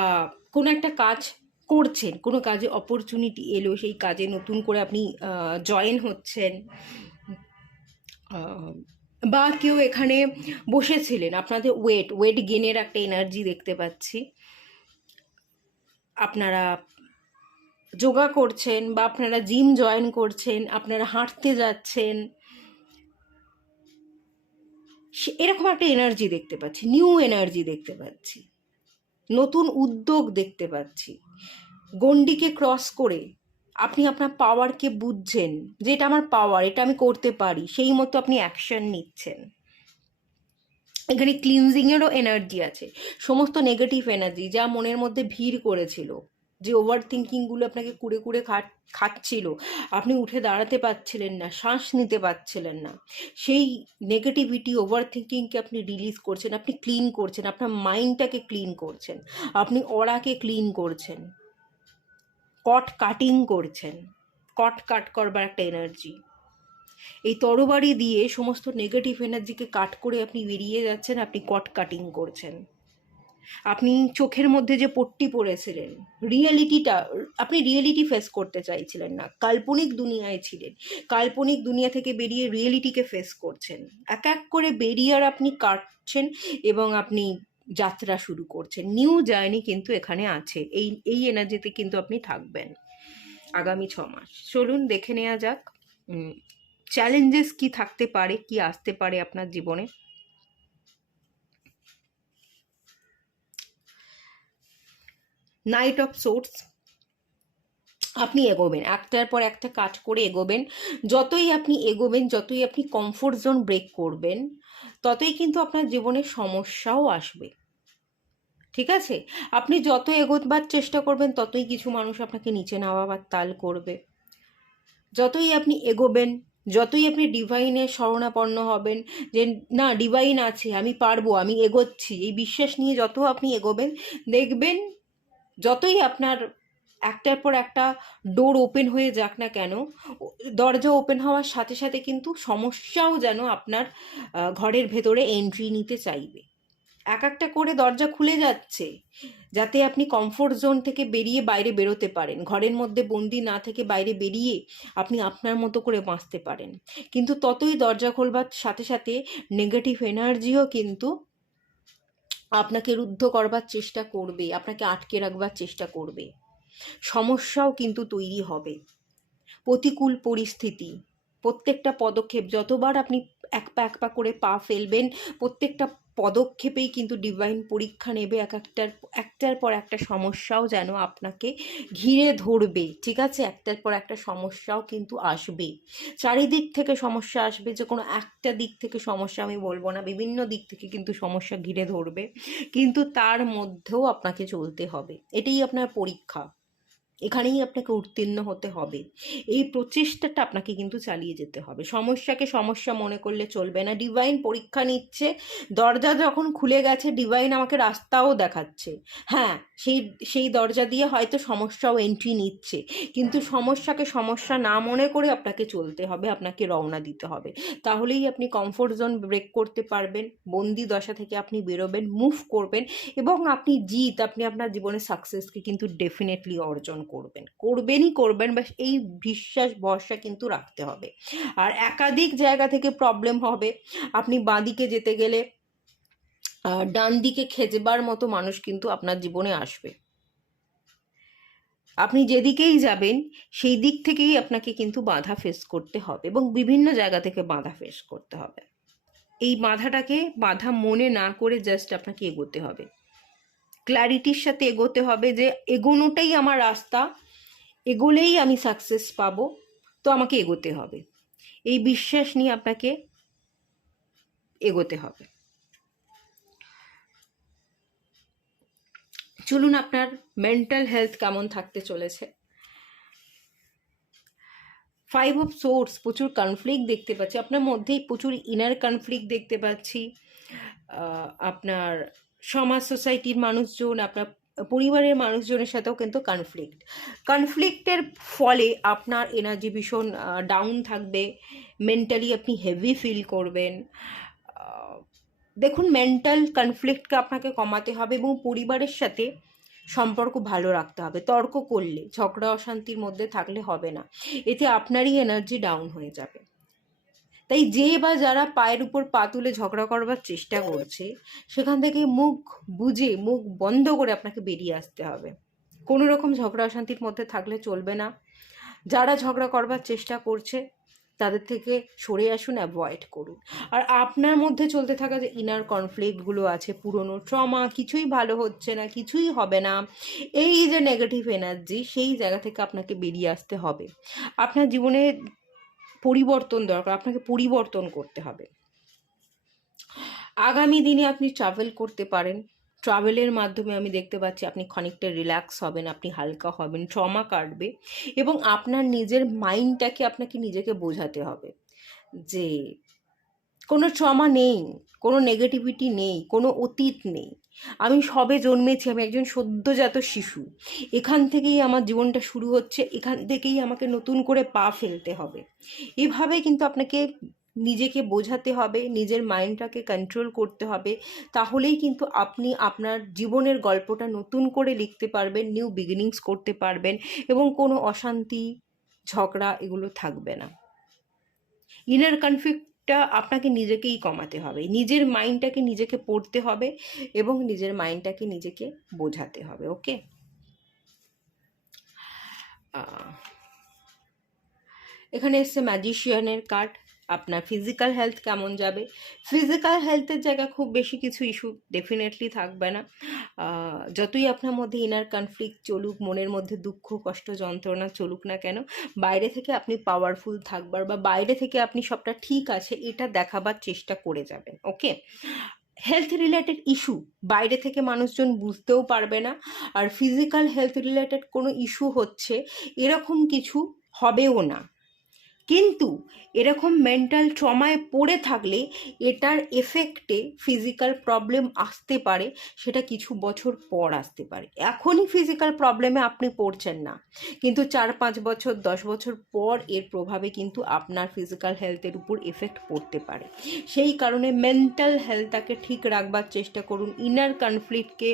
কোনো একটা কাজ করছেন, কোনো কাজে অপরচুনিটি এলো, সেই কাজে নতুন করে আপনি জয়েন হচ্ছেন। বা কেউ এখানে বসেছিলেন, আপনাদের ওয়েট গেনের একটা এনার্জি দেখতে পাচ্ছি। আপনারা যোগা করছেন, বা আপনারা জিম জয়েন করছেন, আপনারা হাঁটতে যাচ্ছেন, এরকম একটা এনার্জি দেখতে পাচ্ছি, নিউ এনার্জি দেখতে পাচ্ছি, নতুন উদ্যোগ দেখতে পাচ্ছি। গণ্ডিকে ক্রস করে আপনি আপনার পাওয়ারকে বুঝছেন যে এটা আমার পাওয়ার, এটা আমি করতে পারি, সেই মতো আপনি অ্যাকশন নিচ্ছেন। এখানে ক্লিনজিংয়েরও এনার্জি আছে। সমস্ত নেগেটিভ এনার্জি যা মনের মধ্যে ভিড় করেছিল, যে ওভার থিঙ্কিংগুলো আপনাকে কুড়ে কুড়ে খাচ্ছিল, আপনি উঠে দাঁড়াতে পারছিলেন না, শ্বাস নিতে পারছিলেন না, সেই নেগেটিভিটি, ওভার থিঙ্কিংকে আপনি রিলিজ করছেন, আপনি ক্লিন করছেন, আপনার মাইন্ডটাকে ক্লিন করছেন, আপনি অরাকে ক্লিন করছেন, কাটিং করছেন। কাট করবার একটা এনার্জি, এই তরবারি দিয়ে সমস্ত নেগেটিভ এনার্জিকে কাট করে আপনি বেরিয়ে যাচ্ছেন, আপনি কাটিং করছেন। আপনি চোখের মধ্যে যে পট্টি পড়েছিলেন, রিয়েলিটিটা, আপনি রিয়েলিটি ফেস করতে চাইছিলেন না, কাল্পনিক দুনিয়ায় ছিলেন, কাল্পনিক দুনিয়া থেকে বেরিয়ে রিয়েলিটিকে ফেস করছেন। এক এক করে বেরিয়ার আপনি কাটছেন, এবং আপনি যাত্রা শুরু করছেন। নিউ জার্নি কিন্তু এখানে আছে, এই এনার্জিতে কিন্তু আপনি থাকবেন আগামী 6 মাস। চলুন দেখে নেওয়া যাক চ্যালেঞ্জেস কি থাকতে পারে, কি আসতে পারে আপনার জীবনে। নাইট অফ সোর্স, আপনি এগোবেন, একটার পর একটা কাজ করে এগোবেন। যতই আপনি এগোবেন, যতই আপনি কমফোর্ট জোন ব্রেক করবেন, ততই কিন্তু আপনার জীবনে সমস্যাও আসবে। ঠিক আছে? আপনি যত এগোবার চেষ্টা করবেন, ততই কিছু মানুষ আপনাকে নিচে নামাবার তাল করবে। যতই আপনি এগোবেন, যতই আপনি ডিভাইনের শরণাপন্ন হবেন, যে না ডিভাইন আছে, আমি পারবো, আমি এগোচ্ছি, এই বিশ্বাস নিয়ে যত আপনি এগোবেন, দেখবেন যতই আপনার একটার পর একটা ডোর ওপেন হয়ে যাক না কেন, দরজা ওপেন হওয়ার সাথে সাথে কিন্তু সমস্যাও যেন আপনার ঘরের ভেতরে এন্ট্রি নিতে চাইবে। এক একটা করে দরজা খুলে যাচ্ছে, যাতে আপনি কমফোর্ট জোন থেকে বেরিয়ে বাইরে বেরোতে পারেন, ঘরের মধ্যে বন্দি না থেকে বাইরে বেরিয়ে আপনি আপনার মতো করে বাঁচতে পারেন। কিন্তু ততই দরজা খোলবার সাথে সাথে নেগেটিভ এনার্জিও কিন্তু আপনাকে রুদ্ধ করবার চেষ্টা করবে, আপনাকে আটকে রাখবার চেষ্টা করবে। সমস্যাও কিন্তু তৈরি হবে, প্রতিকূল পরিস্থিতি, প্রত্যেকটা পদক্ষেপ, যতবার আপনি এক পা করে পা ফেলবেন, প্রত্যেকটা পদক্ষেপেই কিন্তু ডিভাইন পরীক্ষা নেবে, একটার পর একটা সমস্যাও যেন আপনাকে ঘিরে ধরবে। ঠিক আছে? একটার পর একটা সমস্যাও কিন্তু আসবে, চারিদিক থেকে সমস্যা আসবে, যে কোনো একটা দিক থেকে সমস্যা আমি বলবো না, বিভিন্ন দিক থেকে কিন্তু সমস্যা ঘিরে ধরবে, কিন্তু তার মধ্যেও আপনাকে চলতে হবে। এটাই আপনার পরীক্ষা, এখানেই আপনাকে উত্তীর্ণ হতে হবে। এই প্রচেষ্টাটা আপনাকে কিন্তু চালিয়ে যেতে হবে। সমস্যাকে সমস্যা মনে করলে চলবে না। ডিভাইন পরীক্ষা নিচ্ছে, দরজা যখন খুলে গেছে, ডিভাইন আমাকে রাস্তাও দেখাচ্ছে। হ্যাঁ, সেই দরজা দিয়ে হয়তো সমস্যাও এন্ট্রি নিচ্ছে, কিন্তু সমস্যাকে সমস্যা না মনে করে আপনাকে চলতে হবে, আপনাকে রওনা দিতে হবে। তাহলেই আপনি কমফোর্ট জোন ব্রেক করতে পারবেন, বন্দি দশা থেকে আপনি বেরোবেন, মুভ করবেন, এবং আপনি আপনি আপনার জীবনের সাকসেসকে কিন্তু ডেফিনেটলি অর্জন করবেন, বাস এই বিশ্বাস ভরসা কিন্তু রাখতে হবে। আর একাধিক জায়গা থেকে প্রবলেম হবে, আপনি বাঁদিকে যেতে গেলে ডান দিকে খেজবার মতো মানুষ কিন্তু আপনার জীবনে আসবে। আপনি যেদিকেই যাবেন সেই দিক থেকেই আপনাকে কিন্তু বাধা ফেস করতে হবে, এবং বিভিন্ন জায়গা থেকে বাধা ফেস করতে হবে। এই বাধা মনে না করে জাস্ট আপনাকে এগোতে হবে, ক্ল্যারিটির সাথে এগোতে হবে যে এগোনোটাই আমার রাস্তা, এগোলেই আমি সাকসেস পাবো, তো আমাকে এগোতে হবে। এই বিশ্বাস নিয়ে আপনাকে এগোতে হবে। চলুন, আপনার মেন্টাল হেলথ কেমন থাকতে চলেছে। 5 অফ সোর্স, প্রচুর কনফ্লিক্ট দেখতে পাচ্ছি আপনার মধ্যেই, প্রচুর ইনার কনফ্লিক্ট দেখতে পাচ্ছি। আপনার সমাজ সোসাইটির মানুষজন, আপনার পরিবারের মানুষজনের সাথেও কিন্তু কনফ্লিক্টের ফলে আপনার এনার্জি ভীষণ ডাউন থাকবে, মেন্টালি আপনি হেভি ফিল করবেন। দেখুন, মেন্টাল কনফ্লিক্টকে আপনাকে কমাতে হবে এবং পরিবারের সাথে সম্পর্ক ভালো রাখতে হবে। তর্ক করলে, ঝগড়া অশান্তির মধ্যে থাকলে হবে না, এতে আপনারই এনার্জি ডাউন হয়ে যাবে। তাই যে বা যারা পায়ের উপর পা তুলে ঝগড়া করবার চেষ্টা করছে, সেখান থেকে মুখ বুজে, মুখ বন্ধ করে আপনাকে বেরিয়ে আসতে হবে। কোনো রকম ঝগড়া অশান্তির মধ্যে থাকলে চলবে না। যারা ঝগড়া করবার চেষ্টা করছে তাদের থেকে সরে আসুন, অ্যাভয়েড করুন। আর আপনার মধ্যে চলতে থাকা যে ইনার কনফ্লিক্টগুলো আছে, পুরনো ট্রমা, কিছুই ভালো হচ্ছে না, কিছুই হবে না, এই যে নেগেটিভ এনার্জি, সেই জায়গা থেকে আপনাকে বেরিয়ে আসতে হবে। আপনার জীবনে পরিবর্তন দরকার, আপনাকে পরিবর্তন করতে হবে। আগামী দিনে আপনি ট্রাভেল করতে পারেন। ট্রাভেলের মাধ্যমে আমি দেখতে পাচ্ছি আপনি খানিকটা রিল্যাক্স হবেন, আপনি হালকা হবেন, ট্রমা কাটবে, এবং আপনার নিজের মাইন্ডটাকে আপনাকে নিজেকে বোঝাতে হবে যে কোনো ট্রমা নেই, কোনো নেগেটিভিটি নেই, কোনো অতীত নেই। আমি সবে জন্মেছি, আমি একজন সদ্যজাত শিশু, এখান থেকেই আমার জীবনটা শুরু হচ্ছে, এখান থেকেই আমাকে নতুন করে পা ফেলতে হবে। এভাবে কিন্তু আপনাকে নিজেকে বোঝাতে হবে, নিজের মাইন্ডটাকে কন্ট্রোল করতে হবে। তাহলেই কিন্তু আপনি আপনার জীবনের গল্পটা নতুন করে লিখতে পারবেন, নিউ বিগিনিংস করতে পারবেন, এবং কোনো অশান্তি, ঝগড়া এগুলো থাকবে না। ইনার কনফ্লিক্টটা আপনাকে নিজেকেই কমাতে হবে, নিজের মাইন্ডটাকে নিজেকে পড়তে হবে, এবং নিজের মাইন্ডটাকে নিজেকে বোঝাতে হবে। ওকে, এখানে এসছে ম্যাজিশিয়ানের কার্ড। আপনার ফিজিক্যাল হেলথ কেমন যাবে? ফিজিক্যাল হেলথের জায়গায় খুব বেশি কিছু ইস্যু ডেফিনেটলি থাকবে না। যতই আপনার মধ্যে ইনার কনফ্লিক্ট চলুক, মনের মধ্যে দুঃখ, কষ্ট, যন্ত্রণা চলুক না কেন, বাইরে থেকে আপনি পাওয়ারফুল থাকবার, বা বাইরে থেকে আপনি সবটা ঠিক আছে এটা দেখাবার চেষ্টা করে যাবেন। ওকে, হেলথ রিলেটেড ইস্যু বাইরে থেকে মানুষজন বুঝতেও পারবে না, আর ফিজিক্যাল হেলথ রিলেটেড কোনো ইস্যু হচ্ছে এরকম কিছু হবেও না। কিন্তু এরকম মেন্টাল ট্রমায় পড়ে থাকলে এটার এফেক্টে ফিজিক্যাল প্রবলেম আসতে পারে, সেটা কিছু বছর পর আসতে পারে। এখনই ফিজিক্যাল প্রবলেমে আপনি পড়ছেন না, কিন্তু 4-5 বছর, 10 বছর পর এর প্রভাবে কিন্তু আপনার ফিজিক্যাল হেলথের উপর এফেক্ট পড়তে পারে। সেই কারণে মেন্টাল হেলথটাকে ঠিক রাখবার চেষ্টা করুন, ইনার কনফ্লিক্টকে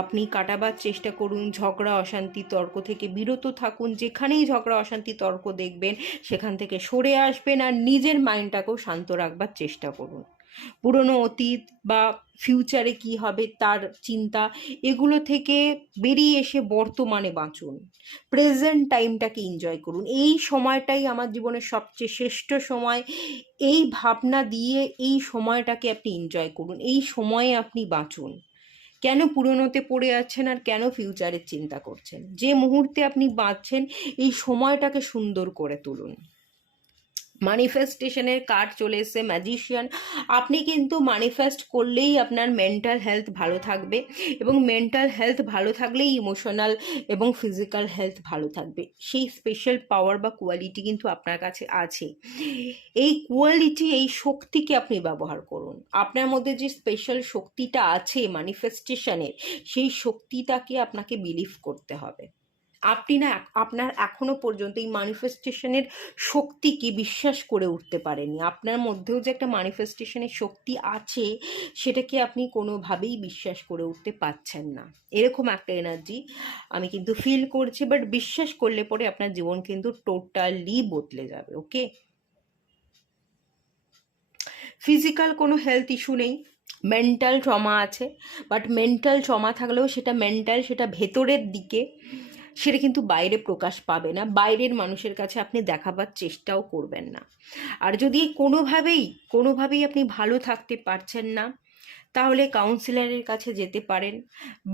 আপনি কাটাবার চেষ্টা করুন, ঝগড়া অশান্তি তর্ক থেকে বিরত থাকুন। যেখানেই ঝগড়া অশান্তি তর্ক দেখবেন সেখান থেকে সরে আসবেন, আর নিজের মাইন্ডটাকেও শান্ত রাখবার চেষ্টা করুন। পুরনো অতীত বা ফিউচারে কি হবে তার চিন্তা, এগুলো থেকে বেরিয়ে এসে বর্তমানে বাঁচুন, প্রেজেন্ট টাইমটাকে এনজয় করুন। এই সময়টাই আমার জীবনের সবচেয়ে শ্রেষ্ঠ সময়, এই ভাবনা দিয়ে এই সময়টাকে আপনি এনজয় করুন, এই সময়ে আপনি বাঁচুন। কেন পুরনোতে পড়ে যাচ্ছেন, আর কেন ফিউচারের চিন্তা করছেন? যে মুহূর্তে আপনি বাঁচছেন এই সময়টাকে সুন্দর করে তুলুন। ম্যানিফেস্টেশনের কার্ড চলে এসেছে ম্যাজিশিয়ান। আপনি কিন্তু ম্যানিফেস্ট করলেই আপনার মেন্টাল হেলথ ভালো থাকবে, এবং মেন্টাল হেলথ ভালো থাকলেই ইমোশনাল এবং ফিজিক্যাল হেলথ ভালো থাকবে। সেই স্পেশাল পাওয়ার বা কোয়ালিটি কিন্তু আপনার কাছে আছে। এই কোয়ালিটি, এই শক্তিকে আপনি ব্যবহার করুন। আপনার মধ্যে যে স্পেশাল শক্তিটা আছে ম্যানিফেস্টেশনের, সেই শক্তিটাকে আপনাকে বিলিভ করতে হবে। আপনি না আপনার এখনো পর্যন্ত এই ম্যানিফেস্টেশনের শক্তিকে বিশ্বাস করে উঠতে পারেননি। আপনার মধ্যেও যে একটা ম্যানিফেস্টেশনের শক্তি আছে সেটাকে আপনি কোনোভাবেই বিশ্বাস করে উঠতে পারছেন না, এরকম একটা এনার্জি আমি কিন্তু ফিল করছি। বাট বিশ্বাস করলে পরে আপনার জীবন কিন্তু টোটালি বদলে যাবে। ওকে, ফিজিক্যাল কোনো হেলথ ইস্যু নেই, মেন্টাল ট্রমা আছে, বাট মেন্টাল ট্রমা থাকলেও সেটা মেন্টাল, সেটা ভেতরের দিকে, সেটা কিন্তু বাইরে প্রকাশ পাবে না, বাইরের মানুষের কাছে আপনি দেখাবার চেষ্টাও করবেন না। আর যদি কোনোভাবেই আপনি ভালো থাকতে পারছেন না, তাহলে কাউন্সিলরের কাছে যেতে পারেন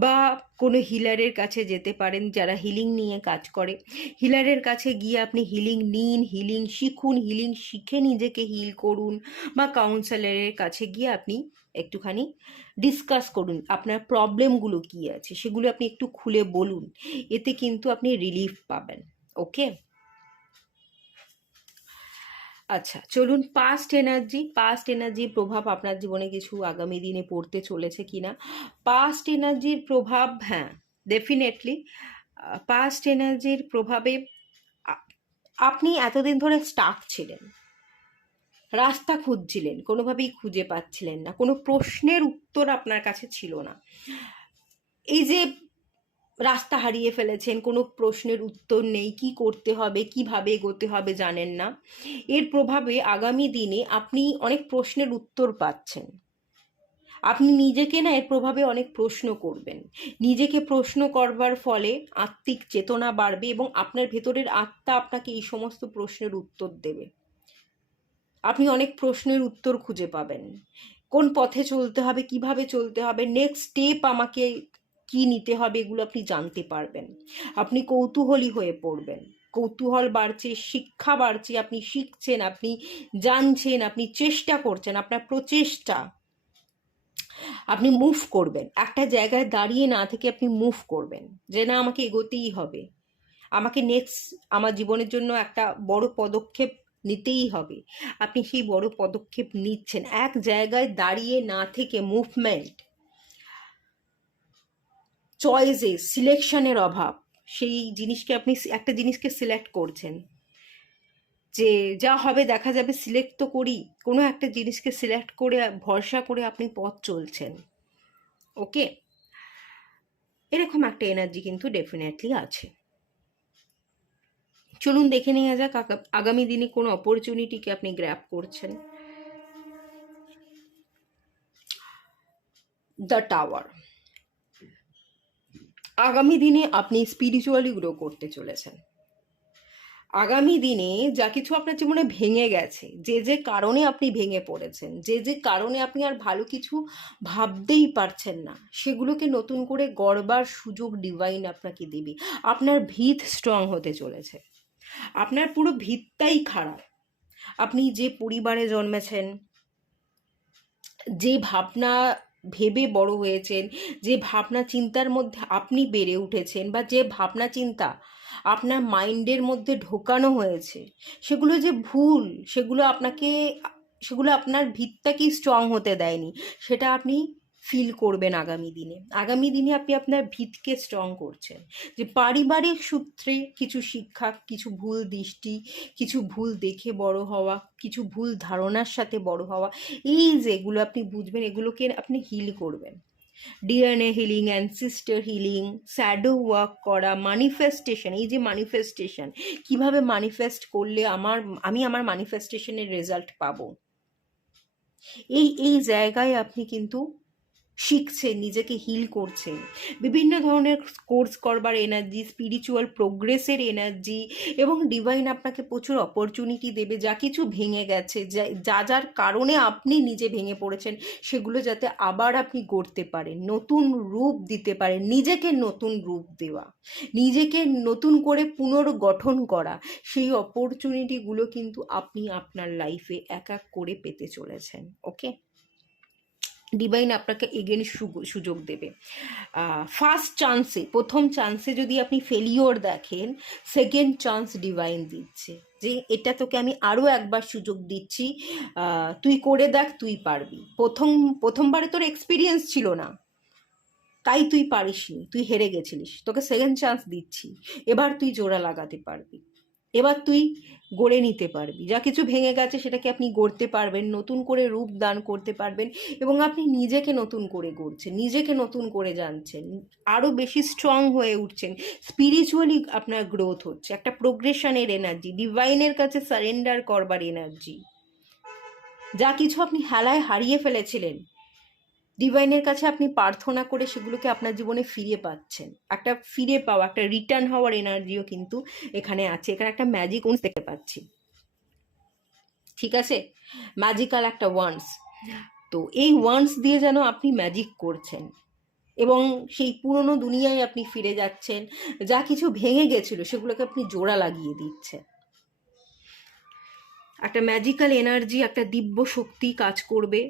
বা কোনো হিলারের কাছে যেতে পারেন, যারা হিলিং নিয়ে কাজ করে। হিলারের কাছে গিয়ে আপনি হিলিং নিন, হিলিং শিখুন, হিলিং শিখে নিজেকে হিল করুন, বা কাউন্সিলরের কাছে গিয়ে আপনি একটুখানি ডিসকাস করুন আপনার প্রবলেমগুলো কী আছে, সেগুলো আপনি একটু খুলে বলুন, এতে কিন্তু আপনি রিলিফ পাবেন। ওকে, আচ্ছা চলুন, পাস্ট এনার্জির প্রভাব আপনার জীবনে কিছু আগামী দিনে পড়তে চলেছে কিনা। পাস্ট এনার্জির প্রভাব, হ্যাঁ ডেফিনেটলি পাস্ট এনার্জির প্রভাবে আপনি এতদিন ধরে স্টাক ছিলেন, রাস্তা খুঁজছিলেন, কোনোভাবেই খুঁজে পাচ্ছিলেন না, কোনো প্রশ্নের উত্তর আপনার কাছে ছিল না। এই যে রাস্তা হারিয়ে ফেলেছেন, কোনো প্রশ্নের উত্তর নেই, কি করতে হবে, কিভাবে এগোতে হবে জানেন না, এর প্রভাবে আগামী দিনে আপনি অনেক প্রশ্নের উত্তর পাচ্ছেন। আপনি নিজেকে না এর প্রভাবে অনেক প্রশ্ন করবেন, নিজেকে প্রশ্ন করবার ফলে আত্মিক চেতনা বাড়বে এবং আপনার ভেতরের আত্মা আপনাকে এই সমস্ত প্রশ্নের উত্তর দেবে। আপনি অনেক প্রশ্নের উত্তর খুঁজে পাবেন, কোন পথে চলতে হবে, কিভাবে চলতে হবে, নেক্সট স্টেপ আমাকে কি নিতে হবে, এগুলো আপনি জানতে পারবেন। আপনি কৌতূহলী হয়ে পড়বেন, কৌতূহল বাড়ছে, শিক্ষা বাড়ছে, আপনি শিখছেন, আপনি জানছেন, আপনি চেষ্টা করছেন, আপনার প্রচেষ্টা, আপনি মুভ করবেন, একটা জায়গায় দাঁড়িয়ে না থেকে আপনি মুভ করবেন, যে না আমাকে এগোতেই হবে, আমাকে নেক্সট আমার জীবনের জন্য একটা বড় পদক্ষেপ নিতেই হবে। আপনি সেই বড় পদক্ষেপ নিচ্ছেন, এক জায়গায় দাঁড়িয়ে না থেকে মুভমেন্ট, চয়েসে সিলেকশনের অভাব, সেই জিনিসকে আপনি একটা জিনিসকে সিলেক্ট করছেন, যে যা হবে দেখা যাবে, সিলেক্ট তো করি, কোনো একটা জিনিসকে সিলেক্ট করে ভরসা করে আপনি পথ চলছেন। ওকে, এরকম একটা এনার্জি কিন্তু ডেফিনেটলি আছে। চলুন দেখে নেওয়া যাক আগামী দিনে কোন অপরচুনিটিকে আপনি গ্র্যাব করছেন। দ্য টাওয়ার, আগামী দিনে আপনি স্পিরিচুয়ালি গ্রো করতে চলেছেন। আগামী দিনে যা কিছু আপনার জীবনে ভেঙে গেছে, যে যে কারণে আপনি ভেঙে পড়েছেন, যে যে কারণে আপনি আর ভালো কিছু ভাবতেই পারছেন না, সেগুলোকে নতুন করে গড়বার সুযোগ ডিভাইন আপনাকে দেবে। আপনার ভিত স্ট্রং হতে চলেছে, আপনার পুরো ভিতটাই খারাপ। আপনি যে পরিবারে জন্মেছেন, যে ভাবনা ভেবে বড় হয়েছেন, যে ভাবনা চিন্তার মধ্যে আপনি বেড়ে উঠেছেন, বা যে ভাবনা চিন্তা আপনার মাইন্ডের মধ্যে ঢোকানো হয়েছে, সেগুলো যে ভুল, সেগুলো আপনার ভিতটাকেই স্ট্রং হতে দেয়নি, সেটা আপনি ফিল করবেন আগামী দিনে আপনি আপনার ভিতকে স্ট্রং করছেন। যে পারিবারিক সূত্রে কিছু শিক্ষা, কিছু ভুল দৃষ্টি, কিছু ভুল দেখে বড় হওয়া, কিছু ভুল ধারণার সাথে বড় হওয়া, এই যেগুলো আপনি বুঝবেন, এগুলোকে আপনি হিল করবেন। DNA healing, ancestor healing, shadow work করা, ম্যানিফেস্টেশন, এই যে ম্যানিফেস্টেশন, কিভাবে ম্যানিফেস্ট করলে আমি আমার ম্যানিফেস্টেশনের রেজাল্ট পাবো, এই জায়গায় আপনি কিন্তু শিখছেন, নিজেকে হিল করছেন। বিভিন্ন ধরনের কোর্স করবার এনার্জি, স্পিরিচুয়াল প্রোগ্রেসের এনার্জি, এবং ডিভাইন আপনাকে প্রচুর অপরচুনিটি দেবে। যা কিছু ভেঙে গেছে, যার কারণে আপনি নিজে ভেঙে পড়েছেন, সেগুলো যাতে আবার আপনি গড়তে পারেন, নতুন রূপ দিতে পারেন, নিজেকে নতুন রূপ দেওয়া, নিজেকে নতুন করে পুনর্গঠন করা, সেই অপরচুনিটিগুলো কিন্তু আপনি আপনার লাইফে এক এক করে পেতে চলেছেন। ওকে, ডিভাইন আপনাকে এগেন সুযোগ দেবে। প্রথম চান্সে যদি আপনি ফেলিওর দেখেন, সেকেন্ড চান্স ডিভাইন দিচ্ছে, যে এটা তোকে আমি আরও একবার সুযোগ দিচ্ছি, তুই করে দেখ, তুই পারবি। প্রথমবারে তোর এক্সপিরিয়েন্স ছিল না, তাই তুই পারিসনি, তুই হেরে গেছিলিস, তোকে সেকেন্ড চান্স দিচ্ছি, এবার তুই জোড়া লাগাতে পারবি, এবার তুই গড়ে নিতে পারবি, যা কিছু ভেঙে গেছে সেটাকে আপনি গড়তে পারবেন, নতুন করে রূপ দান করতে পারবেন, এবং আপনি নিজেকে নতুন করে গড়ছেন, নিজেকে নতুন করে জানছেন, আরও বেশি স্ট্রং হয়ে উঠছেন, স্পিরিচুয়ালি আপনার গ্রোথ হচ্ছে, একটা প্রোগ্রেশনের এনার্জি, ডিভাইনের কাছে সারেন্ডার করবার এনার্জি, যা কিছু আপনি হেলায় হারিয়ে ফেলেছিলেন ডিভাইনের কাছে আপনি প্রার্থনা করে সেগুলোকে আপনার জীবনে ফিরে পাচ্ছেন, একটা ফিরে পাওয়া, একটা রিটার্ন হওয়ার এনার্জিও কিন্তু এখানে আছে, এখানে একটা ম্যাজিক ওয়ান্স দেখতে পাচ্ছি, ঠিক আছে, ম্যাজিক্যাল একটা ওয়ান্স। তো এই ওয়ান্স দিয়ে যেন আপনি ম্যাজিক করছেন এবং সেই পুরনো দুনিয়ায় আপনি ফিরে যাচ্ছেন, যা কিছু ভেঙে গেছিল সেগুলোকে আপনি জোড়া লাগিয়ে দিচ্ছেন, একটা ম্যাজিক্যাল এনার্জি, একটা দিব্য শক্তি কাজ করবে,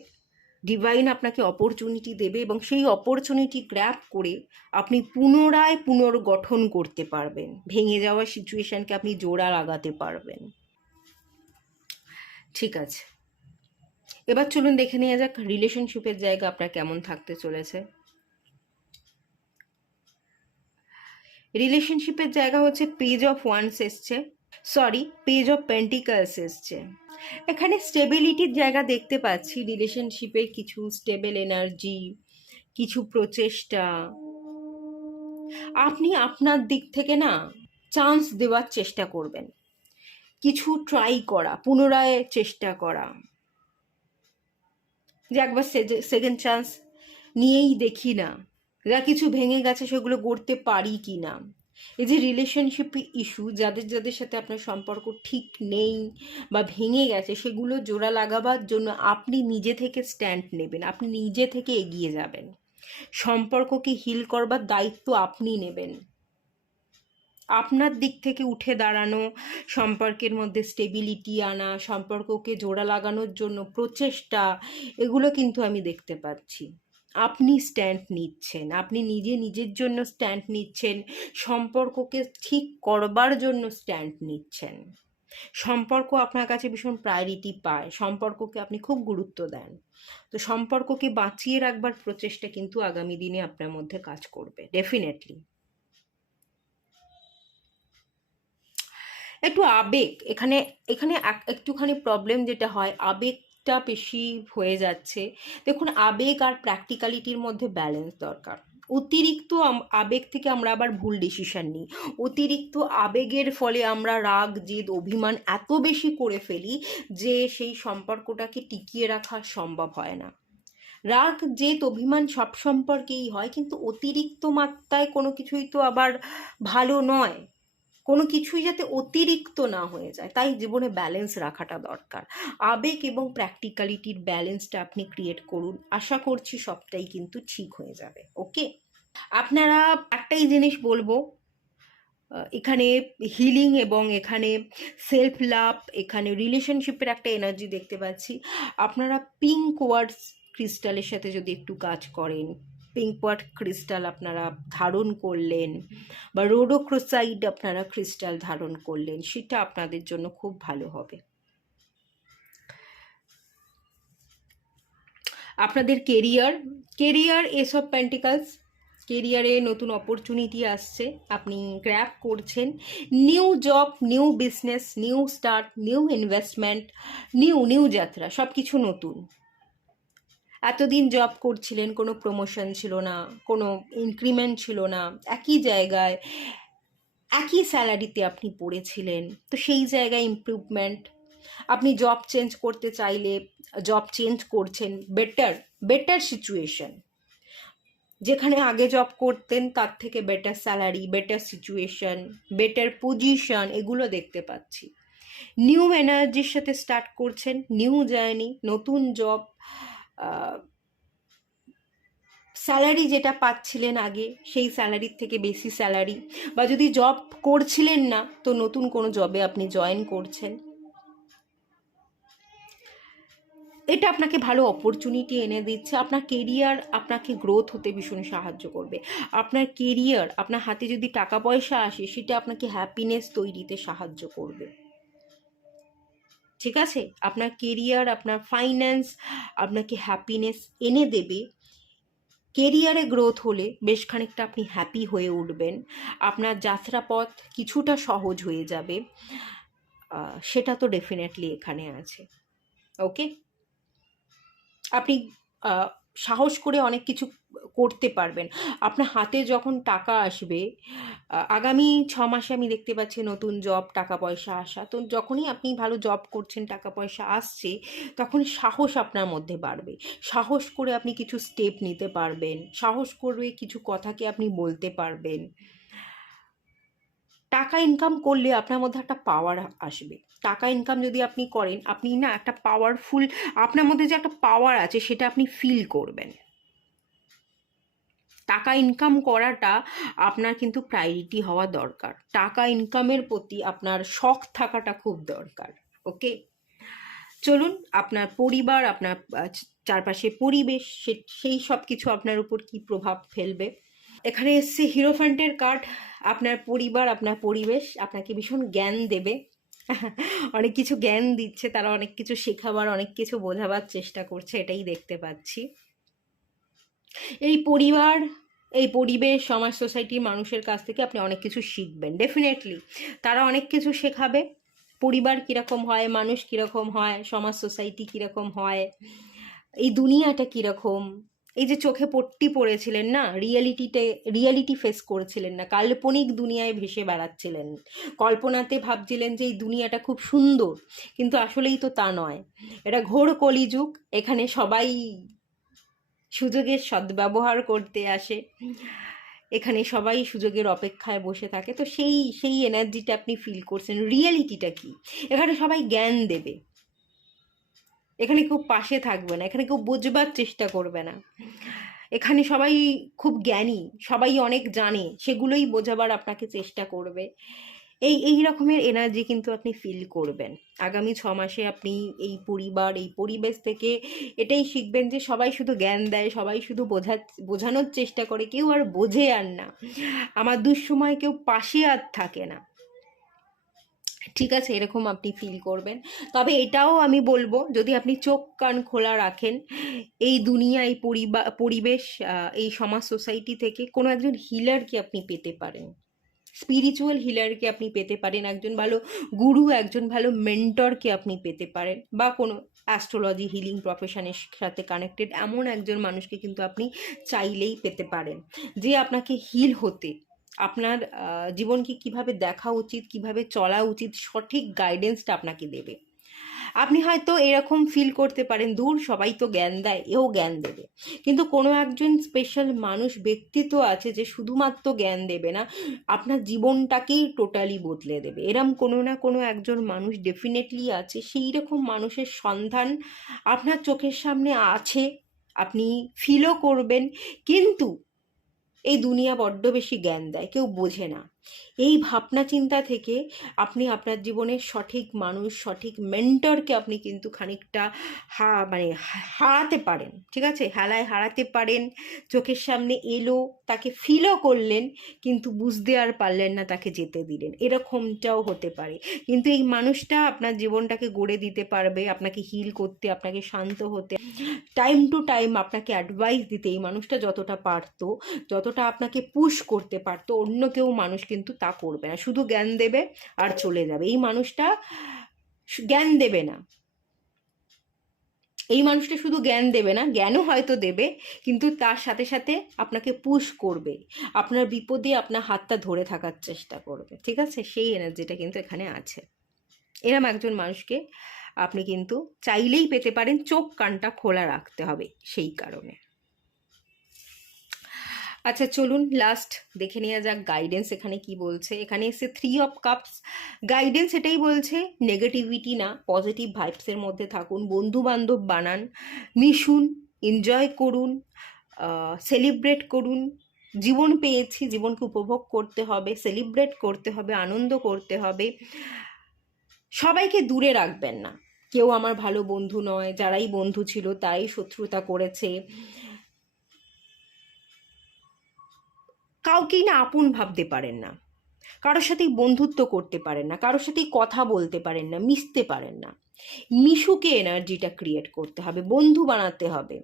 ডিভাইন আপনাকে অপরচুনিটি দেবে এবং সেই অপরচুনিটি গ্র্যাব করে আপনি পুনরায় পুনর্গঠন করতে পারবেন, ভেঙে যাওয়া সিচুয়েশনকে আপনি জোড়া লাগাতে পারবেন। ঠিক আছে, এবার চলুন দেখে নেওয়া যাক রিলেশনশিপের জায়গা আপনার কেমন থাকতে চলেছে। রিলেশনশিপের জায়গা হচ্ছে পেজ অফ ওয়ান্স এসছে, পেজ অফ পেন্টিকলস এসছে। এখানে স্টেবিলিটির জায়গা দেখতে পাচ্ছি, রিলেশনশিপের কিছু স্টেবল এনার্জি, কিছু প্রচেষ্টা, আপনি আপনার দিক থেকে না চান্স দেওয়ার চেষ্টা করবেন, কিছু ট্রাই করা, পুনরায় চেষ্টা করা, যে একবার সেকেন্ড চান্স নিয়েই দেখি না, যা কিছু ভেঙে গেছে সেগুলো গড়তে পারি কি না। এই যে রিলেশনশিপ ইস্যু, যাদের যাদের সাথে আপনার সম্পর্ক ঠিক নেই বা ভেঙে গেছে, সেগুলো জোড়া লাগাবার জন্য আপনি নিজে থেকে স্ট্যান্ড নেবেন, আপনি নিজে থেকে এগিয়ে যাবেন, সম্পর্ককে হিল করবার দায়িত্ব আপনি নেবেন, আপনার দিক থেকে উঠে দাঁড়ানো, সম্পর্কের মধ্যে স্টেবিলিটি আনা, সম্পর্ককে জোড়া লাগানোর জন্য প্রচেষ্টা, এগুলো কিন্তু আমি দেখতে পাচ্ছি। আপনি স্ট্যান্ড নিচ্ছেন, আপনি নিজে নিজের জন্য স্ট্যান্ড নিচ্ছেন, সম্পর্ককে ঠিক করবার জন্য স্ট্যান্ড নিচ্ছেন, সম্পর্ক আপনার কাছে ভীষণ প্রায়োরিটি পায়, সম্পর্ককে আপনি খুব গুরুত্ব দেন, তো সম্পর্ককে বাঁচিয়ে রাখবার প্রচেষ্টা কিন্তু আগামী দিনে আপনার মধ্যে কাজ করবে ডেফিনেটলি। একটু আবেগ এখানে, এখানে একটুখানি প্রবলেম যেটা হয়, আবেগটা বেশি হয়ে যাচ্ছে। দেখুন, আবেগ আর প্র্যাকটিক্যালিটির মধ্যে ব্যালেন্স দরকার। অতিরিক্ত আবেগ থেকে আমরা আবার ভুল ডিসিশন নিই, অতিরিক্ত আবেগের ফলে আমরা রাগ, জেদ, অভিমান এত বেশি করে ফেলি যে সেই সম্পর্কটাকে টিকিয়ে রাখা সম্ভব হয় না। রাগ, জেদ, অভিমান সব সম্পর্কেই হয়, কিন্তু অতিরিক্ত মাত্রায় কোনো কিছুই তো আবার ভালো নয়, কোনো কিছুই যাতে অতিরিক্ত না হয়ে যায়, তাই জীবনে ব্যালেন্স রাখাটা দরকার। আবেগ এবং প্র্যাকটিক্যালিটির ব্যালেন্সটা আপনি ক্রিয়েট করুন, আশা করছি সবটাই কিন্তু ঠিক হয়ে যাবে। ওকে, আপনারা একটাই জিনিস বলবো, এখানে হিলিং এবং এখানে সেলফ লাভ, এখানে রিলেশনশিপের একটা এনার্জি দেখতে পাচ্ছি। আপনারা পিঙ্ক কোয়ার্টজ ক্রিস্টালের সাথে যদি একটু কাজ করেন, পিঙ্ক কোয়ার্টজ ক্রিস্টাল আপনারা ধারণ করলেন বা রোডোক্রোসাইড আপনারা ক্রিস্টাল ধারণ করলেন, সেটা আপনাদের জন্য খুব ভালো হবে। আপনাদের কেরিয়ার এস অফ পেন্টিকলস, কেরিয়ারে নতুন অপরচুনিটি আসছে, আপনি গ্র্যাব করছেন, new job, new business, new start, new investment, new যাত্রা, সব কিছু নতুন। এতদিন জব করছিলেন, কোনো প্রমোশন ছিল না, কোনো ইনক্রিমেন্ট ছিল না, একই জায়গায় একই স্যালারিতে আপনি পড়েছিলেন, তো সেই জায়গায় ইমপ্রুভমেন্ট, আপনি জব চেঞ্জ করতে চাইলে জব চেঞ্জ করছেন, বেটার সিচুয়েশন, যেখানে আগে জব করতেন তার থেকে better salary, better situation, better position, এগুলো দেখতে পাচ্ছি। নিউ এনার্জির সাথে স্টার্ট করছেন, নিউ জার্নি, নতুন জব, স্যালারি যেটা পাচ্ছিলেন আগে সেই স্যালারির থেকে বেশি স্যালারি, বা যদি জব করছিলেন না তো নতুন কোনো জবে আপনি জয়েন করছেন, এটা আপনাকে ভালো অপরচুনিটি এনে দিচ্ছে। আপনার কেরিয়ার আপনাকে গ্রোথ হতে ভীষণ সাহায্য করবে। আপনার কেরিয়ার, আপনার হাতে যদি টাকা পয়সা আসে সেটা আপনাকে হ্যাপিনেস তৈরিতে সাহায্য করবে, ঠিক আছে? আপনার কেরিয়ার, আপনার ফাইন্যান্স আপনাকে হ্যাপিনেস এনে দেবে, কেরিয়ারে গ্রোথ হলে বেশ খানিকটা আপনি হ্যাপি হয়ে উঠবেন, আপনার যাত্রাপথ কিছুটা সহজ হয়ে যাবে, সেটা তো ডেফিনেটলি এখানে আছে। ওকে, আপনি সাহস করে অনেক কিছু করতে পারবেন। আপনার হাতে যখন টাকা আসবে, আগামী 6 মাসে আমি দেখতে পাচ্ছি নতুন জব, টাকা পয়সা আসা। তো যখনই আপনি ভালো জব করছেন, টাকা পয়সা আসছে, তখন সাহস আপনার মধ্যে বাড়বে। সাহস করে আপনি কিছু স্টেপ নিতে পারবেন, সাহস করে কিছু কথাকে আপনি বলতে পারবেন। টাকা ইনকাম করলে আপনার মধ্যে একটা পাওয়ার আসবে। টাকা ইনকাম যদি আপনি করেন, আপনি না একটা পাওয়ারফুল, আপনার মধ্যে যে একটা পাওয়ার আছে সেটা আপনি ফিল করবেন। টাকা ইনকাম করাটা আপনার কিন্তু প্রায়োরিটি হওয়া দরকার। টাকা ইনকামের প্রতি আপনার শখ থাকাটা খুব দরকার। ওকে, চলুন, আপনার পরিবার, আপনার চারপাশে পরিবেশ, সেই সব কিছু আপনার উপর কি প্রভাব ফেলবে। এখানে এসছে হিরোফ্যান্টের কার্ড। আপনার পরিবার, আপনার পরিবেশ আপনাকে ভীষণ জ্ঞান দেবে, অনেক কিছু জ্ঞান দিচ্ছে, তারা অনেক কিছু শেখাবার, অনেক কিছু বোঝাবার চেষ্টা করছে, এটাই দেখতে পাচ্ছি। এই পরিবার, এই পরিবেশ, সমাজ, সোসাইটির মানুষের কাছ থেকে আপনি অনেক কিছু শিখবেন ডেফিনেটলি। তারা অনেক কিছু শেখাবে, পরিবার কীরকম হয়, মানুষ কীরকম হয়, সমাজ সোসাইটি কীরকম হয়, এই দুনিয়াটা কীরকম। এই যে চোখে পট্টি পড়েছিলেন না, রিয়ালিটি ফেস করেছিলেন না, কাল্পনিক দুনিয়ায় ভেসে বেড়াচ্ছিলেন, কল্পনাতে ভাবছিলেন যে এই দুনিয়াটা খুব সুন্দর, কিন্তু আসলেই তো তা নয়। এটা ঘোর কলিযুগ, এখানে সবাই সুযোগের সদ্ব্যবহার করতে আসে, এখানে সবাই সুযোগের অপেক্ষায় বসে থাকে। তো সেই এনার্জিটা আপনি ফিল করছেন। রিয়েলিটিটা কি, এখানে সবাই জ্ঞান দেবে, এখানে কেউ পাশে থাকবে না, এখানে কেউ বোঝবার চেষ্টা করবে না, এখানে সবাই খুব জ্ঞানী, সবাই অনেক জানে, সেগুলোই বোঝাবার আপনাকে চেষ্টা করবে। এই রকমের এনার্জি কিন্তু আপনি ফিল করবেন। আগামী 6 মাসে আপনি এই পরিবার, এই পরিবেশ থেকে এটাই শিখবেন যে সবাই শুধু জ্ঞান দেয়, সবাই শুধু বোঝানোর চেষ্টা করে, কেউ আর বোঝে আর না, আমার দুঃসময় কেউ পাশে আর থাকে না। ঠিক আছে, এরকম আপনি ফিল করবেন। তবে এটাও আমি বলবো, যদি আপনি চোখ কান খোলা রাখেন, এই দুনিয়া, এই পরিবেশ, এই সমাজ, সোসাইটি থেকে কোনো একজন হিলারকে আপনি পেতে পারেন, স্পিরিচুয়াল হিলারকে আপনি পেতে পারেন, একজন ভালো গুরু, একজন ভালো মেন্টরকে আপনি পেতে পারেন, বা কোনো অ্যাস্ট্রোলজি হিলিং প্রফেশনের সাথে কানেক্টেড এমন একজন মানুষকে কিন্তু আপনি চাইলেই পেতে পারেন, যে আপনাকে হিল হতে, আপনার জীবনকে কিভাবে দেখা উচিত, কিভাবে চলা উচিত, সঠিক গাইডেন্সটা আপনাকে দেবে। আপনি হয়তো এরকম ফিল করতে পারেন, দূর সবাই তো জ্ঞান দেয়, এও জ্ঞান দেবে, কিন্তু কোনো একজন স্পেশাল মানুষ, ব্যক্তিত্ব আছে যে শুধুমাত্র জ্ঞান দেবে না, আপনার জীবনটাকেই টোটালি বদলে দেবে। এরম কোনো না কোনো একজন মানুষ ডেফিনেটলি আছে, সেই রকম মানুষের সন্ধান আপনার চোখের সামনে আছে, আপনি ফিলও করবেন। কিন্তু এই দুনিয়া বড্ড বেশি জ্ঞান দেয়, কেউ বোঝে না। এই ভাবনা চিন্তা থেকে আপনি আপনার জীবনের সঠিক মানুষ, সঠিক মেন্টরকে আপনি কিন্তু খানিকটা হারাতে পারেন। ঠিক আছে, হেলায় হারাতে পারেন। চোখের সামনে এলো, তাকে ফিলও করলেন, কিন্তু বুঝতে আর পারলেন না, তাকে যেতে দিলেন, এরকমটাও হতে পারে। কিন্তু এই মানুষটা আপনার জীবনটাকে গড়ে দিতে পারবে, আপনাকে হিল করতে, আপনাকে শান্ত হতে, টাইম টু টাইম আপনাকে অ্যাডভাইস দিতে এই মানুষটা যতটা পারতো, যতটা আপনাকে পুশ করতে পারতো, অন্য কেউ মানুষ কিন্তু তা করবে না, শুধু জ্ঞান দেবে আর চলে যাবে। এই মানুষটা জ্ঞান দেবে না, এই মানুষটা শুধু জ্ঞান দেবে না, জ্ঞানও হয়তো দেবে, কিন্তু তার সাথে সাথে আপনাকে পুশ করবে, আপনার বিপদে আপনার হাতটা ধরে থাকার চেষ্টা করবে। ঠিক আছে, সেই এনার্জিটা কিন্তু এখানে আছে। এরম একজন মানুষকে আপনি কিন্তু চাইলেই পেতে পারেন, চোখ কানটা খোলা রাখতে হবে সেই কারণে। আচ্ছা, চলুন লাস্ট দেখে নেওয়া যাক গাইডেন্স এখানে কি বলছে। এখানে এসে 3 অফ কাপস। গাইডেন্স এটাই বলছে, নেগেটিভিটি না, পজিটিভ ভাইবসের মধ্যে থাকুন, বন্ধু বান্ধব বানান, মিশুন, এনজয় করুন, সেলিব্রেট করুন। জীবন পেয়েছি, জীবনকে উপভোগ করতে হবে, সেলিব্রেট করতে হবে, আনন্দ করতে হবে। সবাইকে দূরে রাখবেন না, কেউ আমার ভালো বন্ধু নয়, যারাই বন্ধু ছিল তাই শত্রুতা করেছে, কাউকেই না আপন ভাবতে পারেন না, কারোর সাথেই বন্ধুত্ব করতে পারেন না, কারোর সাথেই কথা বলতে পারেন না, মিশতে পারেন না। মিশুকে এনার্জিটা ক্রিয়েট করতে হবে, বন্ধু বানাতে হবে,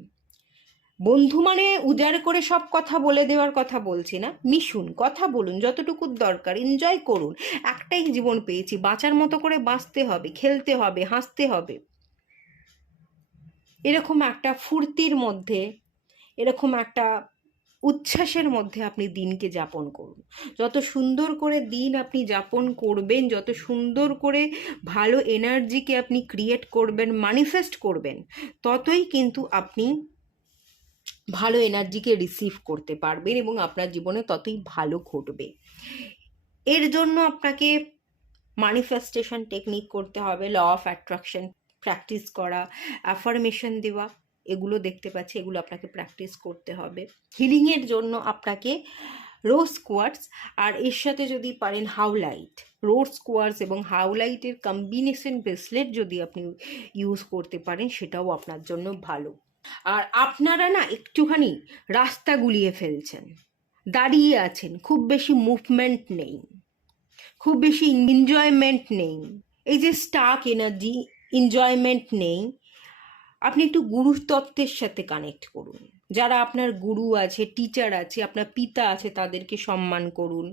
বন্ধু মানে উজাড় করে সব কথা বলে দেওয়ার কথা বলছি না, মিশুন, কথা বলুন, যতটুকু দরকার এনজয় করুন। একটাই জীবন পেয়েছি, বাঁচার মতো করে বাঁচতে হবে, খেলতে হবে, হাসতে হবে। এরকম একটা ফুর্তির মধ্যে, এরকম একটা উচ্ছ্বাসের মধ্যে আপনি দিনকে যাপন করুন। যত সুন্দর করে দিন আপনি যাপন করবেন, যত সুন্দর করে ভালো এনার্জিকে আপনি ক্রিয়েট করবেন, ম্যানিফেস্ট করবেন, ততই কিন্তু আপনি ভালো এনার্জিকে রিসিভ করতে পারবেন এবং আপনার জীবনে ততই ভালো ঘটবে। এর জন্য আপনাকে ম্যানিফেস্টেশন টেকনিক করতে হবে, ল অফ অ্যাট্রাকশন প্র্যাকটিস করা, অ্যাফার্মেশন দেওয়া, এগুলো দেখতে পাচ্ছি, এগুলো আপনাকে প্র্যাকটিস করতে হবে। হিলিংয়ের জন্য আপনাকে রোজ কোয়ার্টস আর এর সাথে যদি পারেন হাউলাইট, রোজ কোয়ার্টস এবং হাউলাইটের কম্বিনেশন ব্রেসলেট যদি আপনি ইউজ করতে পারেন, সেটাও আপনার জন্য ভালো। আর আপনারা না একটুখানি রাস্তা গুলিয়ে ফেলছেন, দাঁড়িয়ে আছেন, খুব বেশি মুভমেন্ট নেই, খুব বেশি এনজয়মেন্ট নেই, এই যে স্টাক এনার্জি, এনজয়মেন্ট নেই। আপনি একটু গুরুতত্ত্বের সাথে কানেক্ট করুন। যারা আপনার গুরু আছে, টিচার আছে, আপনার পিতা আছে, তাদেরকে সম্মান করুন,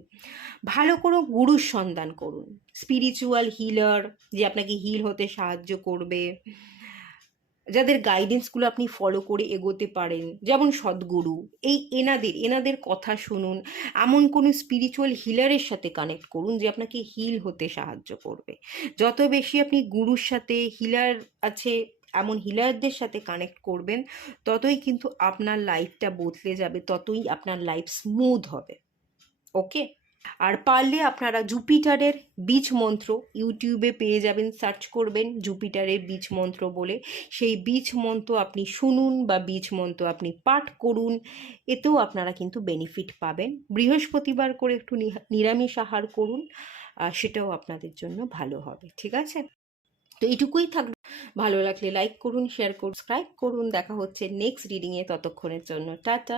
ভালো করে গুরুর সন্ধান করুন। স্পিরিচুয়াল হিলার যে আপনাকে হিল হতে সাহায্য করবে, যাদের গাইডেন্সগুলো আপনি ফলো করে এগোতে পারেন, যেমন সদ্গুরু, এই এনাদের কথা শুনুন। এমন কোনো স্পিরিচুয়াল হিলারের সাথে কানেক্ট করুন যে আপনাকে হিল হতে সাহায্য করবে। যত বেশি আপনি গুরুর সাথে, হিলার আছে এমন হিলারদের সাথে কানেক্ট করবেন, ততই কিন্তু আপনার লাইফটা বদলে যাবে, ততই আপনার লাইফ স্মুথ হবে। ওকে? আর পারলে আপনারা জুপিটারের বীজ মন্ত্র ইউটিউবে পেয়ে যাবেন, সার্চ করবেন জুপিটারের বীজ মন্ত্র বলে, সেই বীজ মন্ত্র আপনি শুনুন বা বীজ মন্ত্র আপনি পাঠ করুন, এতেও আপনারা কিন্তু বেনিফিট পাবেন। বৃহস্পতিবার করে একটু নিরামিষ আহার করুন, সেটাও আপনাদের জন্য ভালো হবে। ঠিক আছে? তো এইটুকুই থাকবে। ভালো লাগলে লাইক করুন, শেয়ার করুন, সাবস্ক্রাইব করুন। দেখা হচ্ছে নেক্সট রিডিংয়ে, ততক্ষণের জন্য টাটা।